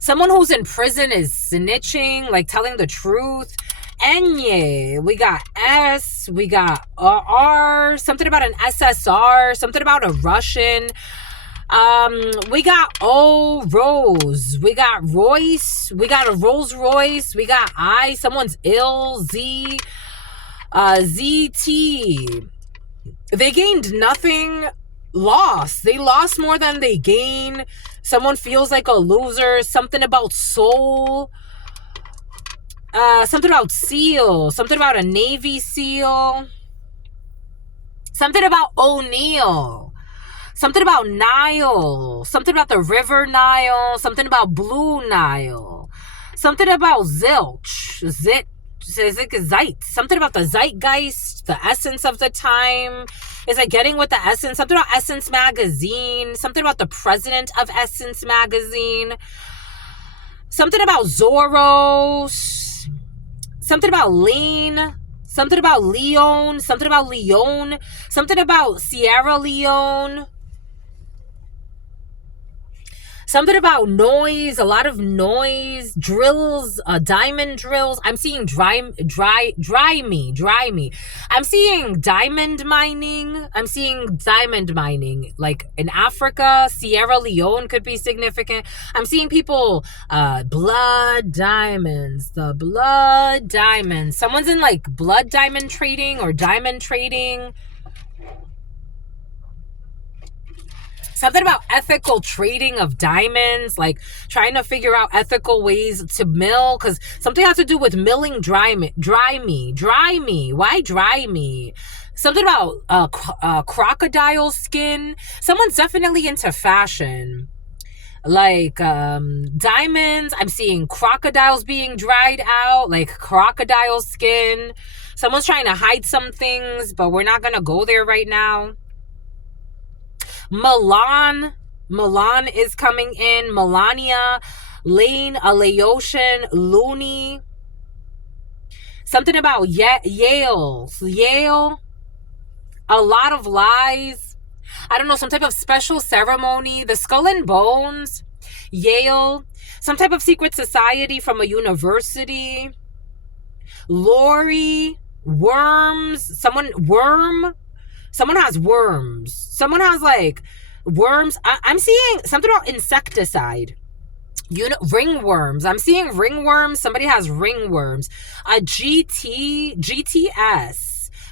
someone who's in prison is snitching, like telling the truth. Enye, we got S, we got R, something about an SSR, something about a Russian. We got O, Rose, we got Royce, we got a Rolls Royce, we got I, someone's ill, Z, ZT. They gained nothing, lost. They lost more than they gained. Someone feels like a loser. Something about soul. Something about SEAL. Something about a Navy SEAL. Something about O'Neill. Something about Nile. Something about the River Nile. Something about Blue Nile. Something about Zilch. Zeit. Something about the zeitgeist. The essence of the time. It's like getting with the essence. Something about Essence Magazine. Something about the president of Essence Magazine. Something about Zorro. Something about Lean. Something about Leon. Something about Leon. Something about Sierra Leone. Something about noise, a lot of noise, drills, diamond drills. I'm seeing dry me. I'm seeing diamond mining. Like in Africa, Sierra Leone could be significant. I'm seeing people, blood diamonds, the blood diamonds. Someone's in like blood diamond trading or diamond trading. Something about ethical trading of diamonds, like trying to figure out ethical ways to mill, because something has to do with milling dry me. Why dry me? Something about crocodile skin. Someone's definitely into fashion. Like diamonds, I'm seeing crocodiles being dried out, like crocodile skin. Someone's trying to hide some things, but we're not going to go there right now. Milan is coming in. Melania, Lane, a Laotian, Looney. Something about Yale, a lot of lies. I don't know, some type of special ceremony. The Skull and Bones, Yale. Some type of secret society from a university. Lori, worms, Someone has worms. Someone has like worms. I'm seeing something about insecticide. ringworms. I'm seeing ringworms. Somebody has ringworms. A GTS,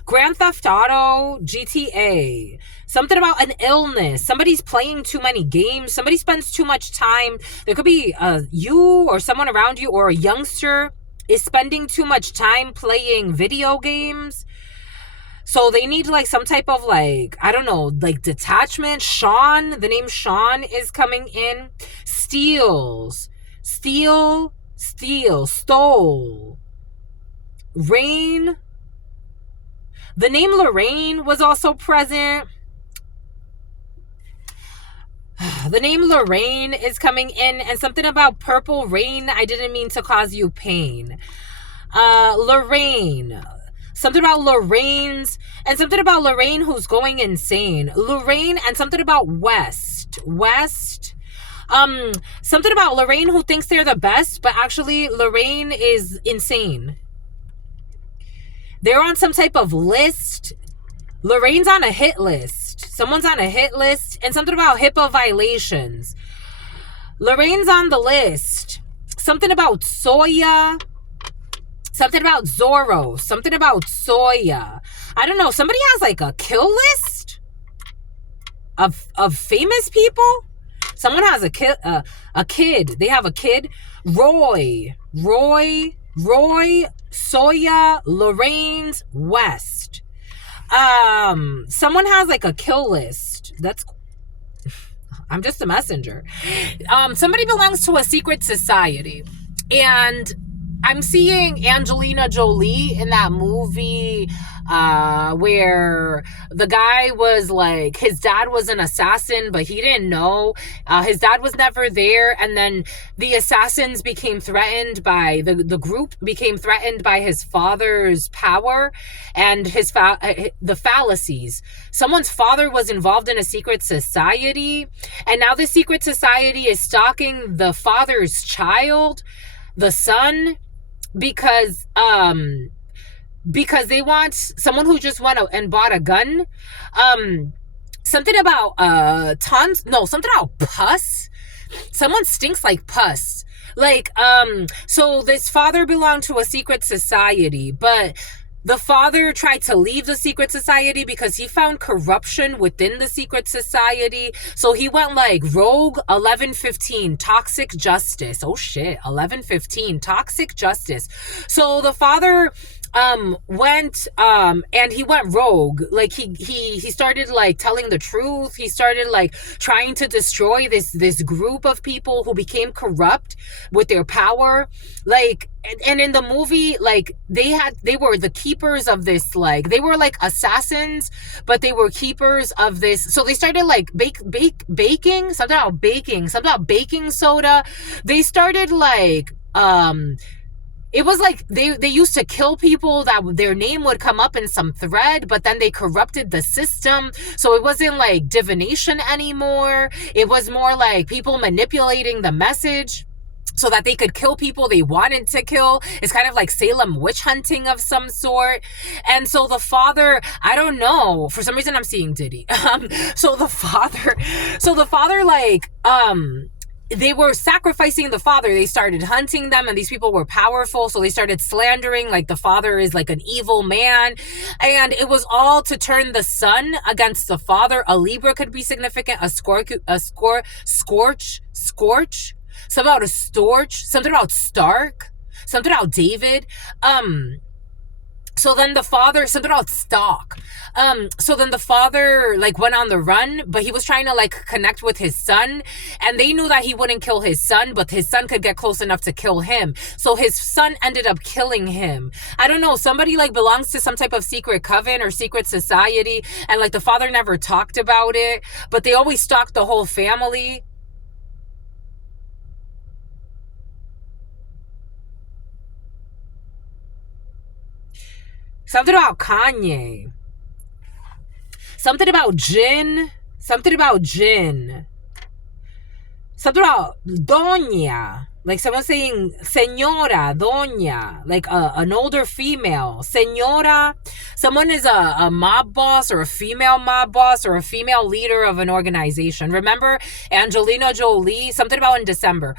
Grand Theft Auto, GTA. Something about an illness. Somebody's playing too many games. Somebody spends too much time. There could be you or someone around you, or a youngster is spending too much time playing video games. So they need like some type of like, I don't know, like detachment. Sean, the name Sean is coming in. Steals. Stole. Rain. The name Lorraine was also present. The name Lorraine is coming in, and something about purple rain. I didn't mean to cause you pain. Lorraine. Something about Lorraine's, and something about Lorraine who's going insane. Lorraine, and something about West. Something about Lorraine who thinks they're the best, but actually Lorraine is insane. They're on some type of list. Lorraine's on a hit list. Someone's on a hit list, and something about HIPAA violations. Lorraine's on the list. Something about soya. Something about Zorro. Something about soya. I don't know. Somebody has like a kill list of famous people. Someone has a kid. They have a kid. Roy. Soya. Lorraine's West. Someone has like a kill list. I'm just a messenger. Somebody belongs to a secret society, and I'm seeing Angelina Jolie in that movie where the guy was like, his dad was an assassin, but he didn't know. His dad was never there. And then the assassins became threatened by, the group became threatened by his father's power and the fallacies. Someone's father was involved in a secret society, and now the secret society is stalking the father's child, the son, because they want someone who just went out and bought a gun. Something about something about pus. Someone stinks like pus. Like, so this father belonged to a secret society, but the father tried to leave the secret society because he found corruption within the secret society. So he went like rogue. 1115, toxic justice. Oh shit, 1115, toxic justice. So the father went and he went rogue. Like he started like telling the truth. He started like trying to destroy this group of people who became corrupt with their power. Like, and in the movie, like they were the keepers of this, like they were like assassins, but they were keepers of this. So they started like baking, something about baking soda. They started like it was like they used to kill people that their name would come up in some thread, but then they corrupted the system. So it wasn't like divination anymore. It was more like people manipulating the message so that they could kill people they wanted to kill. It's kind of like Salem witch hunting of some sort. And so the father, I don't know, for some reason I'm seeing Diddy. So the father like, they were sacrificing the father. They started hunting them, and these people were powerful, so they started slandering like the father is like an evil man, and it was all to turn the son against the father. A Libra could be significant. Scorch, something about a storch, something about Stark, something about David. So then the father, something about stock. So then the father like went on the run, but he was trying to like connect with his son, and they knew that he wouldn't kill his son, but his son could get close enough to kill him. So his son ended up killing him. I don't know, somebody like belongs to some type of secret coven or secret society, and like the father never talked about it, but they always stalked the whole family. Something about Kanye. Something about gin. Something about Doña. Like someone saying señora, doña, like an older female. Señora, someone is a mob boss or a female mob boss or a female leader of an organization. Remember Angelina Jolie? Something about in December.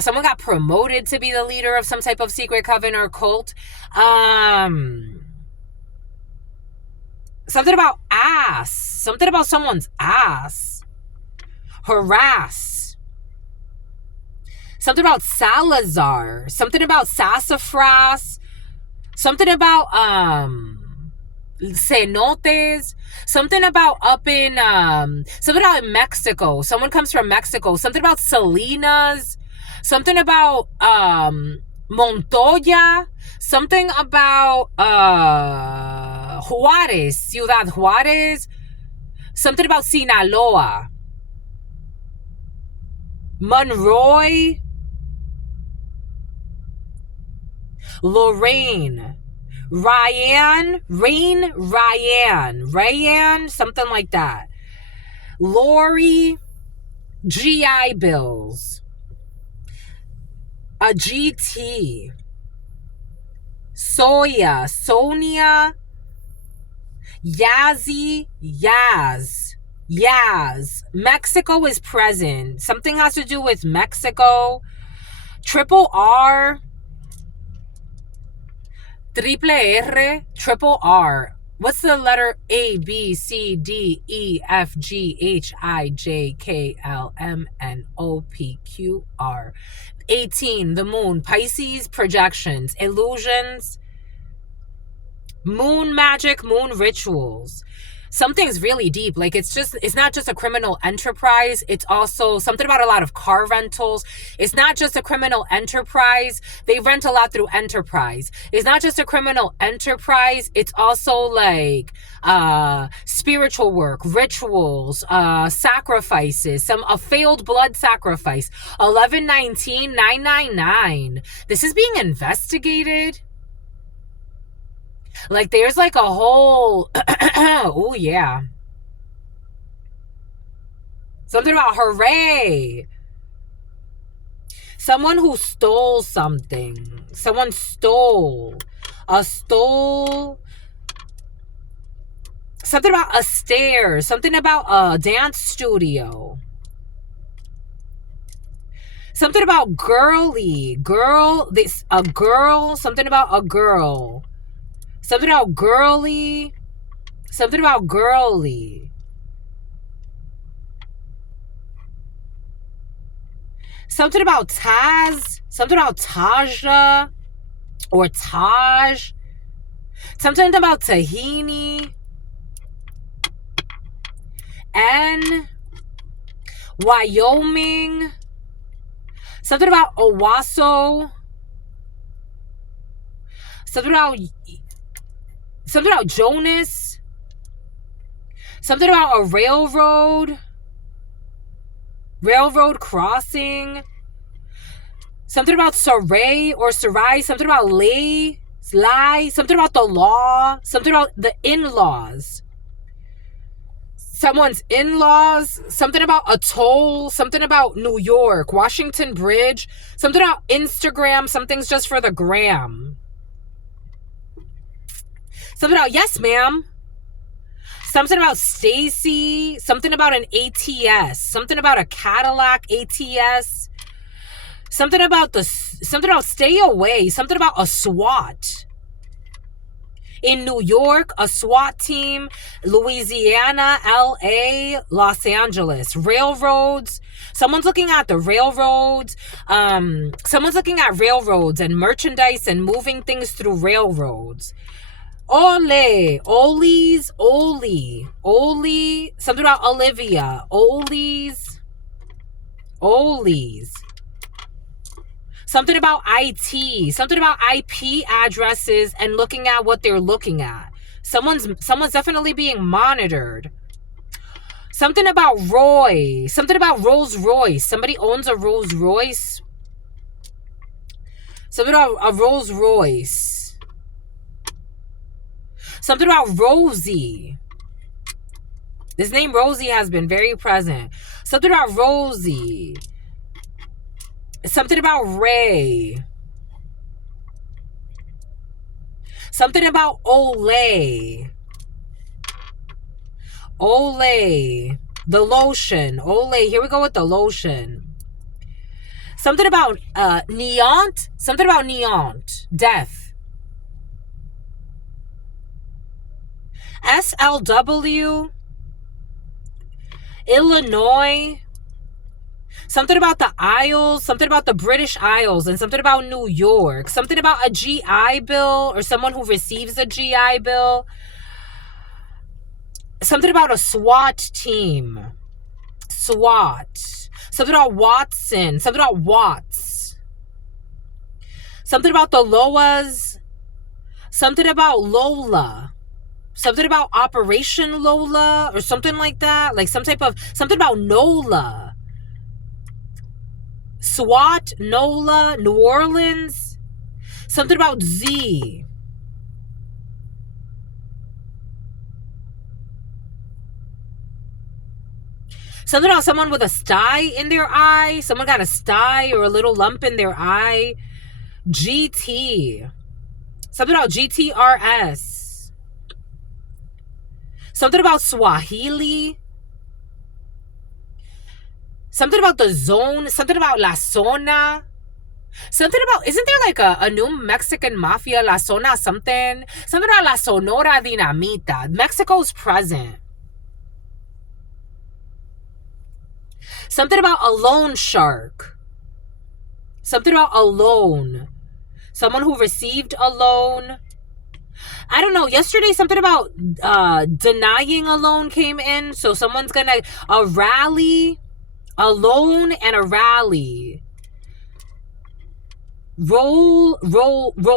Someone got promoted to be the leader of some type of secret coven or cult. Something about ass. Something about someone's ass. Harass. Something about Salazar. Something about sassafras. Something about cenotes. Something about up in something about in Mexico. Someone comes from Mexico. Something about Salinas. Something about Montoya. Something about Juarez. Ciudad Juarez. Something about Sinaloa. Monroy. Lorraine, Ryan, something like that. Lori, GI Bills, a GT, Sonia, Yazzie, Yaz. Mexico is present. Something has to do with Mexico. Triple R, Triple R, triple R. What's the letter A, B, C, D, E, F, G, H, I, J, K, L, M, N, O, P, Q, R. 18, the moon. Pisces, projections, illusions, moon magic, moon rituals. Something's really deep. Like it's not just a criminal enterprise. It's also something about a lot of car rentals. It's not just a criminal enterprise. They rent a lot through enterprise. It's not just a criminal enterprise. It's also like spiritual work, rituals, sacrifices, a failed blood sacrifice. 1119-999. This is being investigated. Like there's like a whole oh yeah, something about hooray. Someone who stole something. Someone stole something about a stair. Something about a dance studio. Something about girly. A girl. Something about a girl. Something about girly. Something about girly. Something about Taz. Something about Taja. Or Taj. Something about tahini. And Wyoming. Something about Owasso. Something about Jonas. Something about a railroad crossing. Something about Sarai or Sarai. Something about lie. Something about the law. Something about the in-laws. Someone's in-laws. Something about a toll. Something about New York. Washington Bridge. Something about Instagram. Something's just for the gram. Something about yes, ma'am. Something about Stacy. Something about an ATS. Something about a Cadillac ATS. Something about stay away. Something about a SWAT. In New York, a SWAT team. Louisiana, LA, Los Angeles. Railroads. Someone's looking at the railroads. Someone's looking at railroads and merchandise and moving things through railroads. Ole, something about Olivia, Ole's, something about IT, something about IP addresses and looking at what they're looking at. Someone's definitely being monitored. Something about Roy, something about Rolls Royce. Somebody owns a Rolls Royce. Something about a Rolls Royce. Something about Rosie. This name Rosie has been very present. Something about Rosie. Something about Ray. Something about Olay. Olay. The lotion. Olay. Here we go with the lotion. Something about Neont. Something about Neont. Death. SLW. Illinois. Something about the Isles, something about the British Isles, and something about New York. Something about a GI Bill or someone who receives a GI Bill. Something about a SWAT team. SWAT. Something about Watson. Something about Watts. Something about the Loas. Something about Lola. Something about Operation Lola or something like that. Like something about NOLA. SWAT, NOLA, New Orleans. Something about Z. Something about someone with a sty in their eye. Someone got a sty or a little lump in their eye. GT. Something about GTRS. Something about Swahili. Something about the zone. Something about La Zona. Something about, isn't there like a new Mexican mafia, La Zona something? Something about La Sonora Dinamita. Mexico's present. Something about a loan shark. Something about a loan. Someone who received a loan. I don't know. Yesterday, something about denying a loan came in. So someone's gonna, a rally, a loan and a rally. Rolando.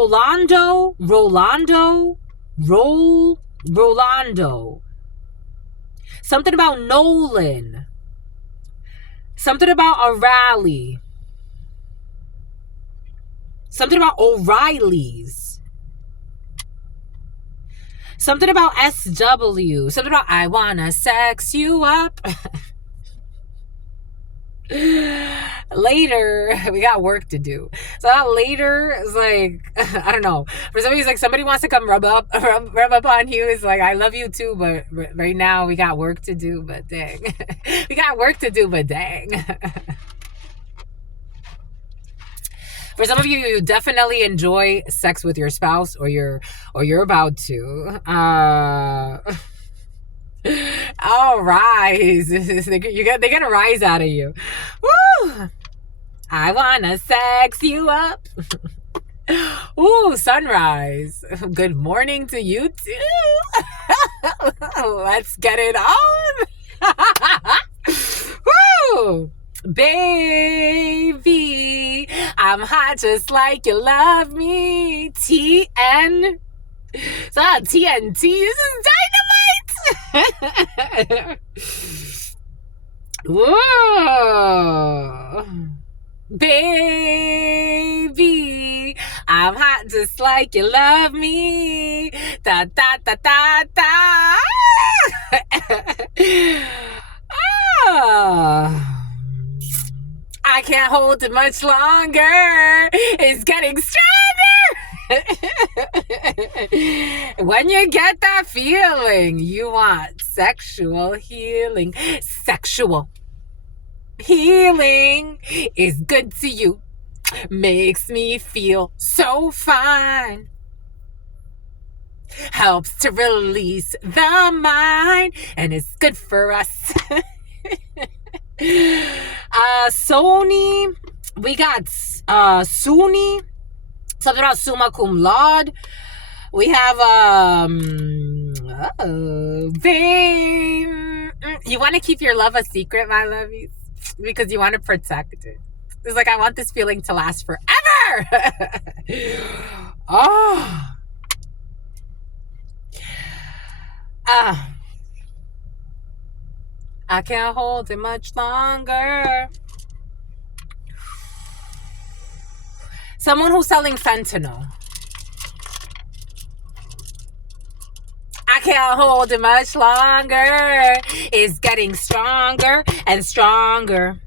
Something about Nolan. Something about a rally. Something about O'Reilly's. Something about SW. Something about I wanna sex you up. Later, we got work to do. So that later is like, I don't know. For somebody who's like, somebody wants to come rub up on you. It's like, I love you too, but right now we got work to do. But dang, we got work to do. But dang. For some of you, you definitely enjoy sex with your spouse, or you're about to. I'll rise. They're gonna rise out of you. Woo! I wanna sex you up. Ooh, sunrise. Good morning to you too. Let's get it on. Woo! Baby, I'm hot just like you love me. TN. So TNT, this is dynamite. Whoa. Baby, I'm hot just like you love me. Da da da da da. I can't hold it much longer. It's getting stronger. When you get that feeling, you want sexual healing. Sexual healing is good to you. Makes me feel so fine. Helps to release the mind, and it's good for us. Sony, we got Suni, something about summa cum laude. We have you want to keep your love a secret, my lovies, because you want to protect it. It's like, I want this feeling to last forever. Oh. I can't hold it much longer. Someone who's selling fentanyl. I can't hold it much longer. It's getting stronger and stronger.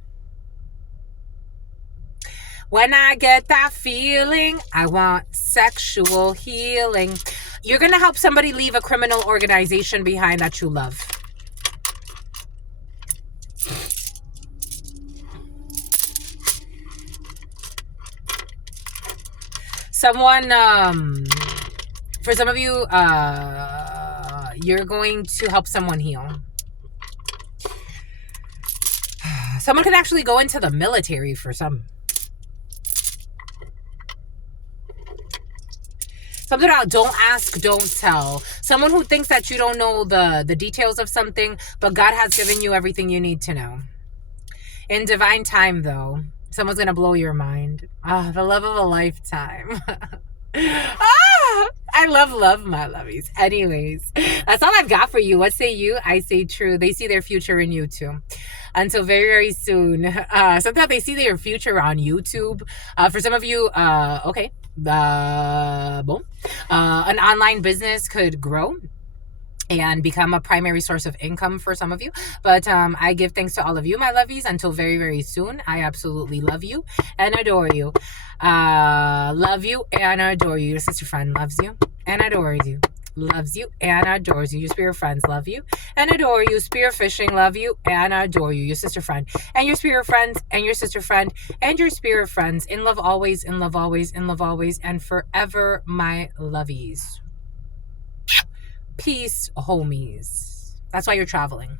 When I get that feeling, I want sexual healing. You're going to help somebody leave a criminal organization behind that you love. Someone, for some of you, you're going to help someone heal. Someone could actually go into the military for some. Something about don't ask, don't tell. Someone who thinks that you don't know the details of something, but God has given you everything you need to know. In divine time, though, someone's going to blow your mind. Ah, the love of a lifetime. I love my lovies. Anyways, that's all I've got for you. What say you? I say true. They see their future in you too. Until very, very soon. Sometimes they see their future on YouTube. For some of you, okay. Boom. An online business could grow and become a primary source of income for some of you. But I give thanks to all of you, my lovies. Until very, very soon. I absolutely love you and adore you. Love you and adore you. Your sister friend loves you and adores you. Loves you and adores you. Your spirit friends love you and adore you. Spirit fishing love you and adore you. Your sister friend and your spirit friends and your sister friend and your spirit friends. In love always, in love always, in love always, and forever, my lovies. Peace, homies. That's why you're traveling.